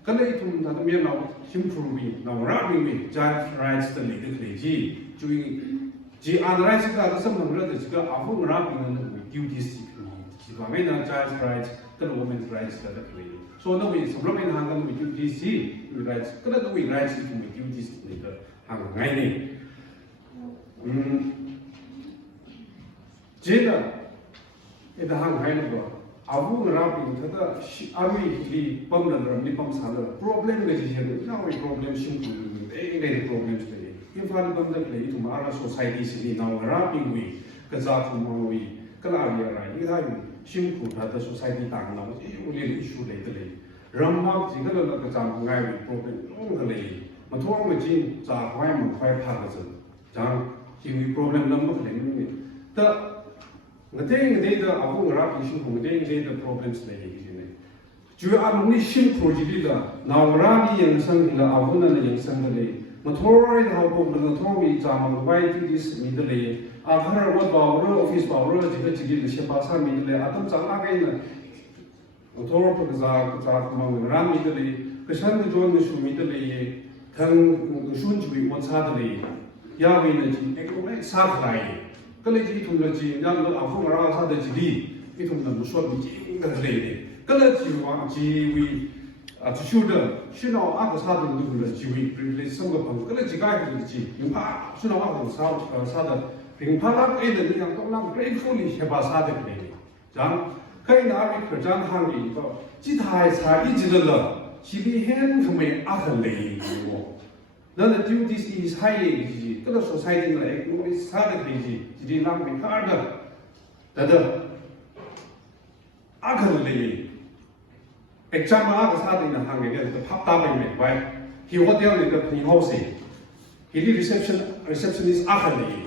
kale tu da me now simple we now ra bi me child rights da le da kale ji chui ji an rights ka da sam na da ga avu ra bi na duties ji ba me na child rights the women's rights that are playing. So no we some Roman hang with duties rights. Kada we rights to with duties later hang ngai Jeda it hang ngai no. Abu rapi thada army li pam na ram ni pam sala problem ga ji na we problem sim ku e problems le. Imphal pam da le to mara society si na rapi we ka za tu mo we kala ya ra ni ha sim ku da society tang na e uli issue le de ram ma ji ga la ka jam ngai we problem ong ga le ma thong ma jin za khwai ma khwai pha ga zan jang ji we problem lam ma le ni ta ngate da abu ra pi sim ku ngate da problems le ji ne ju a ni sim ku ji da na ra ni yang sang la abu na yang sang da le ma thoi da ha ko ma thoi za ma wai ti dis mi da le a घर वो बावरो office बावरो जिले जिले से पासा मिले आदम चला गई ना थोड़ा पर जा मंग राम मिले कशन जोन में शु मिले ये थंग शुन जुई मन साथ ले या वे ने जी एक वो साथ लाए कले जी तुम ल जी ना लो आफो मरा साथ जी ये तुम न मुसो भी जी का ले कले जी वा जी we आ就的是那阿个啥的都了机会来生个朋友可能几个的机有怕是那阿个啥的Imphal e de yang tong lang gratefully seba sa de le jang kai na bi khar jang hang ni ba ji thai sa I ji de la chi bi hen khme a kha le wo na the duties is high ji ka society na ek no sa de le ji ji nam bi ka da a kha le exam a ka sa de na hang ne de phap ta bai me bai he hotel ni ka ni house he receptionist a kha le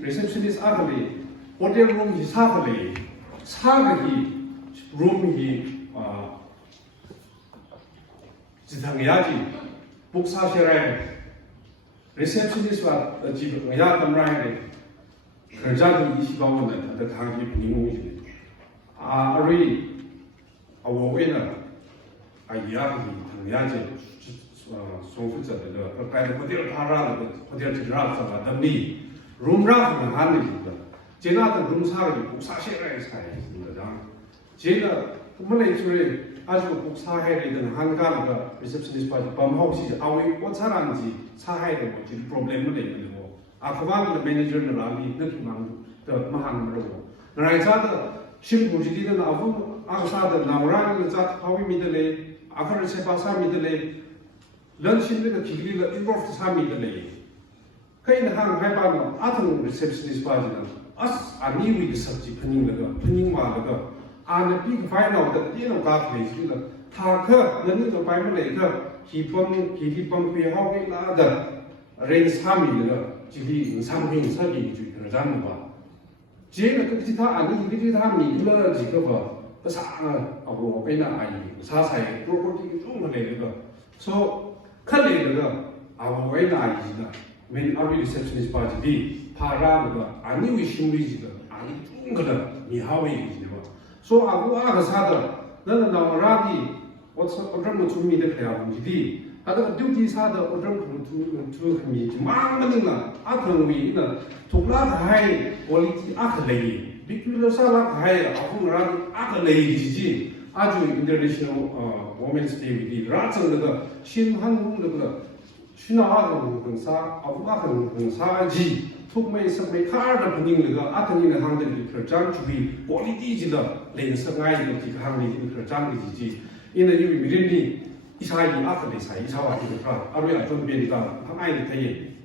receptionist ugly, hotel room is ugly, saggy room he Zitangyaji, books are shared. Receptionist was a jeep, Yatam Riley, Kerjadi is government, the country in a really a winner, a Yaki, Yaji, so the kind of hotel para, hotel to draft of the knee. room ra na han ni da jena ta room sa ri ku sa she ra sa ni da jena kuma le chure a ju ku sa he ri da han ga da receptionist pa pam ho si a we ko sa ran ji sa hai da ko ji problem le ni mo a ka ba da manager na ra ni na ki mang da ma han ro na ra sa da sim ku ji da na bu a sa da na ra ni za ha wi mi da le a ka re se pa sa mi da le lan sin da ki li la involve sa mi da le kai na hang hai ba no athang receptionist ba ji na as ani wi sabji phaning ma la ga an pi ka fai no da ti no ka thai ji la tha kha nan no pai ma le ka ki pom pe ho ke la da ren sa mi la ji li sang hing sa gi ji na jan ba je na ka ji tha ani ji tha mi la ji ka ba ta sa a ro pe na ai sa sai property ki chung le ga so kha le ga a wo ai na ai ji na when our receptionist party be para ga ani wi shimri ji ga ani chung ga ni hawi ji ne ba so agu a ga sa da na na ra di what's program no chumi de kya bu ji di ada duty sa da program to mi ji ma ma ni na a thang wi na thukla hai quality a kha lei big sa la hai a fu ra a kha lei ji ji a ju international Women's Day with the rats and the Shin Han the Shanao and Sa Abu and Saji took me some card of Ning the Atani and Hundred Kerjan to be quality Jilla, Lane Sangai, the Hamley Kerjan in the immediately. Isai after this, Isawa to the crowd. Are we at John Benita? I pay.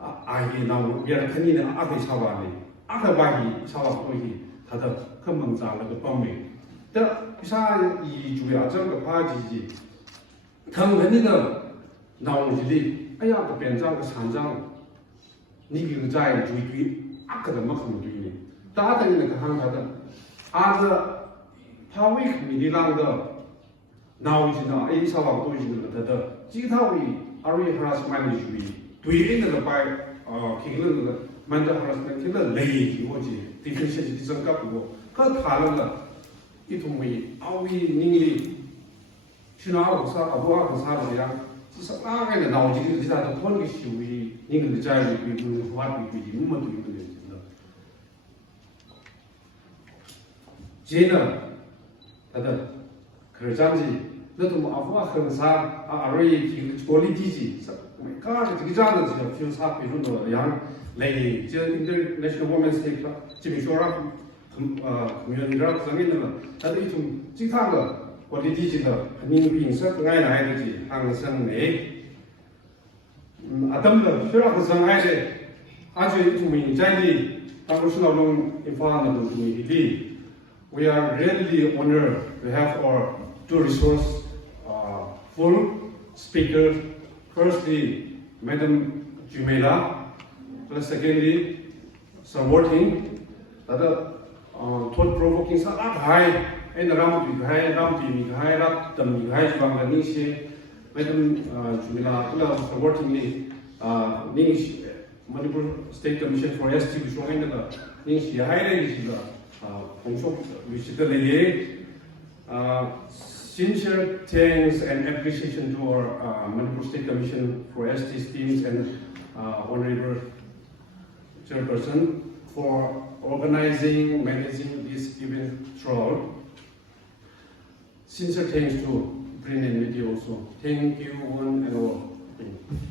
I now we are Kenny and Aka Sawani. Aka Bagi, Sawa, Tata, Commons are like a bombing. The Isai, you are Jungle Party. Come Venida. Now, I have the Benzang Sanjang. Nigel Giant, we Aka the Makam doing it. Data in the Kahanga. Other Pawik, Midilanga. Now it's now a Sawa doing the Jitawi, Ari harassment should be. Do you end the by Kingland, mental harassment, killer lady, deficiency is a couple. Cut Halala, it will be, are we nearly Shanao, Abu Sabia, and now these are the point issue we need the child we do what we do, movement we do. Jena, other Kerjanji. Little of Wakansa are already quality. My God, the Gizan feels happy to young lady, International Women's Day, Jimmy Shora, community drugs, and that it to Zitanga, quality, the being certain energy, and some egg. Adam, the Shura, some idea, actually to me, Jandy, Tangkhul Imphal to me. We are really honored to have our two resource full speakers. Firstly, Madam Chuimeila, plus secondly, supporting other thought-provoking high and around the high, around the high, up the high Bangladesh, Madam Chuimeila, supportingly, Nish Manipur State Commission for ST, which was in the Nish High, which is the sincere thanks and appreciation to our Manipur State Commission for ST teams and Honorable Chairperson for organizing, managing this event throughout. Sincere thanks to Brin and Media also. Thank you one and all.